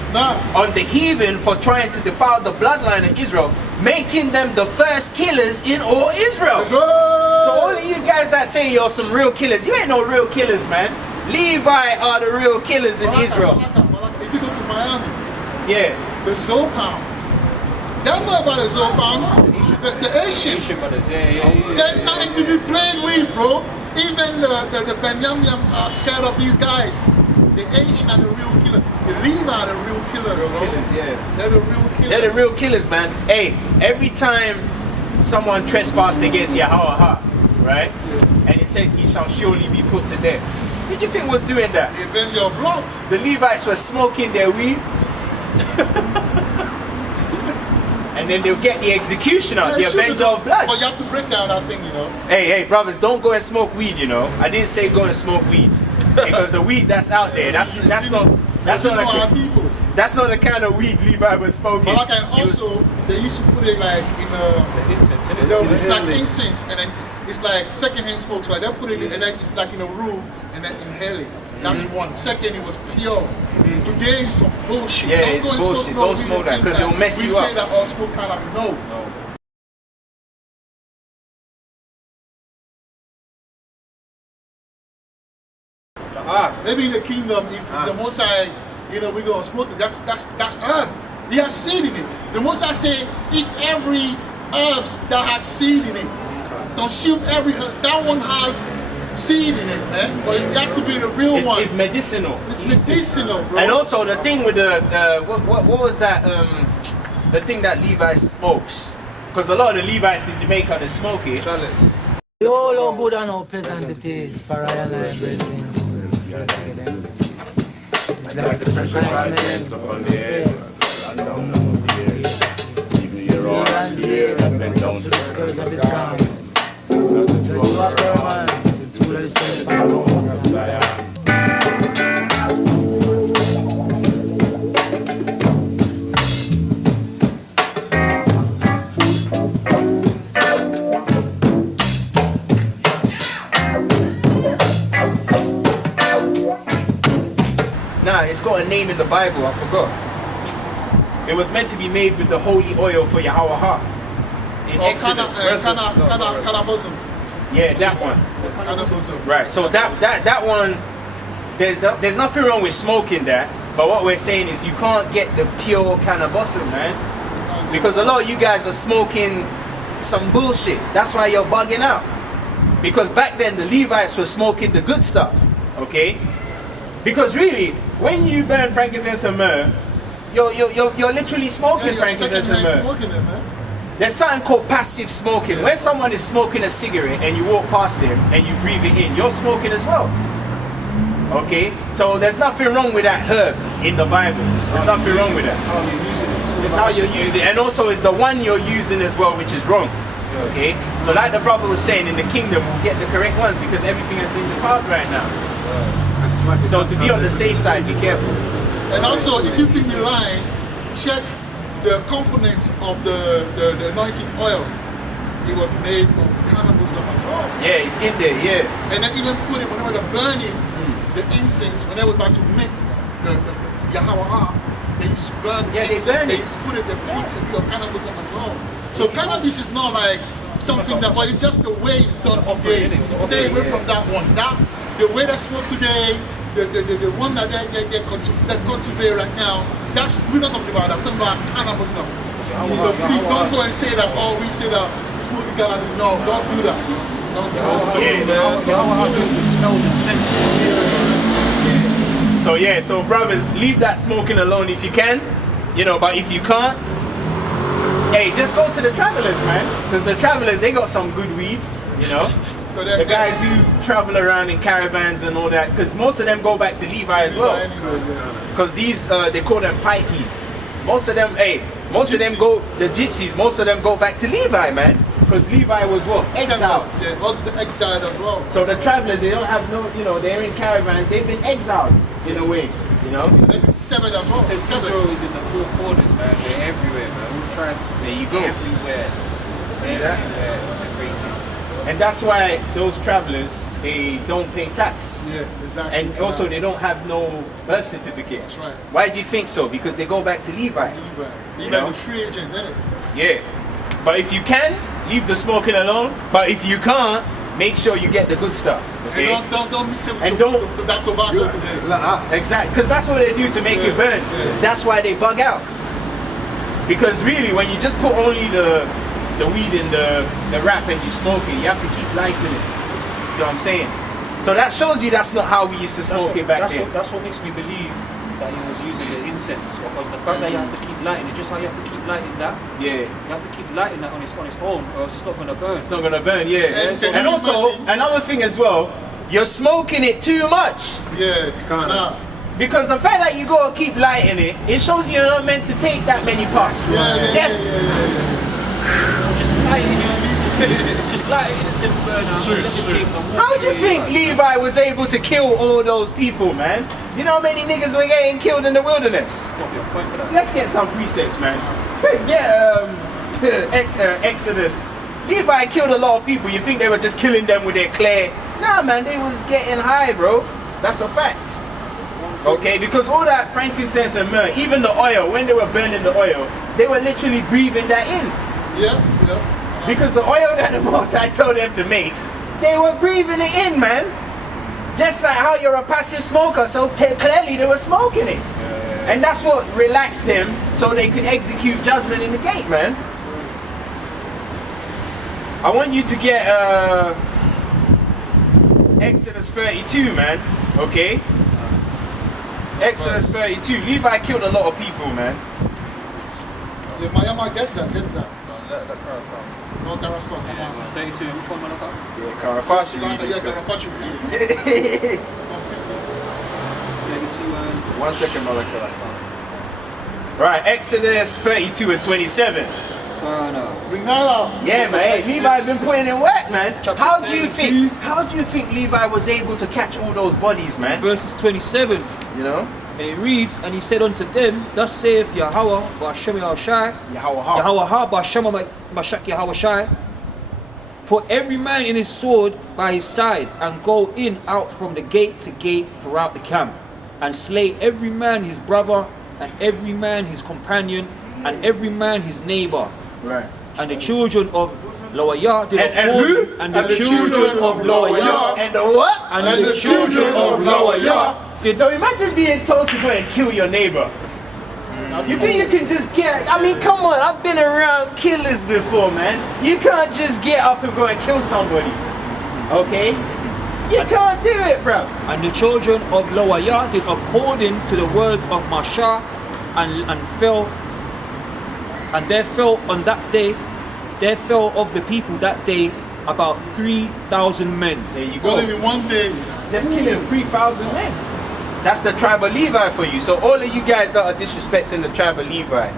on the heathen for trying to defile the bloodline of Israel, making them the first killers in all Israel. So all of you guys that say you're some real killers, you ain't no real killers, man. Levi are the real killers in Israel. If you go to Miami, Yeah. the Zopan, they don't know about the Zopan, the Asian. brothers, They're nothing to be played with, bro. Even the Benjamin are scared of these guys. The Asian are the real killer. The Levi are the real killers, bro. They're the real killers. They're the real killers, man. Hey, every time someone trespassed against Yahweh, right? And it said he shall surely be put to death. Who do you think was doing that? The Avenger of Blood. The Levites were smoking their weed. And then they'll get the executioner, the Avenger of Blood. But you have to break down that thing, you know. Hey, brothers, don't go and smoke weed, you know. I didn't say go and smoke weed. Because the weed that's out there, that's not the kind of weed Levi was smoking. But like, also, they used to put it like in a it's like incense, and then it's like secondhand smoke. So like they put it, and then it's like in a room, and then inhale it. That's one. Second, it was pure. Today is some bullshit. Yeah, it's bullshit. Don't smoke that because it will mess you up. We say that all smoke kind of no. Maybe in the kingdom, if the Most High, you know, we're gonna smoke it. That's herb. He has seed in it. The Most High say, eat every herbs that had seed in it. Consume every herb. That one has seed in it, man. But it has to be the real one. It's medicinal. It's medicinal, bro. And also the thing with the what was that the thing that Levi smokes? Because a lot of the Levites in Jamaica they smoke it. Oh, how good and how pleasant it is for I and I, brethren. It's like the fresh nice upon the air, and down the air. Even you're all here and bend down to the skirts of his garment. That's a walk there, man. The tool of the same power. It's got a name in the Bible, I forgot. It was meant to be made with the holy oil for Yahweh in Exodus. Cannabism. Yeah, that one. Cannabism. Right. So that one, there's nothing wrong with smoking that, but what we're saying is you can't get the pure cannabis, man, because a lot of you guys are smoking some bullshit. That's why you're bugging out. Because back then the Levites were smoking the good stuff. Okay. Because really, when you burn frankincense and myrrh, you're literally smoking frankincense and myrrh. There's something called passive smoking. When someone is smoking a cigarette and you walk past them and you breathe it in, you're smoking as well. Okay? So there's nothing wrong with that herb in the Bible. There's nothing wrong with that. It's how you use it. And also it's the one you're using as well, which is wrong. Okay? So like the brother was saying, in the kingdom we'll get the correct ones because everything has been defiled right now. So to be on the safe side, be careful. And also, if you think the line, check the components of the anointing oil. It was made of cannabis as well. Yeah, it's in there, yeah. And then even put it, whenever they're burning the incense, when they were about to make the Yahweh, they used to burn the incense. They put it of cannabis as well. So cannabis is not like something that, but it's just the way it's done today. Stay away from that one. The way they smoke today, the one that they cultivate right now, we're not talking about that. We're talking about cannabis. So please don't go and say that, oh, we say that smoking cannabis. No, don't do that. Don't do that. So brothers, leave that smoking alone if you can. You know, but if you can't, hey, just go to the travelers, man. Because the travelers, they got some good weed, you know. The guys who travel around in caravans and all that, because most of them go back to Levi as well. Because these, they call them pikeys. Most of them go, the gypsies, most of them go back to Levi, man. Because Levi was what? Exiled. Exiled as well. So the travelers, they don't have no, you know, they're in caravans, they've been exiled in a way, you know. Seven as well. Israel is in the four corners, man. They're everywhere, man. All tribes, there you go. Everywhere. See that? Integrated. And that's why those travelers, they don't pay tax. Yeah, exactly. And also they don't have no birth certificate. That's right. Why do you think so? Because they go back to Levi. Levi know? the free agent, isn't it? Yeah. But if you can, leave the smoking alone. But if you can't, make sure you get the good stuff. Okay? And don't mix it with And that tobacco today. Exactly. Because that's what they do to make it burn. Yeah. That's why they bug out. Because really, when you just put only the weed in the wrap and you smoke it, you have to keep lighting it. See what I'm saying? So that shows you that's not how we used to smoke it back then. That's what makes me believe that he was using the incense, because the fact that you have to keep lighting it, just how you have to keep lighting that. Yeah. You have to keep lighting that on its own, or else it's not gonna burn. It's not gonna burn, yeah. And And also, another thing as well, you're smoking it too much. Yeah, kinda. Because the fact that you go and keep lighting it, it shows you're not meant to take that many puffs. Just light it, just light it in a sense burner. How do you think Levi was able to kill all those people, man? You know how many niggas were getting killed in the wilderness? Let's get some precepts, man. Exodus. Levi killed a lot of people. You think they were just killing them with their clay? Nah, man, they was getting high, bro. That's a fact. Okay, because all that frankincense and myrrh, even the oil, when they were burning the oil, they were literally breathing that in. Yeah. Because the oil that the Most High told them to make, they were breathing it in, man. Just like how you're a passive smoker, so clearly they were smoking it. And that's what relaxed them, so they could execute judgment in the gate, man. I want you to get Exodus 32, man. Okay? Exodus 32. Levi killed a lot of people, man. Yeah, Miami, get that. No, Carafa, come on. 32, which one, man? Yeah, Carafashi. Yeah, Carafashi. 32, 1 second, Malachi. Right, Exodus 32 and 27. Bring that up. Yeah, man. Levi's been putting in work, man. How do you think Levi was able to catch all those bodies, man? Verses 27. You know? And it reads, and he said unto them, thus saith Yahweh, Ba'ashem Yahushai, Yahweh Ba'ashem Mashak Yahushai, put every man in his sword by his side, and go in out from the gate to gate throughout the camp, and slay every man his brother, and every man his companion, and every man his neighbor. Right. And the children of Loayah did and who? And the children of Loayah. And the what? And the children of Loayah. So imagine being told to go and kill your neighbor. You think you can just get, I mean, come on, I've been around killers before, man. You can't just get up and go and kill somebody. Okay? You can't do it, bro. And the children of Loayah did according to the words of Mashah, and fell. And there fell on that day, there fell of the people that day about 3,000 men. There you go. Only in one day. Just killing 3,000 men. That's the tribe of Levi for you. So all of you guys that are disrespecting the tribe of Levi,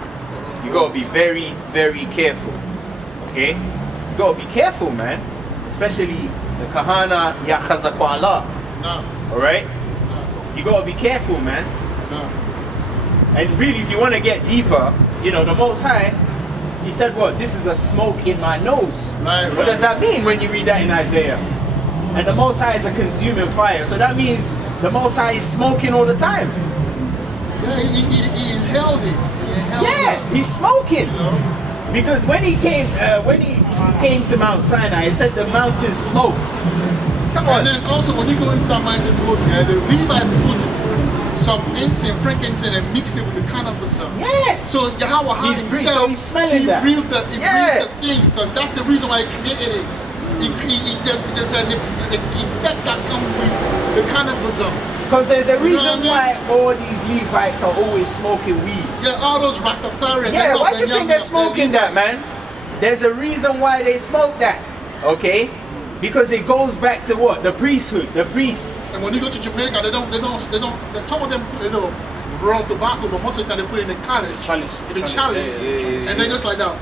you gotta be very, very careful. Okay? You gotta be careful, man. Especially the Kahana Yachazakwala. No. Alright? You gotta be careful, man. No. And really, if you want to get deeper, you know, the Most High, he said what? This is a smoke in my nose. Right, what does that mean when you read that in Isaiah? And the Most High is a consuming fire. So that means the Most High is smoking all the time. Yeah, he inhales it. He's smoking. You know? Because when he came to Mount Sinai, he said the mountain smoked. Come on. And then also when you go into that mountain smoke, the Levi puts some incense, frankincense, and mix it with the cannabis. Yeah. So Yahweh himself, so he's smelling that. He breathed the thing, because that's the reason why he created it. There's an effect that comes with the cannabis. Because there's a reason why all these Levites are always smoking weed. Yeah, all those Rastafarians. Yeah, why do you think they're smoking that, man? There's a reason why they smoke that. Okay? Because it goes back to what? The priesthood, the priests. And when you go to Jamaica, they don't some of them put raw tobacco, but most of the time they put it in the chalice. Yeah. And they just like that.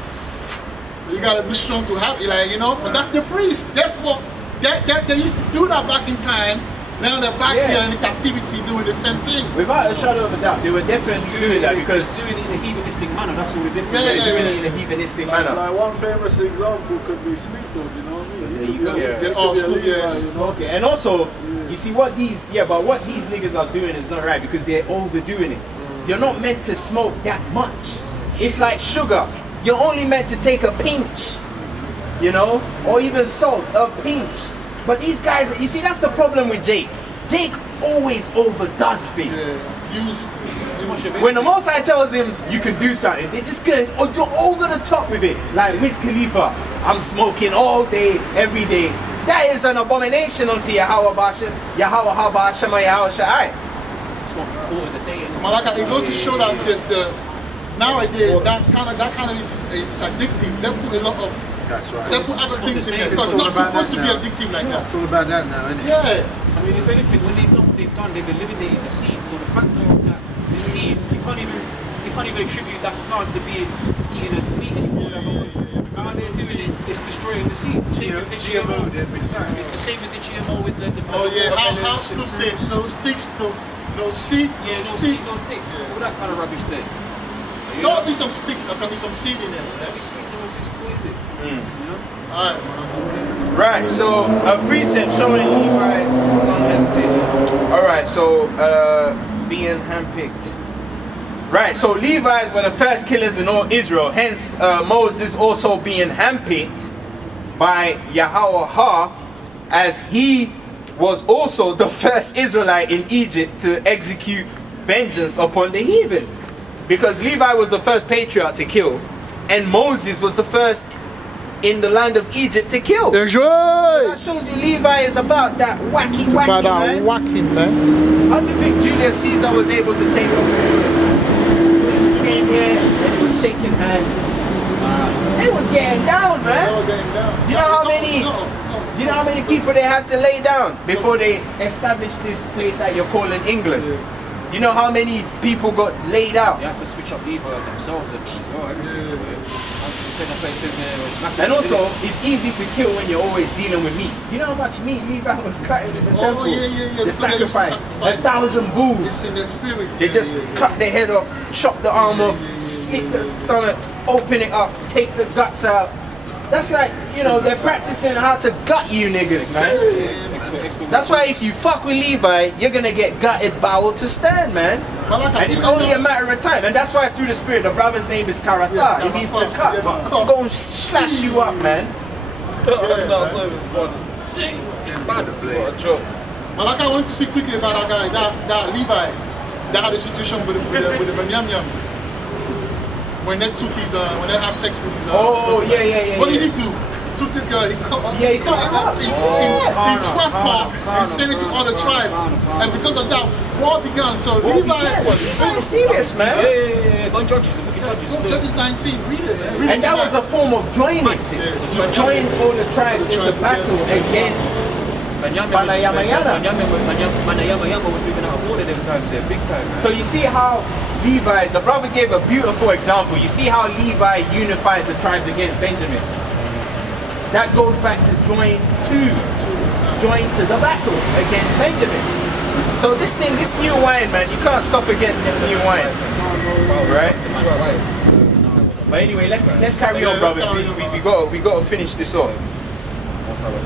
You gotta be strong to have it, like, you know. But that's the priest. That's what they used to do that back in time. Now they're back here in captivity doing the same thing. Without a shadow of a doubt, they were definitely doing that because doing it in a heathenistic manner. That's all the difference. They're doing it in a heathenistic manner. Like one famous example could be Snoop Dogg, you know what I mean? There you go. Yeah. They all still, yes. Okay, and also, you see what these niggas are doing is not right because they're overdoing it. You're not meant to smoke that much. It's like sugar. You're only meant to take a pinch, you know, or even salt, a pinch. But these guys, you see, that's the problem with Jake. Jake always overdoes things. When the Most High tells him you can do something, they just get over the top with it. Like Wiz Khalifa, I'm smoking all day, every day. That is an abomination unto Yahweh Bashem, Yahweh Habashem, Yahweh Shai. Smoking quarters a day. Malaka, it goes to show that nowadays that kind of is addictive. They put a lot of they put other things in there because it's not supposed to be addictive like that. It's all about that now, isn't it? Yeah. I mean, if anything, when they've done what they've done, they've eliminated the seed. So the factor of that, the seed, you can't even attribute that plant to being eaten as meat anymore. What they're doing, it's destroying the seed. Same with the GMO. It's the same with the GMO with the Oh yeah, how Snoop said, no sticks, no seed, yeah, no sticks. sticks. Yeah. All that kind of rubbish there. Don't be some sticks, there'll be some seed in there. What is it? You know? Alright. Right, so a precept showing Levi's non-hesitation. Alright, so being handpicked. Right, so Levi's were the first killers in all Israel, hence Moses also being handpicked by Yahweh, as he was also the first Israelite in Egypt to execute vengeance upon the heathen. Because Levi was the first patriarch to kill, and Moses was the first in the land of Egypt to kill. So that shows you Levi is about that wacky, man. How do you think Julius Caesar was able to take over? He came here and he was shaking hands. They was getting down, man. You know how many people they had to lay down before they established this place that you're calling England? You know how many people got laid out? They had to switch up Levi themselves and and also, it's easy to kill when you're always dealing with meat. You know how much meat Levi was cutting in the temple? The sacrifice, 1,000 bulls. It's in their spirit. They just cut the head off, chop the arm off, slit the stomach, open it up, take the guts out. That's like, you know, they're practicing how to gut you niggas, man. That's why if you fuck with Levi, you're gonna get gutted bowel to stand, man. And it's only a matter of time. And that's why through the spirit, the brother's name is Karata. It means to cut. I'm gonna slash you up, man. It's bad. Malaka, I want to speak quickly about that guy, that Levi, that had a situation with the Benyam. When they took his, when they had sex with his. Yeah. What did he do? He took the girl, he cut her up in 12 parts and sent it to all the tribe. And because of that, war began. So Levi was very serious, man. Yeah. Go on Judges, look at Judges. Judges 19, read it, man. And that was a form of joining. He joined all the tribes into battle against Manayamayana. Manayamayama was moving out of order them times there, big time. Man. So you see how Levi, the brother gave a beautiful example. You see how Levi unified the tribes against Benjamin. That goes back to join to the battle against Benjamin. So this new wine, man, you can't scoff against this new wine, right? But anyway, let's carry on, brothers. We got to finish this off.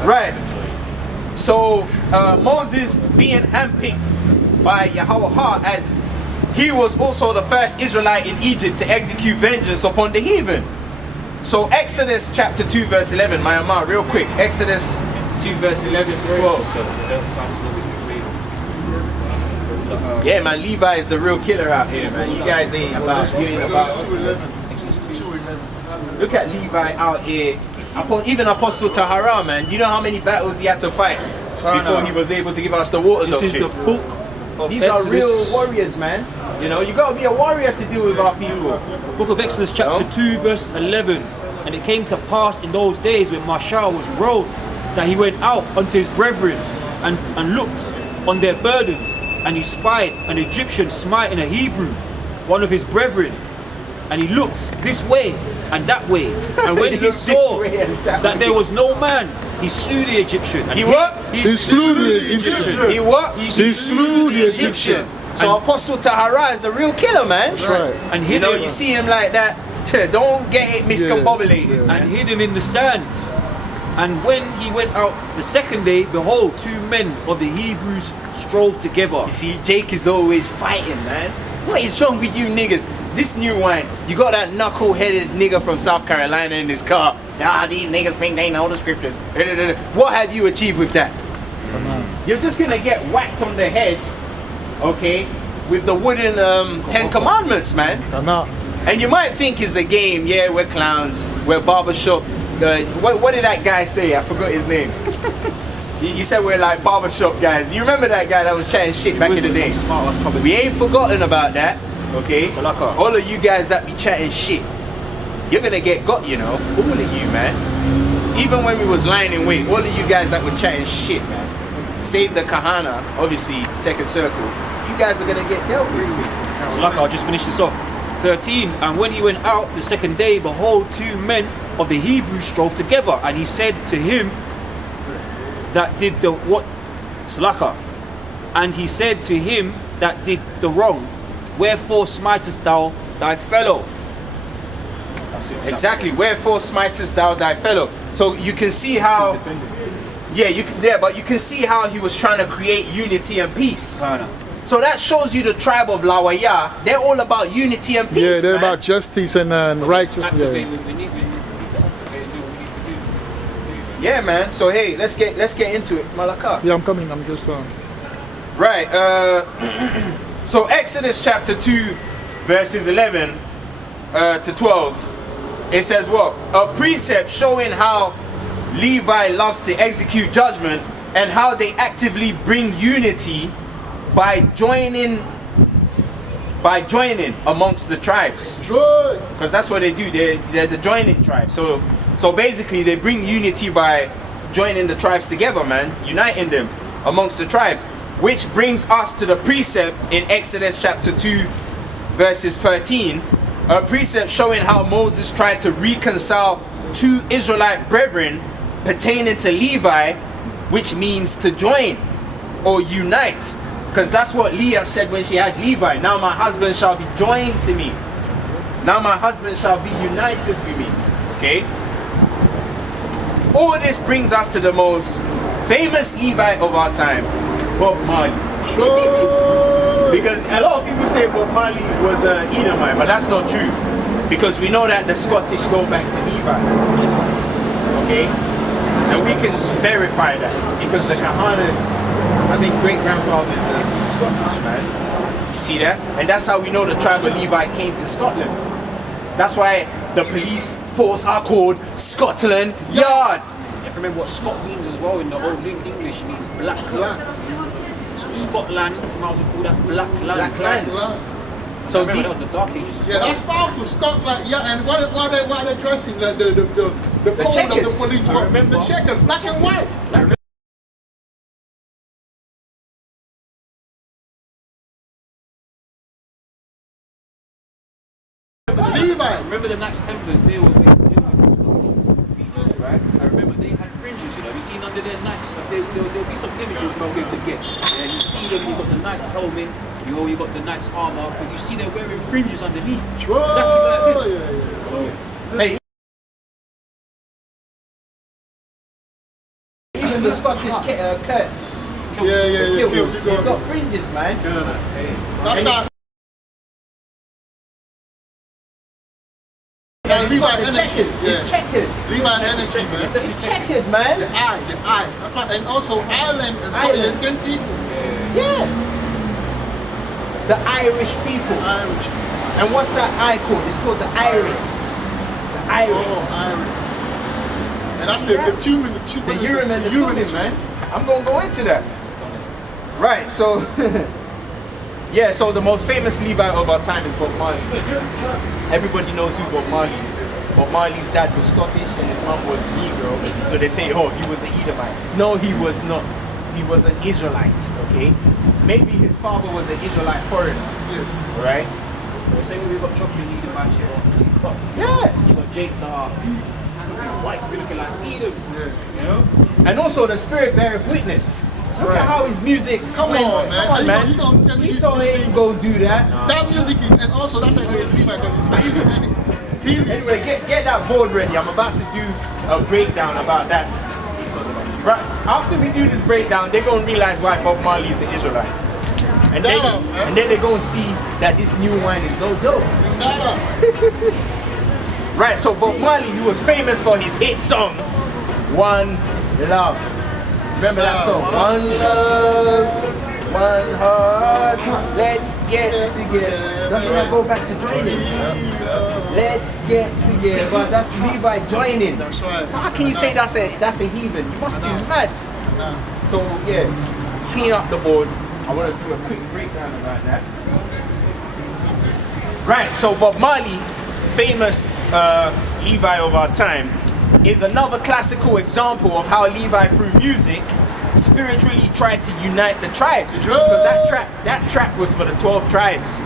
Right. So Moses being handpicked by Yahweh as he was also the first Israelite in Egypt to execute vengeance upon the heathen. So Exodus chapter 2 verse 11, Myanmar, real quick. Exodus 2 verse 11 to 12. Yeah, man, Levi is the real killer out here, man. You guys ain't about. Look at Levi out here. Even Apostle Tahara, man. You know how many battles he had to fight before he was able to give us the water doctrine. This is the book of These Exodus. are real warriors, man. You know, you gotta be a warrior to deal with our people. Book of Exodus chapter 2 verse 11. And it came to pass in those days when Marshal was grown, that he went out unto his brethren and looked on their burdens, and he spied an Egyptian smiting a Hebrew, one of his brethren, and he looked this way and that way, and when he saw that there was no man, he slew the Egyptian. And he what? He slew the Egyptian. He what? He slew the Egyptian. So Apostle Tahara is a real killer, man. Right. And you know, you see him like that, don't get it miscombobulated. And hid him in the sand. And when he went out the second day, behold, 2 men of the Hebrews strove together. You see, Jake is always fighting, man. What is wrong with you niggas? This new wine, you got that knuckle-headed nigga from South Carolina in his car. These niggas think they know the scriptures. What have you achieved with that? You're just gonna get whacked on the head, okay, with the wooden 10 Commandments, man. And you might think it's a game. Yeah, we're clowns. We're barbershop. What did that guy say? I forgot his name. He said we're like barbershop guys. You remember that guy that was chatting shit back in the day? We ain't forgotten about that, okay? All of you guys that be chatting shit, you're gonna get got, you know. All of you, man. Even when we was lying in wait, all of you guys that were chatting shit, man. Save the Kahana, obviously, second circle. You guys are gonna get dealt with. So like I'll just finish this off. 13, and when he went out the second day, behold, 2 men of the Hebrews strove together, and he said to him that did the what? Slaka. And he said to him that did the wrong, wherefore smitest thou thy fellow? Exactly, wherefore smitest thou thy fellow? So you can see how, but you can see how he was trying to create unity and peace. So that shows you the tribe of Lawaya. They're all about unity and peace. Yeah, they're about justice and righteousness. Yeah, man. So hey, let's get into it, Malaka. Yeah, I'm coming. I'm just right. So Exodus chapter 2, verses 11 to 12. It says what? A precept showing how Levi loves to execute judgment and how they actively bring unity by joining amongst the tribes. Because that's what they do. They're the joining tribe. So basically they bring unity by joining the tribes together, man, uniting them amongst the tribes, which brings us to the precept in Exodus chapter 2 verses 13, a precept showing how Moses tried to reconcile 2 Israelite brethren pertaining to Levi, which means to join or unite, because that's what Leah said when she had Levi. Now my husband shall be joined to me. Now my husband shall be united with me. Okay? All this brings us to the most famous Levite of our time, Bob Marley. Because a lot of people say Bob Marley was an Edomite, but that's not true. Because we know that the Scottish go back to Levi. Okay? And we can verify that. Because the Kahana's, I think, great-grandfather is Scottish, man. You see that? And that's how we know the tribe of Levi came to Scotland. That's why the police force are called Scotland Yard. You have to remember what Scot means as well in the old English. It means black land. So Scotland, you might also call that black land. Black land. So that was the Dark Ages. Yeah, that's powerful. Scotland. Yeah, and why they dressing the code of the police? The checkers, black and white. Levi. Remember the Knights Templars? They were Scottish, right? I remember they had fringes. You know, you seen under their knights. There'll be some images we'll be able to get. And you see them. You got the knight's helmet. You got the knight's armor, but you see they're wearing fringes underneath. Whoa. Exactly like this. Hey, even the Scottish curtains. It's got fringes, man. That's not. Levi energy. It's checkered. Levi energy, man. It's checkered, man. The eye. That's right. And also Ireland and Scotland, the same people. Yeah. The Irish people. And what's that eye called? It's called the iris. The iris. Oh, iris. And that's the human. The urim and the thummim, man. I'm going to go into that. Right, so... yeah, so the most famous Levite of our time is Bob Marley. Everybody knows who Bob Marley is. Bob Marley's dad was Scottish and his mum was Negro. So they say, oh, he was an Edomite. No, he was not. He was an Israelite, okay? Maybe his father was an Israelite foreigner. Yes. Right? Well, say we've got chocolate Edomite here. Yeah. You got Jake's white, looking like Edom. Yeah. You know? And also the Spirit beareth witness. Look at how his music. Come on, man. You gonna tell me he saw ain't go do that. That music is, and also that's why it's Levi, because it's healing. Anyway, get that board ready. I'm about to do a breakdown about that. Right, after we do this breakdown, they're going to realize why Bob Marley is an Israelite. And then they're going to see that this new wine is no dope. Right, so Bob Marley, he was famous for his hit song, One Love. Remember that song? One love, one heart, let's get together. Doesn't that go back to joining? Let's get together. That's Levi joining. That's right. So how can you say that's a heathen? You must be mad. So yeah, clean up the board. I want to do a quick breakdown about that. Right, so Bob Marley, famous Levi of our time, is another classical example of how Levi through music spiritually tried to unite the tribes. Because that track was for the 12 tribes.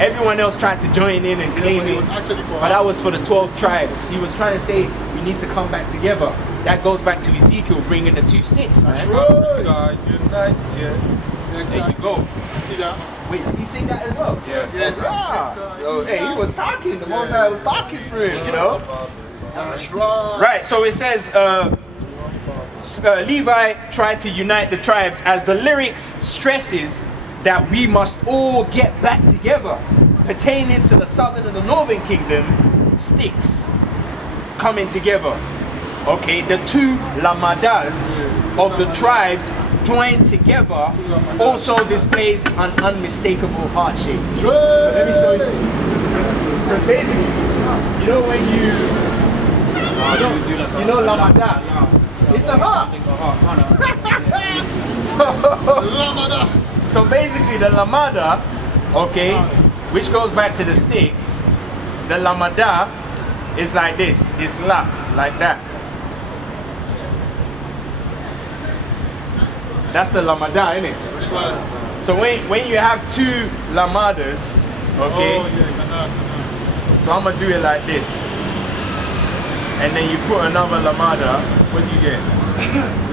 Everyone else tried to join in and claim it, but that was for the 12 tribes. He was trying to say we need to come back together. That goes back to Ezekiel bringing the 2 sticks, man. There you go. See that? Wait, did he sing that as well? Yeah. So, hey, he was talking. The Most High was talking through him, you know? That's right. Right, so it says Levi tried to unite the tribes as the lyrics stresses that we must all get back together. Pertaining to the southern and the northern kingdom, sticks coming together. Okay, the 2 lamadas of the tribes joined together also displays an unmistakable heart shape. So let me show you. Because basically, you know when you know lamada, it's a heart. So basically the lamada, okay, which goes back to the sticks, the lamada is like this, it's like that. That's the lamada, isn't it? So when you have 2 lamadas, okay, so I'm gonna do it like this. And then you put another lamada, what do you get?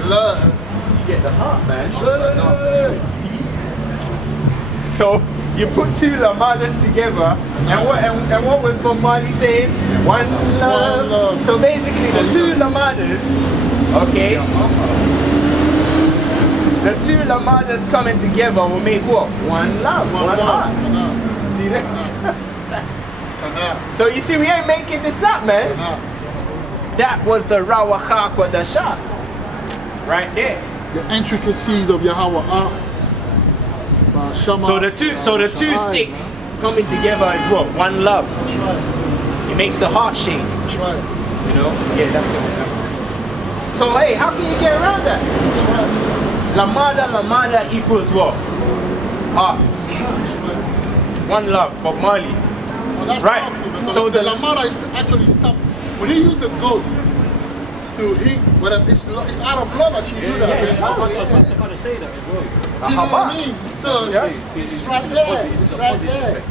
Love. You get the heart, man. So you put 2 lamadas together, and what was Bob Marley saying? One love. So basically the 2 lamadas, okay, the 2 lamadas coming together will make what? One love, one heart. See that? So you see, we ain't making this up, man. That was the Rawachakwa Dasha. Right there. The intricacies of Yahweh. So the two sticks coming together is what? One love. It makes the heart shake. You know? Yeah, that's it. So hey, how can you get around that? Lamada equals what? Heart. One love, Bob Marley. Right. So the lamada is actually stuff. When he used the goat to heat, it's out of law that you do that. I was about to kind of say that as well. You know what I mean? So it's right there. It's right there.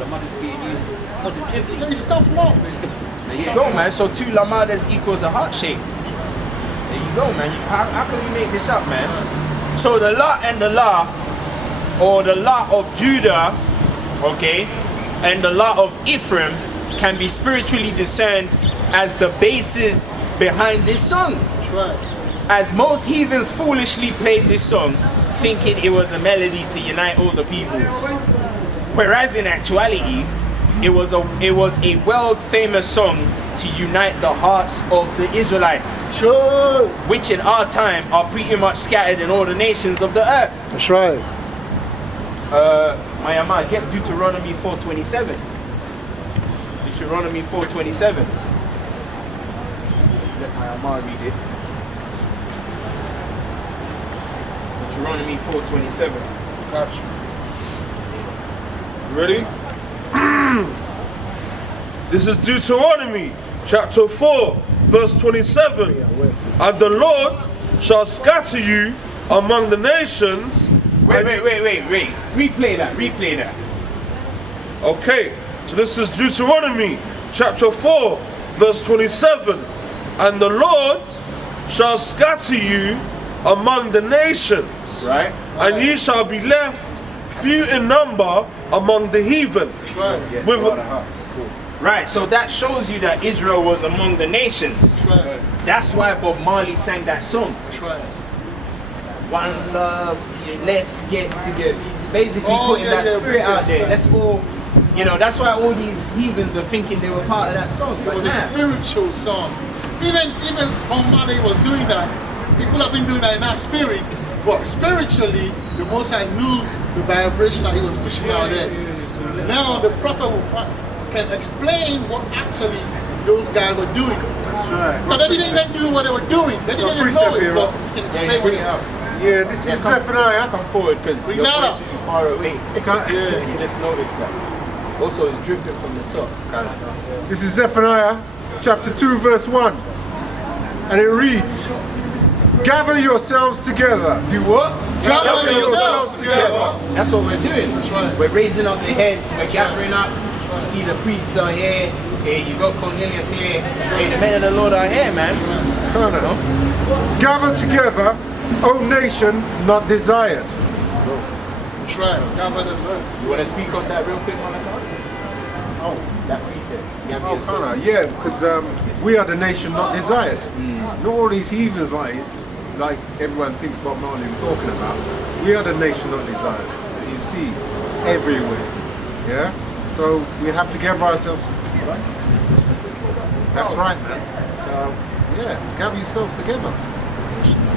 Lamada's being used positively. It's tough law. There you go, man. So 2 lamadas equals a heart shape. There you go, man. How can we make this up, man? So the law and the law, or the law of Judah, okay, and the law of Ephraim can be spiritually discerned as the basis behind this song. As most heathens foolishly played this song, thinking it was a melody to unite all the peoples. Whereas in actuality, it was a world famous song to unite the hearts of the Israelites, which in our time are pretty much scattered in all the nations of the earth. That's right. Mayama, get Deuteronomy 4:27. Deuteronomy 4:27. Let Mayama read it. Deuteronomy 4:27. Got you. You ready? This is Deuteronomy chapter 4 verse 27. And the Lord shall scatter you among the nations. Wait. Replay that. Okay, so this is Deuteronomy chapter 4 verse 27. And the Lord shall scatter you among the nations. Right. And ye shall be left few in number among the heathen. Right, so that shows you that Israel was among the nations. That's right. That's why Bob Marley sang that song. That's right. One love, let's get together. Basically putting that spirit out there. Let's all, you know, that's why all these heathens are thinking they were part of that song. It was a spiritual song. Even Bob Marley was doing that. He could have been doing that in that spirit, but spiritually, the Most High knew the vibration that he was pushing out there. Now the prophet can explain what actually those guys were doing. That's right. But they didn't even do what they were doing. They didn't even know it, but he can explain what it was. Yeah, this is Zephaniah. Come forward because your voice should be far away. Yeah, you just noticed that. Also, it's dripping from the top. This is Zephaniah chapter 2 verse 1. And it reads, gather yourselves together. Do what? Gather yourselves together. That's what we're doing. That's right. We're raising up the heads, we're gathering up. You see the priests are here. Hey, you got Cornelius here. Hey, the men of the Lord are here, man. Gather together, O nation not desired. That's right. You want to speak on that real quick, Monica? Oh, that precept. Yeah, because we are the nation not desired. Not all these heathens like everyone thinks Bob Marley was talking about. We are the nation not desired. That you see everywhere. Yeah? So we have to gather ourselves. That's right, man. So yeah, gather yourselves together.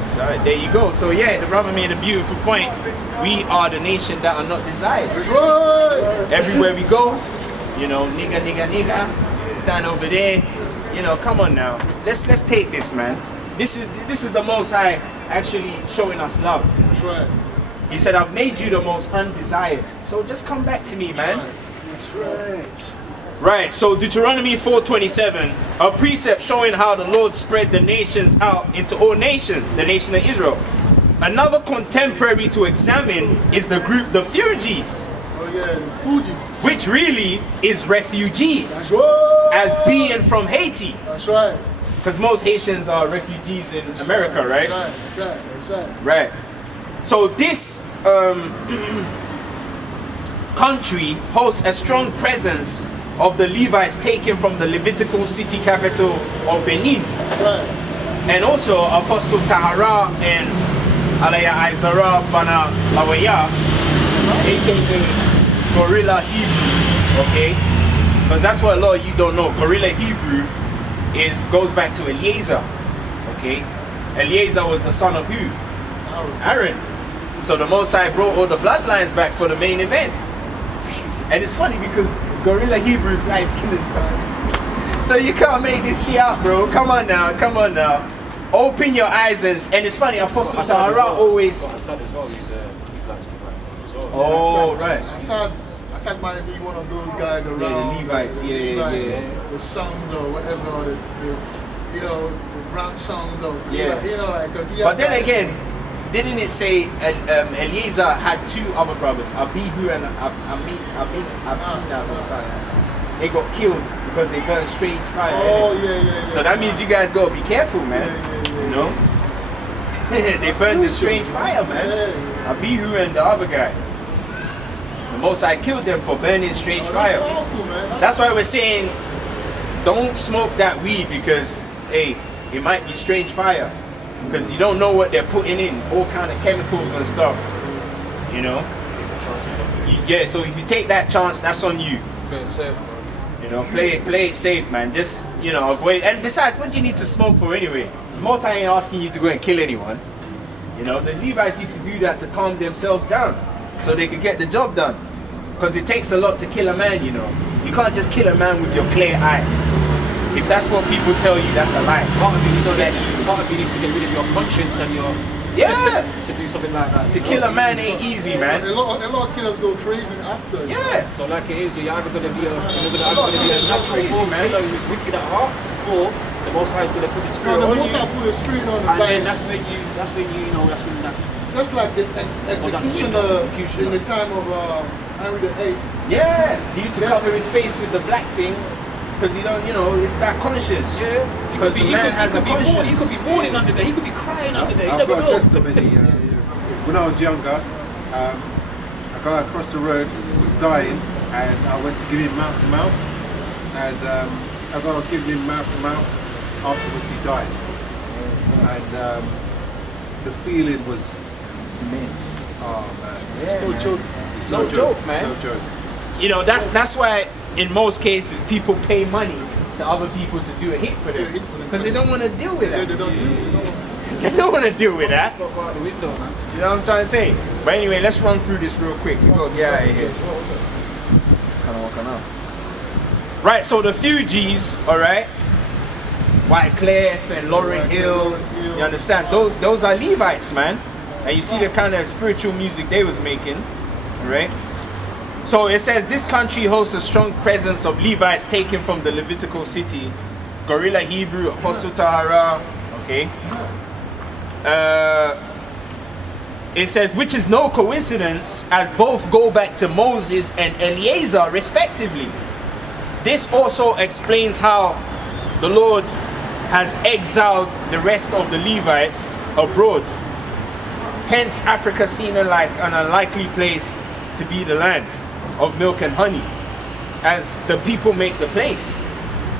So there you go. So yeah, the brother made a beautiful point. We are the nation that are not desired. That's right. Everywhere we go, you know, nigga, nigga, nigga, stand over there. You know, come on now. Let's take this, man. This is the Most High actually showing us love. That's right. He said, I've made you the most undesired. So just come back to me, man. That's right. Right, so Deuteronomy 4:27, a precept showing how the Lord spread the nations out into all nations, the nation of Israel. Another contemporary to examine is the group the Fugees. Oh yeah, the Fugees. Which really is refugee, That's right. as being from Haiti. That's right. Because most Haitians are refugees in America, right? That's right. That's right. Right. So this country hosts a strong presence of the Levites taken from the Levitical city capital of Benin. Right. And also Apostle Tahara and Alaya Izara Bana Lawaya, aka Gorilla Hebrew, okay? Because that's what a lot of you don't know. Gorilla Hebrew goes back to Eliezer, okay? Eliezer was the son of who? Aaron. So the Most High brought all the bloodlines back for the main event. And it's funny because Gorilla Hebrew is light skinned as well. So you can't make this shit up, bro. Come on now, come on now. Open your eyes and it's funny, Apostle Tahara always. Assad as well, he's light skinned as well. Oh, right. Assad might be one of those guys around. Yeah, the Levites, yeah. The sons or whatever, or the grandsons of, yeah. you know, like, cause but then again, didn't it say Eliezer had two other brothers, Abihu and Abinah? They got killed because they burned strange fire. Oh, yeah. So that means you guys gotta be careful, man. You know? They burned the strange fire, man. Abihu and the other guy. The Most High killed them for burning strange fire. Awful, man. That's why we're saying, don't smoke that weed because, hey, it might be strange fire. Because you don't know what they're putting in, all kind of chemicals and stuff, you know. Yeah, so if you take that chance, that's on you. Play it safe, man. You know, play it safe, man. Just, you know, avoid. And besides, what do you need to smoke for anyway? Most I ain't asking you to go and kill anyone. You know, the Levites used to do that to calm themselves down, so they could get the job done. Because it takes a lot to kill a man, you know. You can't just kill a man with your clear eye. If that's what people tell you, that's a lie. Part of it is not that easy. Part of it is to get rid of your conscience and your... Yeah! to do something like that. To kill a man ain't easy, man. A lot of killers go crazy after. Yeah! So like it is, you're either going to be a natural killer who's wicked at heart, or the Most High is going to put the spirit on you. The Most High put the spirit on the and then that's when that... Just like the executioner in the time of Henry VIII. Yeah! He used to cover his face with the black thing. Because you don't, you know, it's that conscience. Yeah. Because the man has a conscience. He could be mourning under there. He could be crying under there. I've got a testimony. When I was younger, a guy across the road was dying, and I went to give him mouth to mouth. And as I was giving him mouth to mouth, afterwards he died. And the feeling was immense. Oh man, It's no joke. It's no joke, man. It's no joke. You know, that's why in most cases people pay money to other people to do a hit for them because they don't want to deal with that. They don't want to deal with that. You know what I'm trying to say? But anyway, let's run through this real quick. We go get out of here. Right, so the Fugees, all right, Wycliffe and Lauryn Hill, you understand? Those are Levites, man. And you see the kind of spiritual music they was making, all right? So it says this country hosts a strong presence of Levites taken from the Levitical city, Gorilla Hebrew, Apostle Tahara, okay? It says, which is no coincidence, as both go back to Moses and Eleazar, respectively. This also explains how the Lord has exiled the rest of the Levites abroad. Hence, Africa seemed like an unlikely place to be the land of milk and honey, as the people make the place.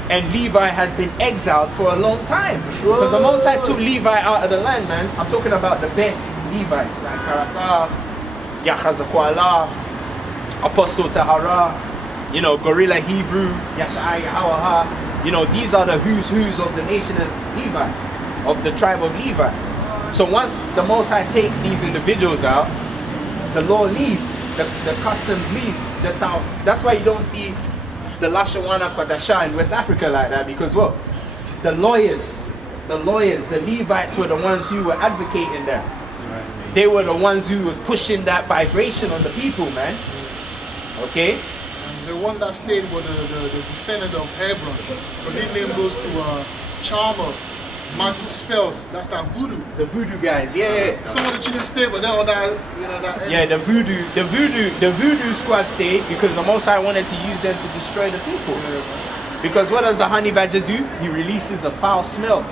And Levi has been exiled for a long time. Because the Most High took Levi out of the land, man. I'm talking about the best Levites, like Karaka, Yachazakwala, Apostle Tahara, you know, Gorilla Hebrew, Yashai Yahawaha. You know, these are the who's of the nation of Levi, of the tribe of Levi. So once the Most High takes these individuals out, the law leaves, the customs leave. That's why you don't see the Lashawana Kwadasha in West Africa like that, because what? The lawyers, the Levites were the ones who were advocating that. They were the ones who was pushing that vibration on the people, man. Okay? The one that stayed was the descendant of Hebron, because his name goes to charmer, magic spells. That's that voodoo. The voodoo guys, yeah. Some of the children stayed, but they all that, you know, that. Yeah, the voodoo squad stayed because the Most High wanted to use them to destroy the people. Yeah, because what does the honey badger do? He releases a foul smell,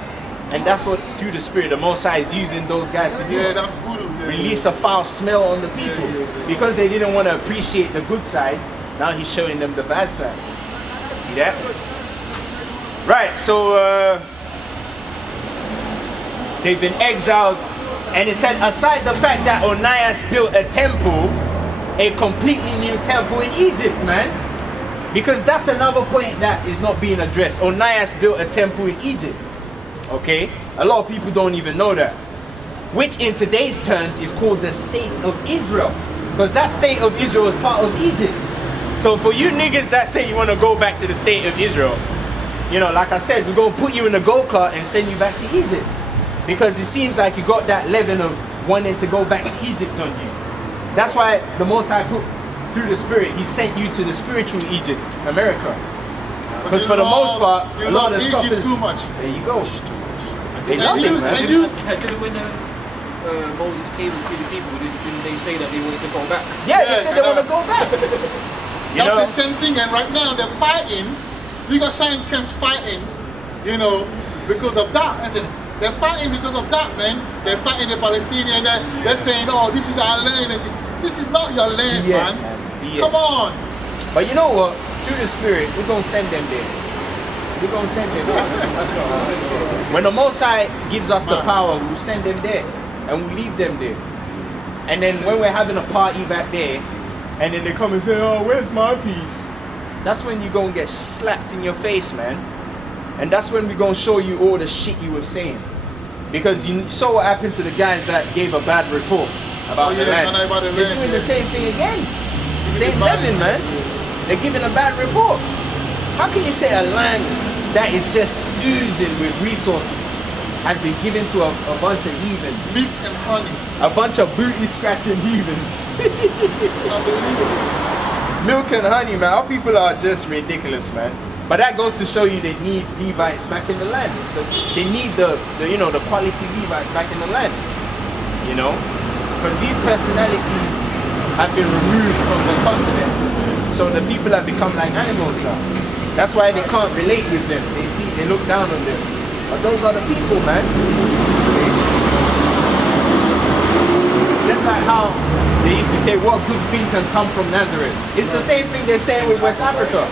and that's what through the Spirit the Most High is using those guys to do. Yeah, that's voodoo. Yeah, release a foul smell on the people because they didn't want to appreciate the good side. Now he's showing them the bad side. See that? Right, so they've been exiled, and it said aside the fact that Onias built a temple, a completely new temple in Egypt, man. Because that's another point that is not being addressed. Onias built a temple in Egypt. Okay? A lot of people don't even know that. Which in today's terms is called the state of Israel. Because that state of Israel is part of Egypt. So for you niggas that say you want to go back to the state of Israel, you know, like I said, we're going to put you in a go-kart and send you back to Egypt. Because it seems like you got that leaven of wanting to go back to Egypt on you. That's why the Most High put through the Spirit, He sent you to the spiritual Egypt, America. Because for the most part, a lot of stuff is too much. There you go. They love it, man. When Moses came with the people, didn't they say that they wanted to go back? Yeah, they said they want to go back. That's the same thing, and right now they're fighting. You got certain camps fighting, you know, because of that, isn't it? They're fighting because of that, man. They're fighting the Palestinians. They're saying, "Oh, this is our land." And this is not your land, man. Come on. But you know what? Through the Spirit, we're gonna send them there. We're gonna send them there. When the Most High gives us the power, we'll send them there, and we'll leave them there. And then when we're having a party back there, and then they come and say, "Oh, where's my piece?" That's when you're gonna get slapped in your face, man. And that's when we're gonna show you all the shit you were saying. Because you saw what happened to the guys that gave a bad report about the land. They're doing the same thing again. The same leaven, man. They're giving a bad report. How can you say a land that is just oozing with resources has been given to a bunch of heathens? Milk and honey. A bunch of booty scratching heathens. Milk and honey, man. Our people are just ridiculous, man. But that goes to show you they need Levites back in the land. They need the quality Levites back in the land. You know? Because these personalities have been removed from the continent. So the people have become like animals now. That's why they can't relate with them. They look down on them. But those are the people, man. Just like how They used to say, what good thing can come from Nazareth? It's the same thing they're saying with West Africa.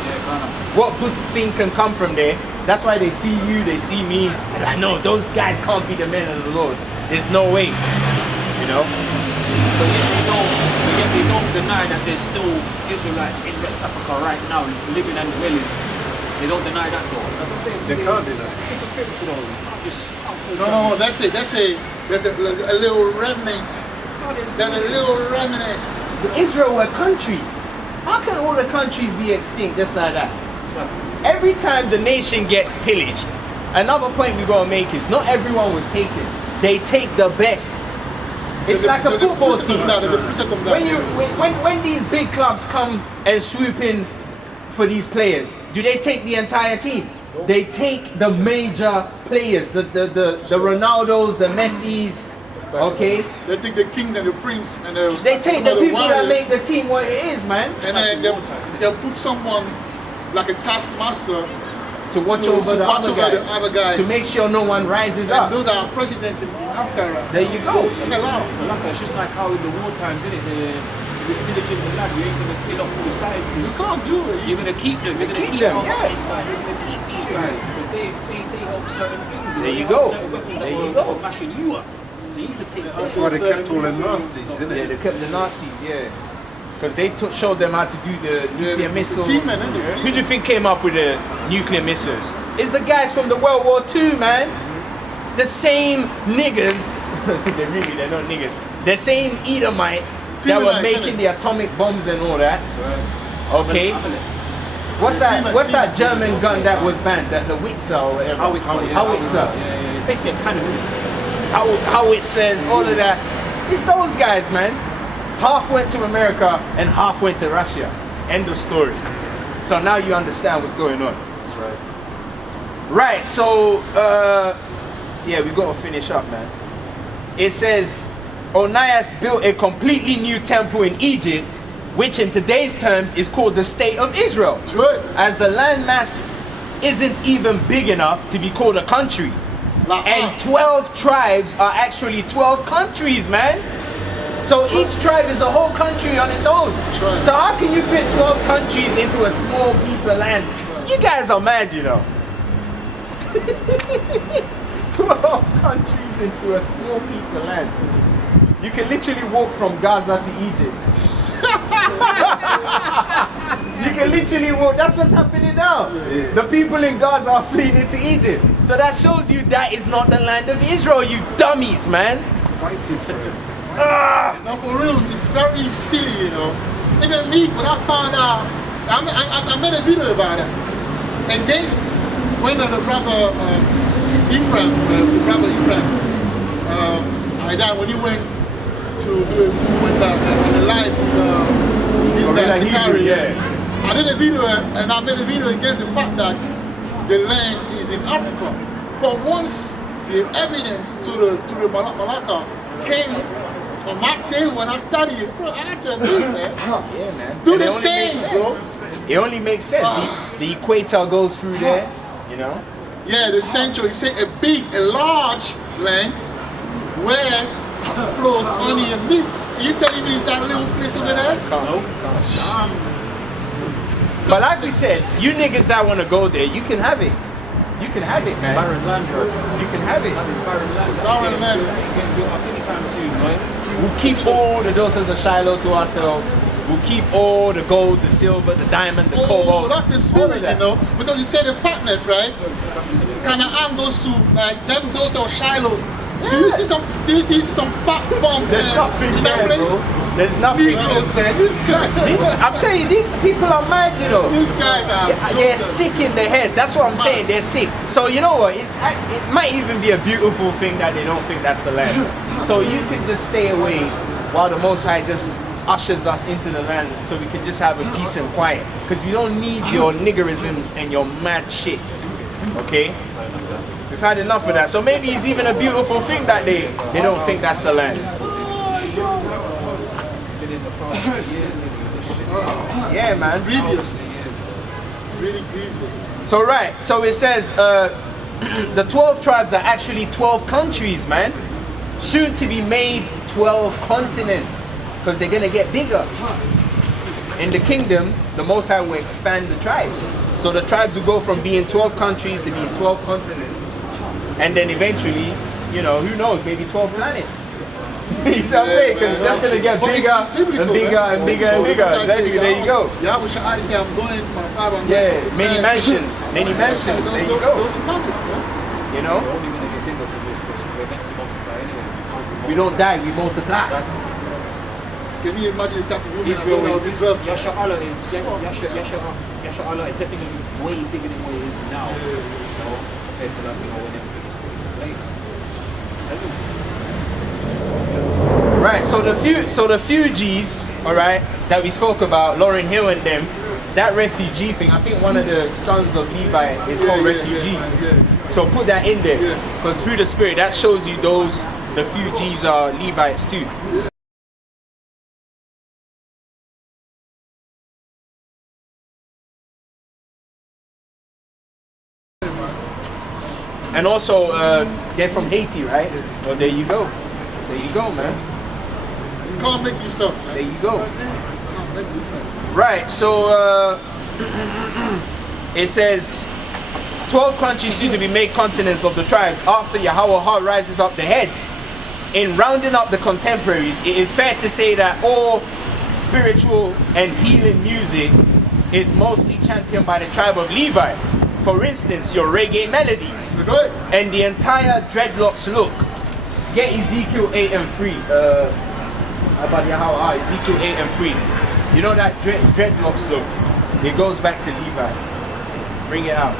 What good thing can come from there? That's why they see you, they see me, and I know those guys can't be the men of the Lord. There's no way, you know? But yet they don't deny that there's still Israelites in West Africa right now, living and dwelling. They don't deny that though. That's what I'm saying. They can't deny. No, that's it. There's a little remnant. There's a little remnant. Israel were countries. How can all the countries be extinct just like that? Every time the nation gets pillaged, another point we gotta make is not everyone was taken. They take the best. It's like a football team. When these big clubs come and swoop in for these players, do they take the entire team? They take the major players, the Ronaldos, the Messis, okay? They take the kings and the prince and they take the people that make the team what it is, man. And then they'll put someone like a taskmaster to watch over the other guys, to make sure no one rises up. Those are our presidents in Africa. Right? There you go. Sell out. It's just like how in the war times, isn't it? The village in the land, you ain't gonna kill off all the scientists. You can't do it. You're gonna keep them. You're gonna keep them. Yeah. You're gonna keep these guys because they help certain things. There you go. Certain weapons that were mashing you up. So you need to take. That's why they kept all the Nazis, isn't it? Yeah, they kept the Nazis. Yeah. Because they showed them how to do the nuclear missiles. Who do you think came up with the nuclear missiles? It's the guys from the World War II, man. The same niggas. They're not niggas. The same Edomites that were making the atomic bombs and all that. Okay. What's that German gun that was banned? The Howitzer or whatever. Howitzer. Yeah. It's basically a cannon. Howitzers, all of that. It's those guys, man. Half went to America and half went to Russia. End of story. So now you understand what's going on. That's right. Right, so yeah, we gotta finish up, man. It says Onias built a completely new temple in Egypt, which in today's terms is called the State of Israel. Right. As the landmass isn't even big enough to be called a country. And 12 tribes are actually 12 countries, man. So each tribe is a whole country on its own. So how can you fit 12 countries into a small piece of land? You guys are mad, you know. 12 countries into a small piece of land. You can literally walk from Gaza to Egypt. You can literally walk. That's what's happening now. The people in Gaza are fleeing into Egypt. So that shows you that is not the land of Israel, you dummies, man. Fighting for it. Now for real, it's very silly, you know. Even me, when I found out, I made a video about it. Against when the brother Ephraim, I died when he went to do on the live this guy Sakari. I did a video and I made a video against the fact that the land is in Africa. But once the evidence to the Malacca came on my table when I studied it, bro, I had to admit, man. Yeah, man. Do the same, bro. It only makes sense. The equator goes through there, you know. Yeah, the central. He said a large land where flows honey and milk. You telling me it's that little place over there? No. But like we said, you niggas that want to go there, you can have it. You can have it, man. Barren land, bro. You can have it. That is barren land. Barren land. Get built up anytime soon, right? We'll keep all the daughters of Shiloh to ourselves. We'll keep all the gold, the silver, the diamond, the cobalt. Oh, that's the spirit, you know. Because he said the fatness, right? Canaan goes to like them daughters of Shiloh. Yeah. Do you see some fat bomb There's nothing in that there, place? bro. There's nothing. Man. This guy. I'm telling you, these people are mad, you know. These guys are. They're sick in the head. That's what I'm saying. They're sick. So you know what? It might even be a beautiful thing that they don't think that's the land. So you can just stay away while the Most High just ushers us into the land, so we can just have a peace and quiet. Because we don't need your niggerisms and your mad shit. Okay? We've had enough of that. So maybe it's even a beautiful thing that they don't think that's the land. Yeah, man. It's grievous. It's really grievous. So right, so it says the 12 tribes are actually 12 countries, man. Soon to be made 12 continents. because they're gonna get bigger. In the kingdom, the Most High will expand the tribes. So the tribes will go from being 12 countries to being 12 continents. And then eventually, you know, who knows, maybe 12 planets. You see what I'm saying? Because that's going to get bigger and bigger and bigger and bigger. Exactly, there you go. Yeah, I say I'm going to my father. Yeah, many mansions. Many mansions. There you go. Those planets, man. You know? We're only going to get bigger because we're meant to multiply anyway. We don't die, we multiply. Can you imagine the type of woman Israel that will be birthed? Yasha Allah is definitely way bigger than what it is now. You know, compared to like, you know, when everything is put into place. Right, so the Fugees, all right, that we spoke about, Lauryn Hill and them, that refugee thing, I think one of the sons of Levi is called refugee. So put that in there, because through the Spirit, that shows you those, the Fugees are Levites too. And also, they're from Haiti, right? Well, there you go. There you go, man. You can't make this up, man. There you go. You can't make this up. Right, so it says 12 countries seem to be made continents of the tribes after Yahweh rises up the heads. In rounding up the contemporaries, it is fair to say that all spiritual and healing music is mostly championed by the tribe of Levi. For instance, your reggae melodies and the entire dreadlocks look. Get Ezekiel 8 and 3. About Yahweh, Ezekiel 8 and 3. You know that dreadlocks look? It goes back to Levi. Bring it out.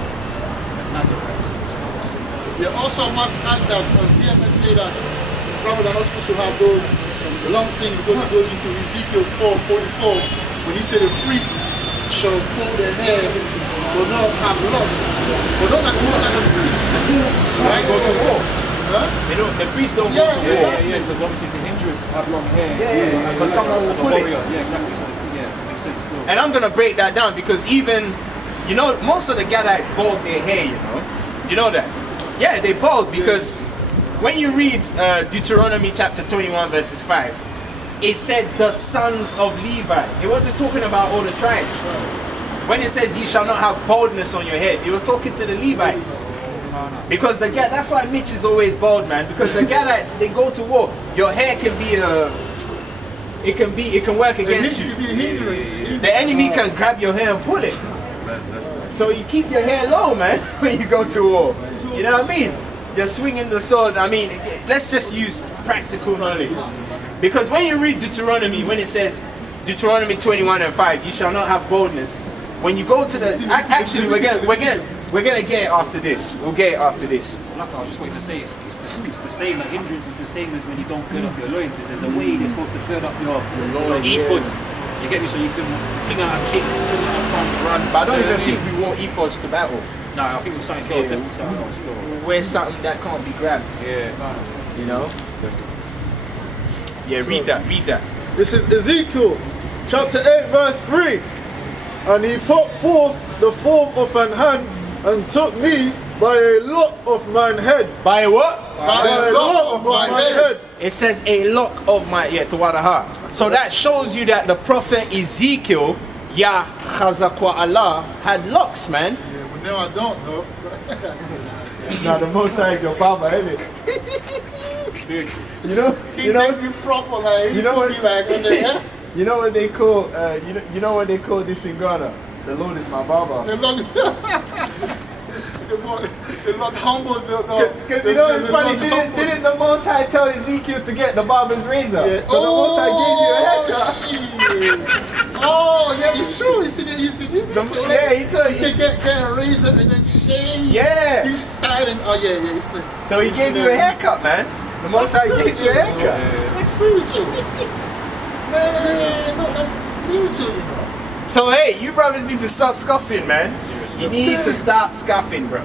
They also must add that GMS say that brothers are not supposed to have those long things because it goes into Ezekiel 4:44 when he said the priest shall pull their hair will not have locks. But those are the ones that the priests Right, go to war. Huh? They don't, the priests don't go to war. Yeah, because obviously it's a hindrance to have long hair. Yeah, because someone will pull it. Yeah, exactly. So, yeah, makes sense. Still. And I'm going to break that down because even, you know, most of the Gadites bald their hair, you know. You know that? Yeah, they bald because when you read Deuteronomy chapter 21 verses 5, it said the sons of Levi. It wasn't talking about all the tribes. When it says ye shall not have baldness on your head, it was talking to the Levites. Because that's why Mitch is always bald, man. Because the Gadites, they go to war. Your hair can be it can work against you. The enemy can grab your hair and pull it. So you keep your hair low, man, when you go to war. You know what I mean? You're swinging the sword. I mean, let's just use practical knowledge. Because when you read Deuteronomy, when it says Deuteronomy 21 and 5, you shall not have boldness. When you go to the actually, we're gonna get it after this. We'll get it after this. So like I was just waiting to say, it's the same. The hindrance is the same as when you don't gird up your loins. There's a way you're supposed to gird up your ephod. You get me? So you can fling out a kick, fling out a punch, run. But I don't even think we wore ephods to battle. No, I think it was something else. Definitely something else. Wear something that can't be grabbed. Yeah. You know. Yeah. Read that. This is Ezekiel chapter 8 verse 3. And he put forth the form of an hand and took me by a lock of mine head. By a what? By a lock of my head. It says a lock of my Tawadaha. So that shows you that the prophet Ezekiel, Yah Chazakwa Allah, had locks, man. Yeah, but now I don't though. Now the Most High is your father, isn't it? Spiritual. He make me proper like. You know what? Like on the head. You know what they call you know what they call this in Ghana? The Lord is my barber. They're not humble. Because you know it's funny, didn't the Most High tell Ezekiel to get the barber's razor? Yeah. So the Most High gave you a haircut. Oh yeah, it's true. You see this? Yeah, he told He said get a razor and then shave. Yeah. This side and yeah, it's like. So he gave you a haircut, man. The Most High gave you a haircut. That's spiritual. Man, no, that's spiritual, you know. So hey, you brothers need to stop scoffing, man. You need to stop scoffing, bro.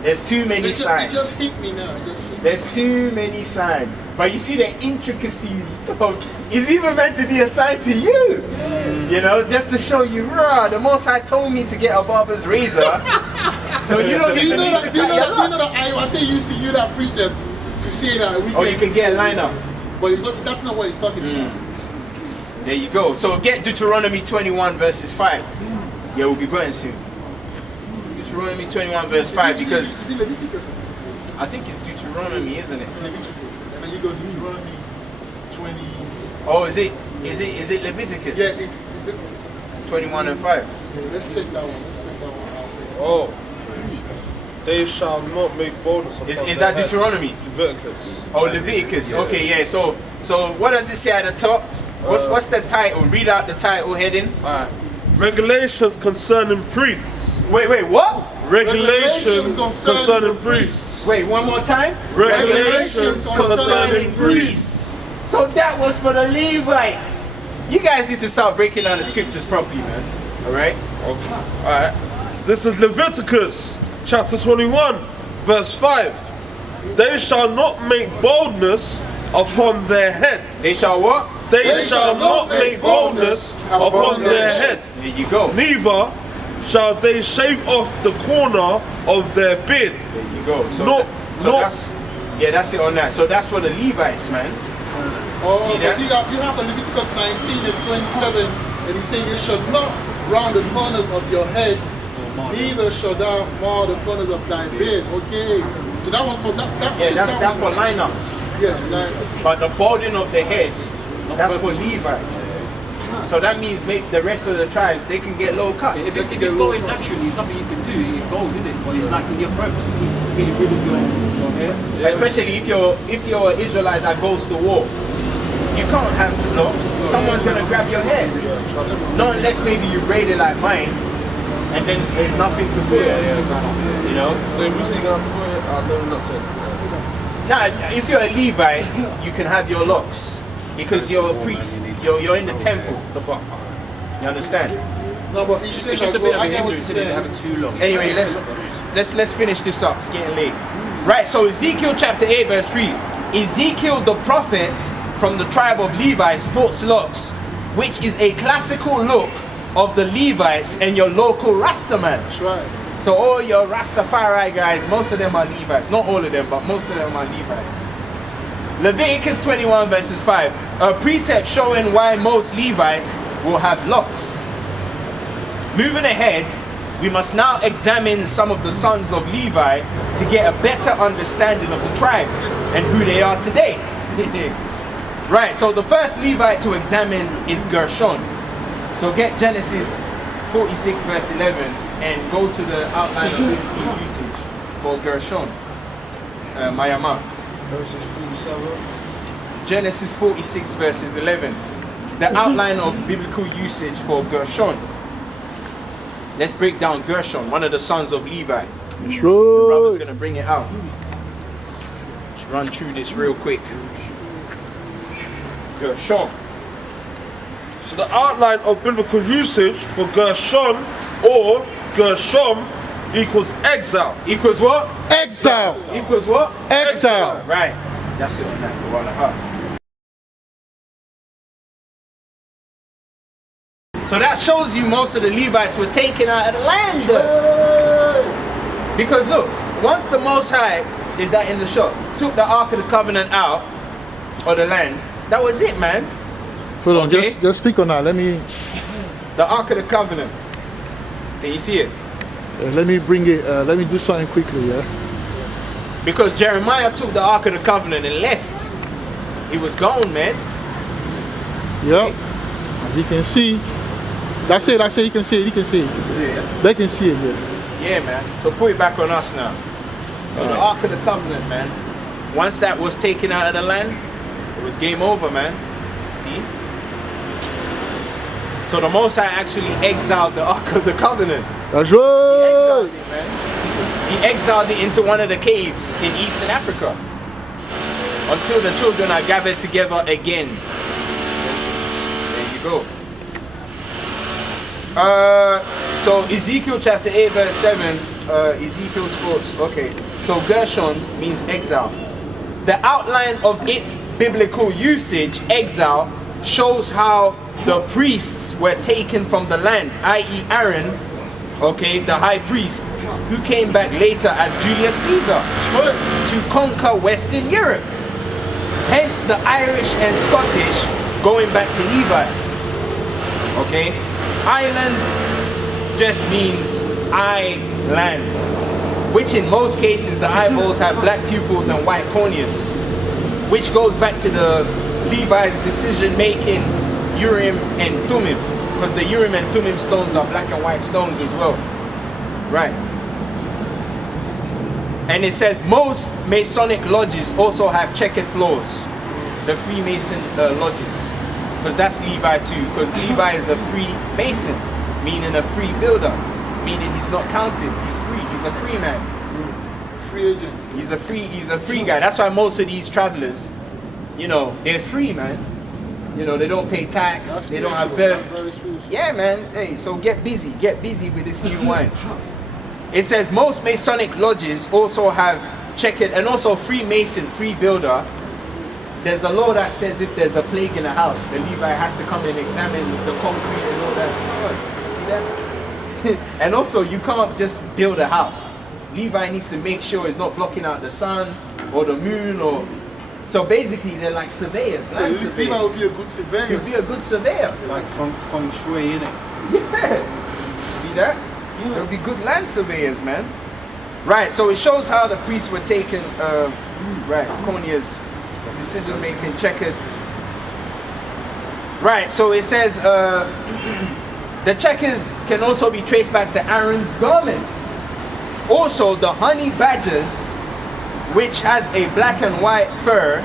There's too many signs. It just hit me now. There's too many signs. But you see the intricacies of it's even meant to be a sign to you. You know, just to show you, the Most High told me to get a barber's razor. So you don't even need to cut your locks. I say used to use that precept to say that we you can get a liner. But that's not what he's talking about. There you go. So get Deuteronomy 21 verses 5. Yeah, we'll be going soon. Deuteronomy 21 verse 5 because Is it Leviticus? I think it's Deuteronomy, isn't it? It's Leviticus. And then you go to Deuteronomy 20. Oh, is it Leviticus? Yeah, it's 21 and 5. yeah, let's check that one. Let's check that one out. Oh. They shall not make boldness upon Is their that head. Deuteronomy? Leviticus. Oh, Leviticus. Okay, yeah. So what does it say at the top? What's the title? Read out the title heading. Alright. Regulations concerning priests. Wait, what? Regulations concerning priests. Wait, one more time. Regulations concerning priests. So that was for the Levites. You guys need to start breaking down the scriptures properly, man. All right. Okay. Alright. This is Leviticus chapter 21 verse 5. They shall not make boldness upon their head. They shall what? They shall not make boldness upon their head. There you go. Neither shall they shave off the corner of their beard. There you go. So, that's it on that. So that's for the Levites, man. Oh, See that? you have the Leviticus 19 and 27, and he's saying you shall not round the corners of your head, neither shall thou mar the corners of thy beard. Okay. So that one's for that. Yeah, that's for lineups. Yes, line. But the balding of the head, that's for Levi. So that means make the rest of the tribes, they can get low cuts. If it's going naturally, there's nothing you can do. It goes in it, but it's like in your purpose, getting rid of your hair. Especially if you're an Israelite that goes to war. You can't have locks. Someone's gonna grab your hair. Not unless maybe you braid it like mine, and then there's nothing to put. You know. So if you say you're gonna have to put it, I'll never not say it. Now, if you're a Levite, you can have your locks because you're a priest. You're in the temple. You understand? No, but It's just a bit of a hindrance to have it too long. Anyway, let's finish this up. It's getting late. Right. So Ezekiel chapter 8 verse 3. Ezekiel the prophet from the tribe of Levi sports locks, which is a classical look of the Levites and your local Rastaman. That's right. So all your Rastafari guys, most of them are Levites. Not all of them, but most of them are Levites. Leviticus 21 verses 5. A precept showing why most Levites will have locks. Moving ahead, we must now examine some of the sons of Levi to get a better understanding of the tribe and who they are today. Right, so the first Levite to examine is Gershon. So get Genesis 46 verse 11 and go to the outline of biblical usage for Gershon. Mayama. Genesis 46 verses 11. The outline of biblical usage for Gershon. Let's break down Gershon, one of the sons of Levi. The brother's going to bring it out. Let's run through this real quick. Gershon. So the outline of biblical usage for Gershon or Gershom equals exile. Equals what? Exile. Equals what? Exile. Right. That's it on that. The one I have. So that shows you most of the Levites were taken out of the land. Because look, once the Most High, is that in the shot, took the Ark of the Covenant out of the land, that was it, man. Hold on, Okay. just speak on that. Let me The Ark of the Covenant. Can you see it? let me bring it. Let me do something quickly. Yeah. Because Jeremiah took the Ark of the Covenant and left. He was gone, man. Yep. As you can see, that's it. You can see it. You can see it. They can see it. Yeah. Yeah, man. So put it back on us now. So the Ark of the Covenant, man. Once that was taken out of the land, it was game over, man. See? So the Most High actually exiled the Ark of the Covenant. That's He right. exiled it, man. He exiled it into one of the caves in Eastern Africa until the children are gathered together again. There you go. So Ezekiel chapter 8 verse 7, Ezekiel sports, okay. So Gershon means exile. The outline of its biblical usage, exile, shows how the priests were taken from the land, i.e. Aaron, okay, the high priest, who came back later as Julius Caesar to conquer Western Europe. Hence the Irish and Scottish going back to Levi. Okay? Island just means eye-land, which in most cases the eyeballs have black pupils and white corneas, which goes back to the Levi's decision-making Urim and Thummim, because the Urim and Thummim stones are black and white stones as well. Right. And it says most Masonic lodges also have checkered floors. The Freemason lodges, because that's Levi too, because Levi is a free Mason, meaning a free builder, meaning he's not counted, he's free, he's a free man. Free agent. He's a free guy. That's why most of these travelers, you know, they're free, man. You know, they don't pay tax, they don't have birth. Yeah, man. Hey, so get busy with this new wine. It says most Masonic lodges also have checkered, and also Freemason, free builder. There's a law that says if there's a plague in a house, the Levi has to come and examine the concrete and all that. See that? And also, you can't just build a house. Levi needs to make sure it's not blocking out the sun or the moon, or so basically they're like surveyors. So Levi would be a good surveyor. He'd be a good surveyor. Like feng shui, innit? Yeah. See that? They'll be good land surveyors, man. Right. So it shows how the priests were taken. Right. Corneas. Decision making, checkered. Right, so it says the checkers can also be traced back to Aaron's garments. Also, the honey badgers, which has a black and white fur.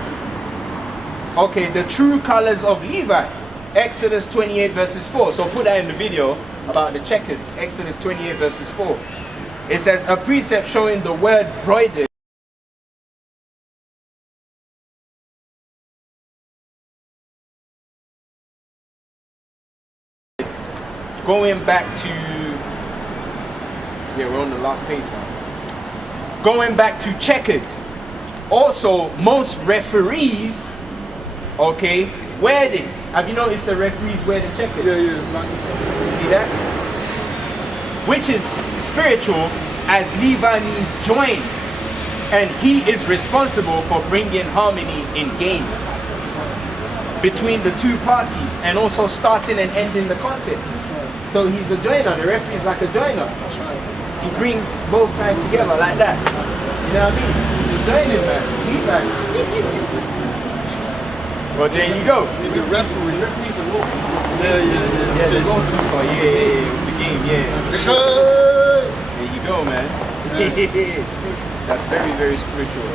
Okay, the true colors of Levi. Exodus 28 verses 4. So put that in the video about the checkers. Exodus 28 verses 4. It says a precept showing the word broidered. Going back to, yeah, we're on the last page now. Going back to checkered. Also, most referees, okay, wear this. Have you noticed the referees wear the checkered? Yeah. See that? Which is spiritual, as Levi means join, and he is responsible for bringing harmony in games between the two parties, and also starting and ending the contest. So he's a joiner. The referee is like a joiner. He brings both sides together like that. You know what I mean? He's a joining man. Levi. Well, there you go. He's a referee. Yeah, the goalkeeper. Yeah, with the game. Yeah. There you go, man. That's very, very spiritual.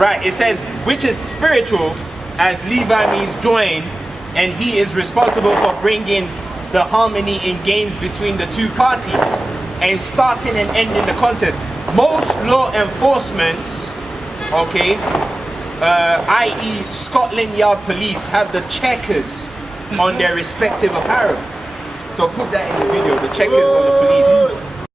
Right. It says, which is spiritual, as Levi means join, and he is responsible for bringing the harmony in games between the two parties and starting and ending the contest. Most law enforcements, okay, i.e. Scotland Yard Police, have the checkers on their respective apparel. So put that in the video, the checkers on the police.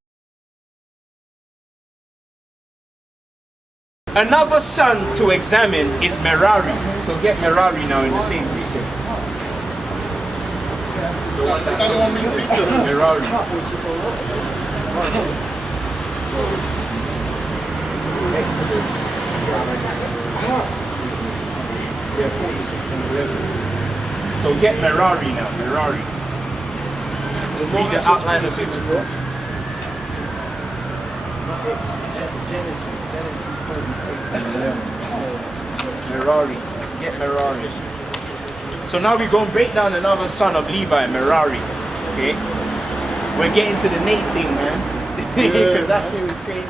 Another son to examine is Merari. So get Merari now in the same precept. Merari. Exodus. Yeah, 46 and 11. So get Merari now, Merari. Read the outline of it. Genesis 46 and 11. Merari. Get Merari. So now we're going to break down another son of Levi, Merari. Okay? We're getting to the Nate thing, man. Because that shit was crazy.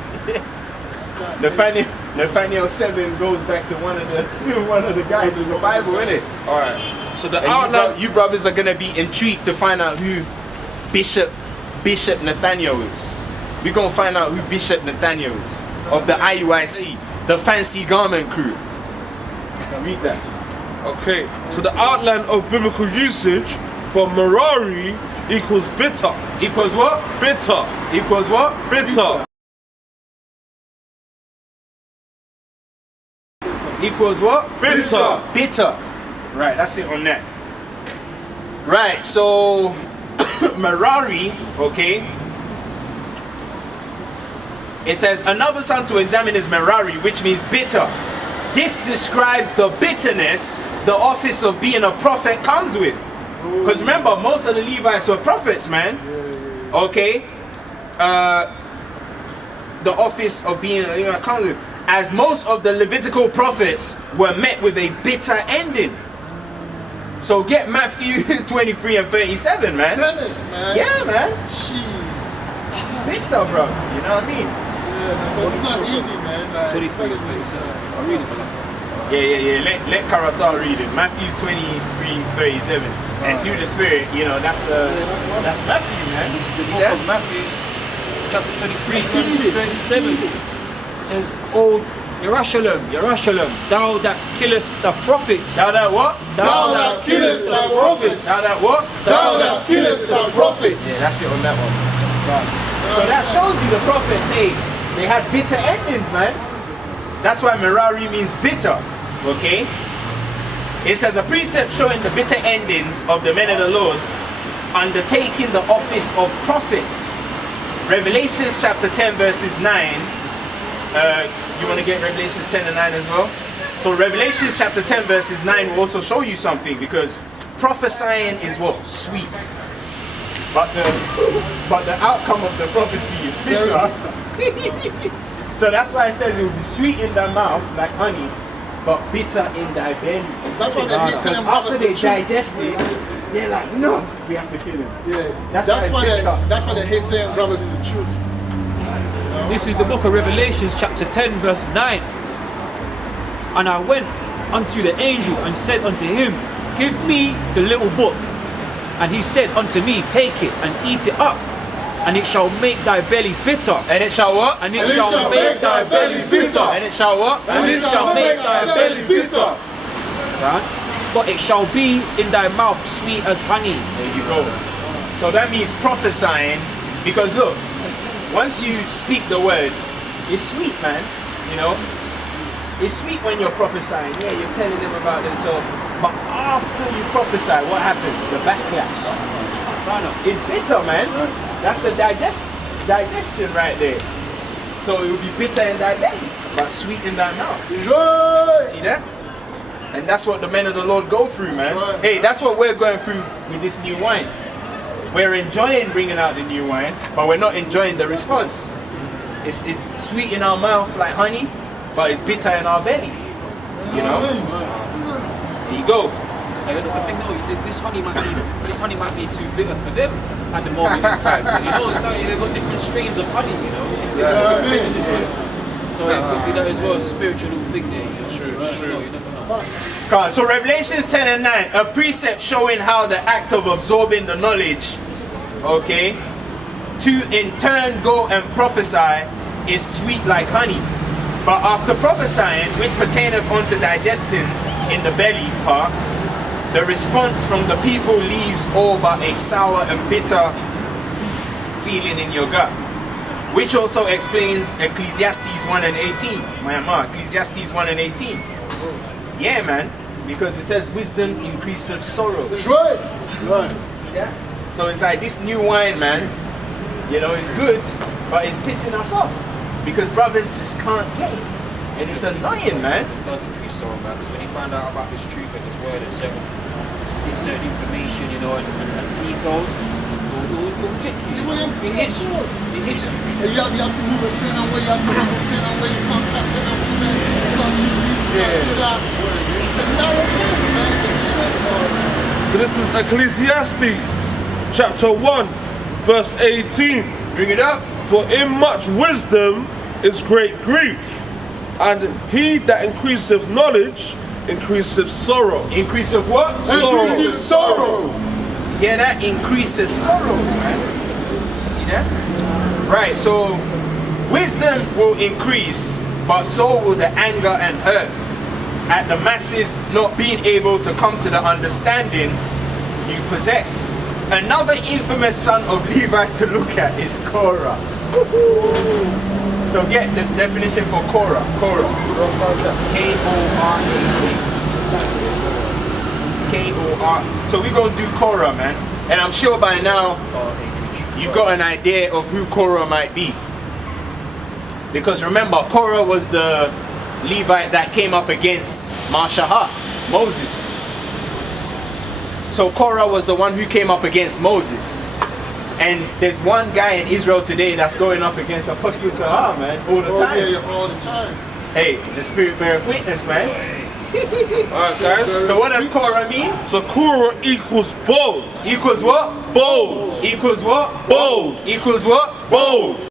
Nathaniel 7 goes back to one of the guys in the Bible, innit? Alright. So the And outline. you brothers are going to be intrigued to find out who Bishop Nathaniel is. We're going to find out who Bishop Nathaniel is of the IUIC, the fancy garment crew. Read that. Okay, so the outline of biblical usage for Merari equals bitter. Equals what? Bitter. Equals what? Bitter. Equals what? Bitter. Bitter. Right, that's it on that. Right, so Merari, okay. It says another son to examine is Merari, which means bitter. This describes the bitterness the office of being a prophet comes with. Because remember, most of the Levites were prophets, man. Okay? The office of being accountable. As most of the Levitical prophets were met with a bitter ending. So get Matthew 23 and 37, man. Damn it, man. Yeah, man. Shit. Bitter, bro. You know what I mean? Yeah, but it's not easy, man. Like, 23 and 37. I read it, man. Yeah. Let Karata read it. Matthew 23, 37. And through the Spirit, you know, that's Matthew, man. This is the book of Matthew, chapter 23, verse 37. It says, "O Yerushalayim, thou that killest the prophets." Thou that what? Thou that killest the prophets. Thou that what? Thou that killest the prophets. Yeah, that's it on that one. Right. So that shows you the prophets, hey, they had bitter endings, man. That's why Merari means bitter, okay? It says a precept showing the bitter endings of the men of the Lord undertaking the office of prophets. Revelations chapter 10 verses 9. You want to get Revelations 10 and 9 as well? So Revelations chapter 10 verses 9 will also show you something, because prophesying is what? Sweet. But the outcome of the prophecy is bitter. So that's why it says it will be sweet in thy mouth like honey, but bitter in thy belly. That's why they hate them after they digest it, they're like, no, we have to kill him. Yeah, That's why they hate saying brothers in the truth. This is the book of Revelations, chapter 10, verse 9. "And I went unto the angel and said unto him, Give me the little book. And he said unto me, Take it and eat it up, and it shall make thy belly bitter. And it shall what? And it shall make thy belly bitter. And it shall what? And it shall make thy belly bitter. Right? But it shall be in thy mouth sweet as honey." There you go. So that means prophesying, because look, once you speak the word, it's sweet, man. You know, it's sweet when you're prophesying. Yeah, you're telling them about themselves. But after you prophesy, what happens? The backlash. It's bitter, man. That's the digestion right there. So it will be bitter in thy belly, but sweet in thy mouth. See that? And that's what the men of the Lord go through, man. Hey, that's what we're going through with this new wine. We're enjoying bringing out the new wine, but we're not enjoying the response. It's sweet in our mouth like honey, but it's bitter in our belly. You know? There you go. I think this honey might be too bitter for them at the moment in time. You know, it's like they've got different strains of honey, you know. So it could be that as well as a spiritual little thing there. You know? You never know. So Revelations 10 and 9, a precept showing how the act of absorbing the knowledge, okay, to in turn go and prophesy is sweet like honey. But after prophesying, which pertaineth unto digesting in the belly part, the response from the people leaves all but a sour and bitter feeling in your gut. Which also explains Ecclesiastes 1 and 18. Ecclesiastes 1 and 18. Yeah, man. Because it says wisdom increaseth sorrow. That's right. See that? So it's like this new wine, man. You know, it's good, but it's pissing us off. Because brothers just can't get it. And it's annoying, man. It does increase sorrow, man. Because when you find out about this truth and this word and certain information, you know, and details, it'll lick you. It hits you. It hits you. And you have to move a certain way, you have to move a certain way, you can't touch certain way, you can't do this, you can't do that. It's a narrow path, man. It's a straight path. So this is Ecclesiastes chapter 1 verse 18. Bring it up. "For in much wisdom is great grief, and he that increaseth knowledge increaseth sorrow." Increase of what? Increaseth sorrow. Yeah, that increases sorrows, man. See that? Right, so wisdom will increase, but so will the anger and hurt at the masses not being able to come to the understanding you possess. Another infamous son of Levi to look at is Korah. So get the definition for Korah. Korah. K-O-R. So we're going to do Korah, man. And I'm sure by now you've got an idea of who Korah might be. Because remember, Korah was the Levite that came up against Moses. So Korah was the one who came up against Moses. And there's one guy in Israel today that's going up against Apostle Tahar, man, all the time. Yeah, all the time. Hey, the Spirit beareth witness, man. Alright, guys. So what does Korah mean? So Korah equals bold. Equals what? Bold. Equals what? Bold. Equals what? Bold.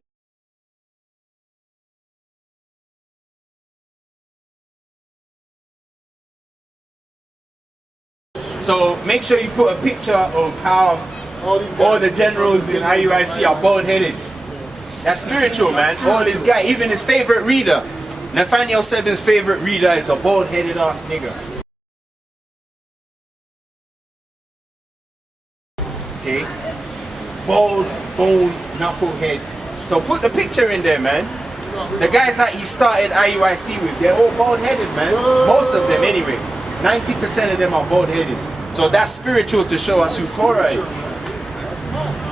So make sure you put a picture of how all the generals in IUIC are bald-headed. That's spiritual, man. All this guy, even his favorite reader, Nathaniel 7's favorite reader is a bald-headed ass nigga. Okay? Bald, bone, knucklehead. So put the picture in there, man. The guys that he started IUIC with, they're all bald-headed, man. Most of them anyway. 90% of them are bald-headed. So that's spiritual to show us who Korah is.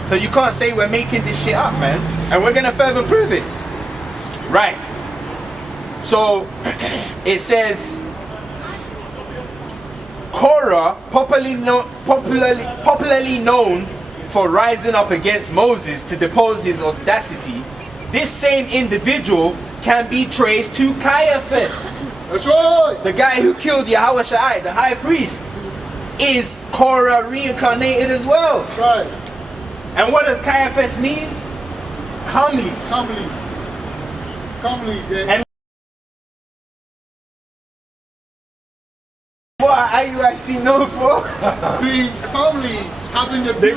So you can't say we're making this shit up, man. And we're going to further prove it. Right. So it says, Korah, popularly known for rising up against Moses to depose his audacity, this same individual can be traced to Caiaphas. That's right. The guy who killed Yahushua, the high priest, is Korah reincarnated as well. That's right. And what does Caiaphas means? Comely. Comely. Comely. Yeah. And what are IUIC known for? Being comely, having the big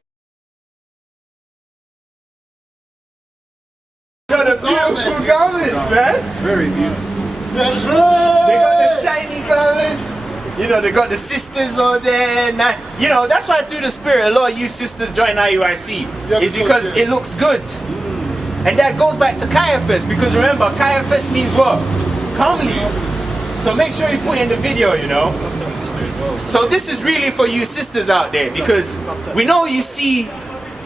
beautiful garments, man. Very beautiful. That's right. They got the shiny garments. You know, they got the sisters on there. Now, you know, that's why through the Spirit, a lot of you sisters join IUIC. It's because it looks good. And that goes back to Caiaphas, because remember, Caiaphas means what? Comely. So make sure you put in the video, you know. So this is really for you sisters out there, because we know you see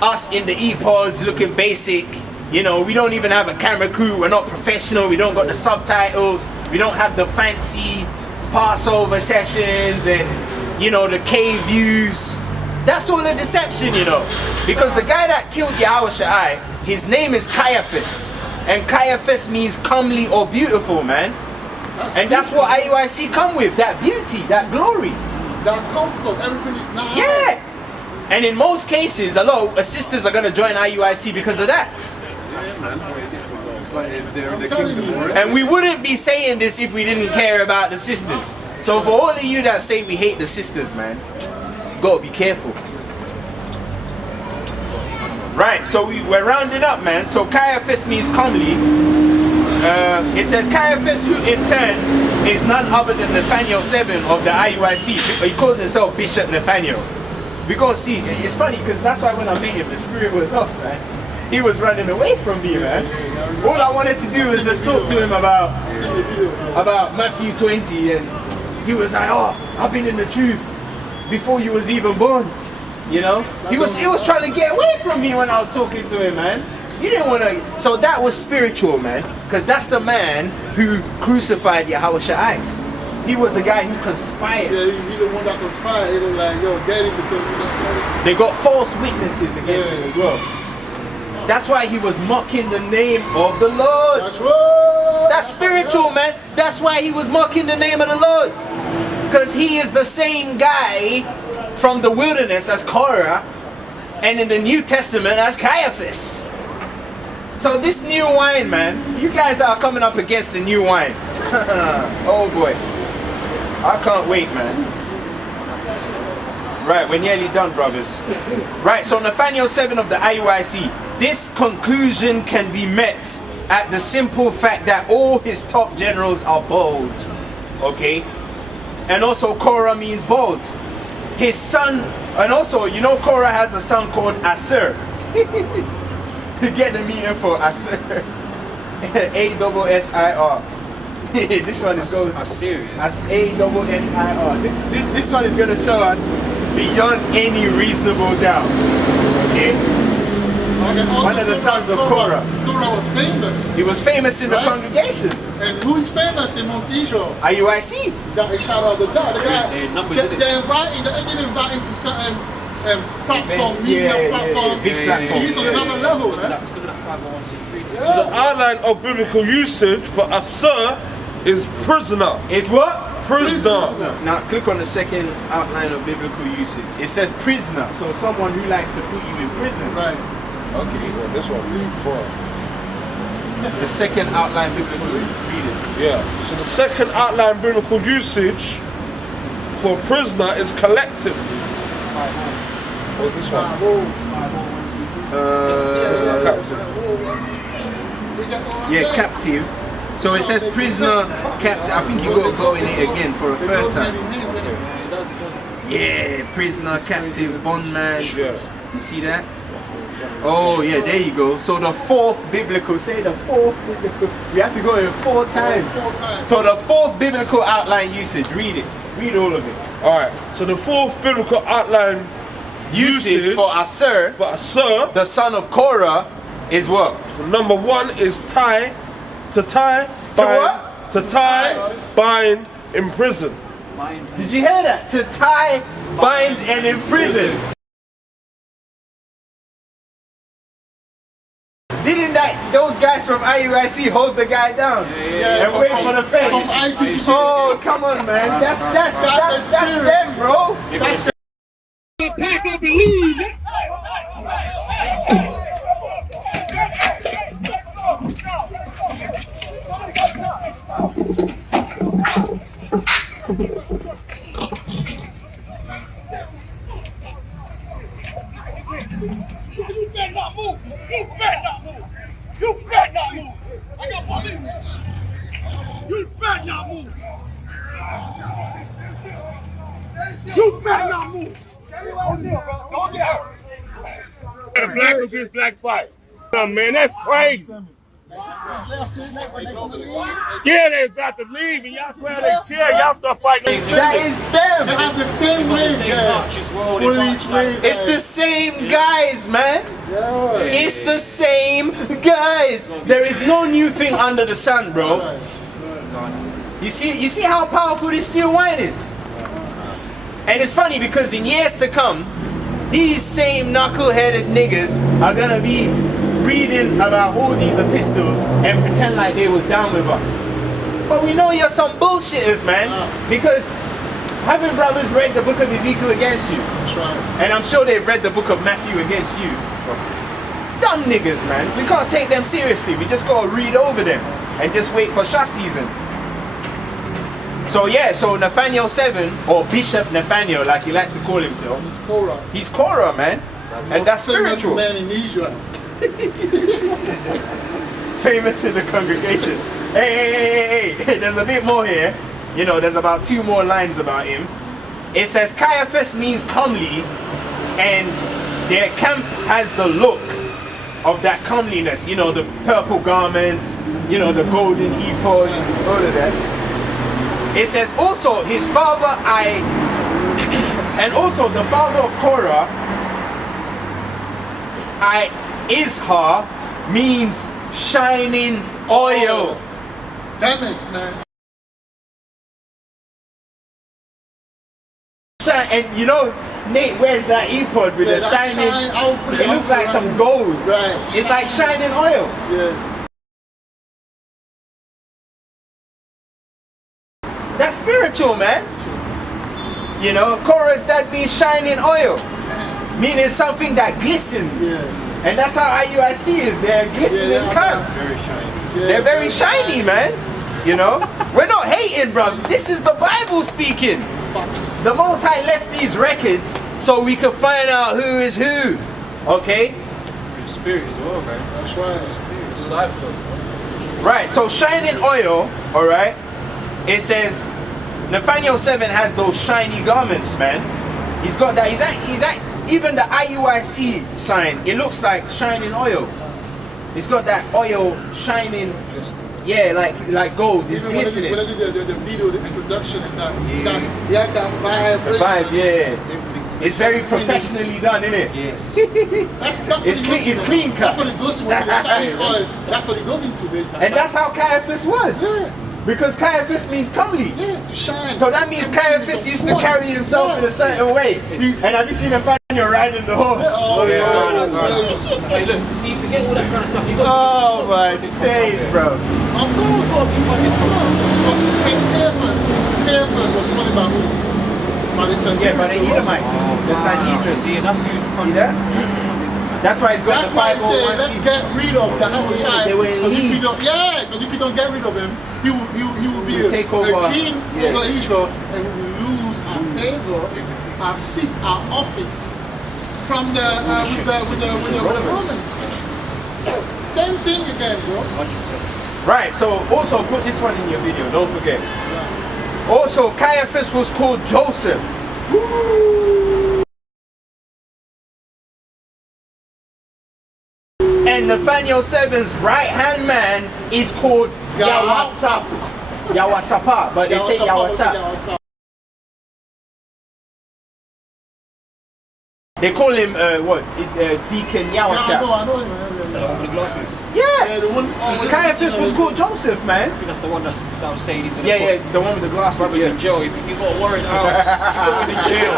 us in the E-pods looking basic. You know, we don't even have a camera crew. We're not professional. We don't got the subtitles. We don't have the fancy Passover sessions and, you know, the cave views. That's all a deception, you know. Because the guy that killed Yahushua, his name is Caiaphas. And Caiaphas means comely or beautiful, man. That's what IUIC come with. That beauty, that glory. That comfort, everything is nice. Yeah. And in most cases, a lot of sisters are going to join IUIC because of that. It's like they're the kingdom. And we wouldn't be saying this if we didn't care about the sisters. So for all of you that say we hate the sisters, man, you gotta be careful. Right, so we're rounding up, man. So Caiaphas means comely. It says Caiaphas, who in turn is none other than Nathaniel 7 of the IUIC. He calls himself Bishop Nathaniel. We're gonna see. It's funny because that's why when I met him, the spirit was off, man. He was running away from me, man. All I wanted to do was just talk to him about Matthew 20, and he was like, "Oh, I've been in the truth before you was even born." You know, he was trying to get away from me when I was talking to him, man. He didn't want to. So that was spiritual, man, because that's the man who crucified Yahushua. He was the guy who conspired. Yeah, he the one that conspired. He was like, "Yo, get him because we don't know." They got false witnesses against him as well. That's why he was mocking the name of the Lord. That's right. That's spiritual, man. That's why he was mocking the name of the Lord. Because he is the same guy from the wilderness as Korah, and in the New Testament as Caiaphas. So this new wine, man, you guys that are coming up against the new wine, oh boy, I can't wait, man. Right, we're nearly done, brothers. Right, so Nathaniel 7 of the IUIC. This conclusion can be met at the simple fact that all his top generals are bald. Okay? And also Korah means bald. His son, and also, you know, Korah has a son called Assir. You get the meaning for Assir. A-S-S-I-R. This one is going Assyria. as A-S-S-I-R. This one is going to show us beyond any reasonable doubt. Okay? One of the sons of Korah. Korah was famous. He was famous in the congregation. And who is famous amongst Israel? IUIC. That is shout out the God. The guy, They invite they didn't invite him to certain platforms, Events, media yeah, platforms. big platforms. He's on another level, man. It's because of that 501c3. So the outline of biblical usage for asir is prisoner. Is what? Prisoner. Now click on the second outline of biblical usage. It says prisoner, so someone who likes to put you in prison. Right. Okay. Yeah, this one. The second outline biblical usage. Read it. Yeah. So the second outline biblical usage for prisoner is collective. What's this one? Yeah, captive. So it says prisoner, captive. I think you got to go in it again for a third time. Yeah, prisoner, captive, bondman. Yes. You see that? Oh yeah, there you go. So the fourth biblical, say the fourth biblical. We have to go in 4 times. 4 times. So the fourth biblical outline usage. Read it. Read all of it. All right. So the fourth biblical outline Usage for asir, the son of Korah, is what? So number 1 is tie, to tie, To bind, what? to tie, bind, imprison. Did you hear that? To tie, bind, and imprison. Didn't those guys from IUIC hold the guy down? And wait for the fence. Oh, come on, man. That's them, bro. Pack up and leave. You better not move. You better not move. You better not move. I got police. You better not move. You better not move. Black against black fight. Man, that's crazy. Yeah, they about to leave and y'all swear they chill. Y'all start fighting. That is them. They have the same ways, police ways. It's the same guys, man. Yeah. It's the same guys. There is no new thing under the sun, bro. You see how powerful this new wine is? And it's funny because in years to come, these same knuckle-headed niggas are gonna be reading about all these epistles and pretend like they was down with us. But we know you're some bullshitters, man. Because haven't brothers read the book of Ezekiel against you? That's right. And I'm sure they've read the book of Matthew against you. Dumb niggas, man. We can't take them seriously. We just gotta read over them and just wait for shot season. So yeah, so Nathaniel 7, or Bishop Nathaniel, like he likes to call himself. He's Korah. He's Korah, man. And that's spiritual. Man in Israel. Famous in the congregation. Hey, there's a bit more here. You know, there's about 2 more lines about him. It says Caiaphas means comely, and their camp has the look of that comeliness. You know, the purple garments, you know, the golden epods, all of that. It says also his father and also the father of Korah, Izhar, means shining oil. Damn it, man. And you know, Nate wears that ephod with the shining. It looks like some gold. Right. It's like shining oil. Yes. That's spiritual, man. You know, Korah's dad means shining oil, meaning something that glistens. Yeah. And that's how IUIC is. They're a glistening camp. Very shiny. Yeah, They're very shiny, man. You know, we're not hating, bro. This is the Bible speaking. The Most High left these records so we could find out who is who. Okay? Through spirit as well, man. That's right. Cypher. Right, so shining oil, alright? It says Nathaniel 7 has those shiny garments, man. He's got that. He's at even the IUIC sign. It looks like shining oil. He's got that oil shining. Yeah, like gold. It's glistening. When I did the video, the introduction, and that, he had that vibe. The vibe, yeah. It's very professionally done, isn't it? Yes. That's It's clean. It's clean cut. That's what it goes into. The shining oil. That's what it goes into, basically. And that's how Caiaphas was. Yeah. Because Caiaphas means comely. Yeah, to shine. So that means Caiaphas used to carry himself in a certain way. And have you seen Nathaniel riding the horse? Oh, Hey, look, see, to get all that kind of stuff, you got Oh my days, bro. Of course. Caiaphas was funny about who? By the Sanhedrin. Yeah, by the Edomites. The Sanhedrin. See, that's who's See that? That's why he's got That's the why he said, 501 let's seat. get rid of the Habashai. They will Because if leave. you don't, because if you don't get rid of him, he will be He'll take over. a king over Israel, and we will lose our favor, our seat, our office from the with the Romans. Same thing again, bro. Right, so also put this one in your video, don't forget. Also, Caiaphas was called Joseph. And Nathaniel 7's right-hand man is called Yawasap. Yawasapa, but they say Yawasap. They call him, Deacon Yawasap. I know him, man. the one with the glasses. Yeah, the one. Caiaphas was called Joseph, man. I think that's the one that was saying he's gonna. Yeah, the one with the glasses. Brothers in jail. If you got a warrant out, you're going to jail.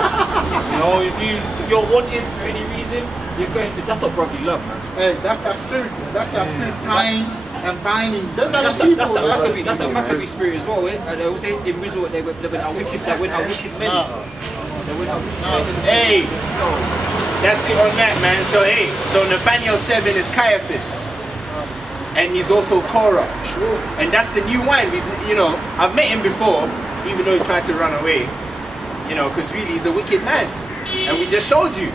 You know, if you're wanted for any reason, you're going to. That's not brotherly love, man. Hey, that's that spirit. That's that spirit tying and binding. That's that Maccabee spirit as well. And they always say in Rizal they went out wicked. They went out wicked men. They went out wicked men. Hey, that's it on that, man. So so Nathaniel 7 is Caiaphas. And he's also Korah. Sure. And that's the new wine. I've met him before, even though he tried to run away. Because really he's a wicked man. And we just showed you.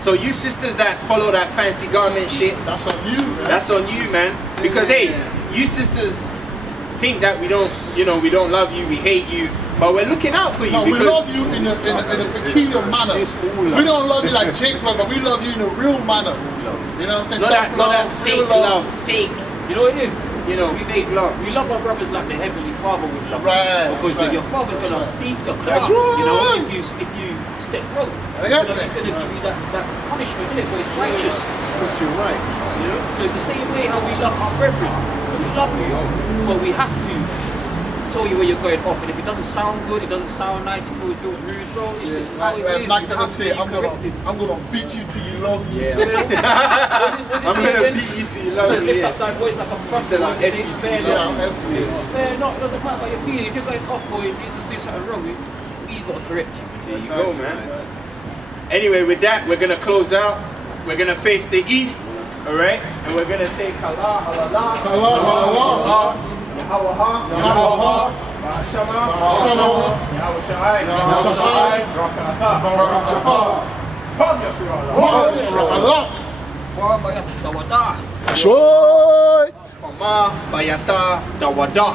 So you sisters that follow that fancy garment shit, that's on you, man. That's on you, man. Because you sisters think that we don't love you, we hate you, but we're looking out for you. No, because we love you in a peculiar manner. We don't love you like Jake love, but we love you in a real manner. You know what I'm saying? Not that fake love, fake. You know what it is? Fake love. We love our brothers like the Heavenly Father would love right, because your father's gonna beat your that's car. Right. If you step wrong, he's gonna give you that punishment, innit? But it's righteous. But you're right. So it's the same way how we love our brethren. We love you, but we have to tell you where you're going off. And if it doesn't sound good, it doesn't sound nice, it feels rude, bro. It's just how it is. Mike doesn't say, I'm gonna beat you till you love me. Yeah. I'm gonna beat you till you love me. Lift up that voice like a prophet. Say, spare not. Spare not. It doesn't matter about your feeling. If you're going off or if you're just doing something wrong, we got to correct you. There you go, man. Anyway, with that, we're gonna close out. We're gonna face the east, all right? And we're gonna say Kala, Halala, Halala, Yahawaha, Yahawaha, Shama, Yahawashi, Yahawashi, Rakatha, Short. Mama, Bayata, Dawada.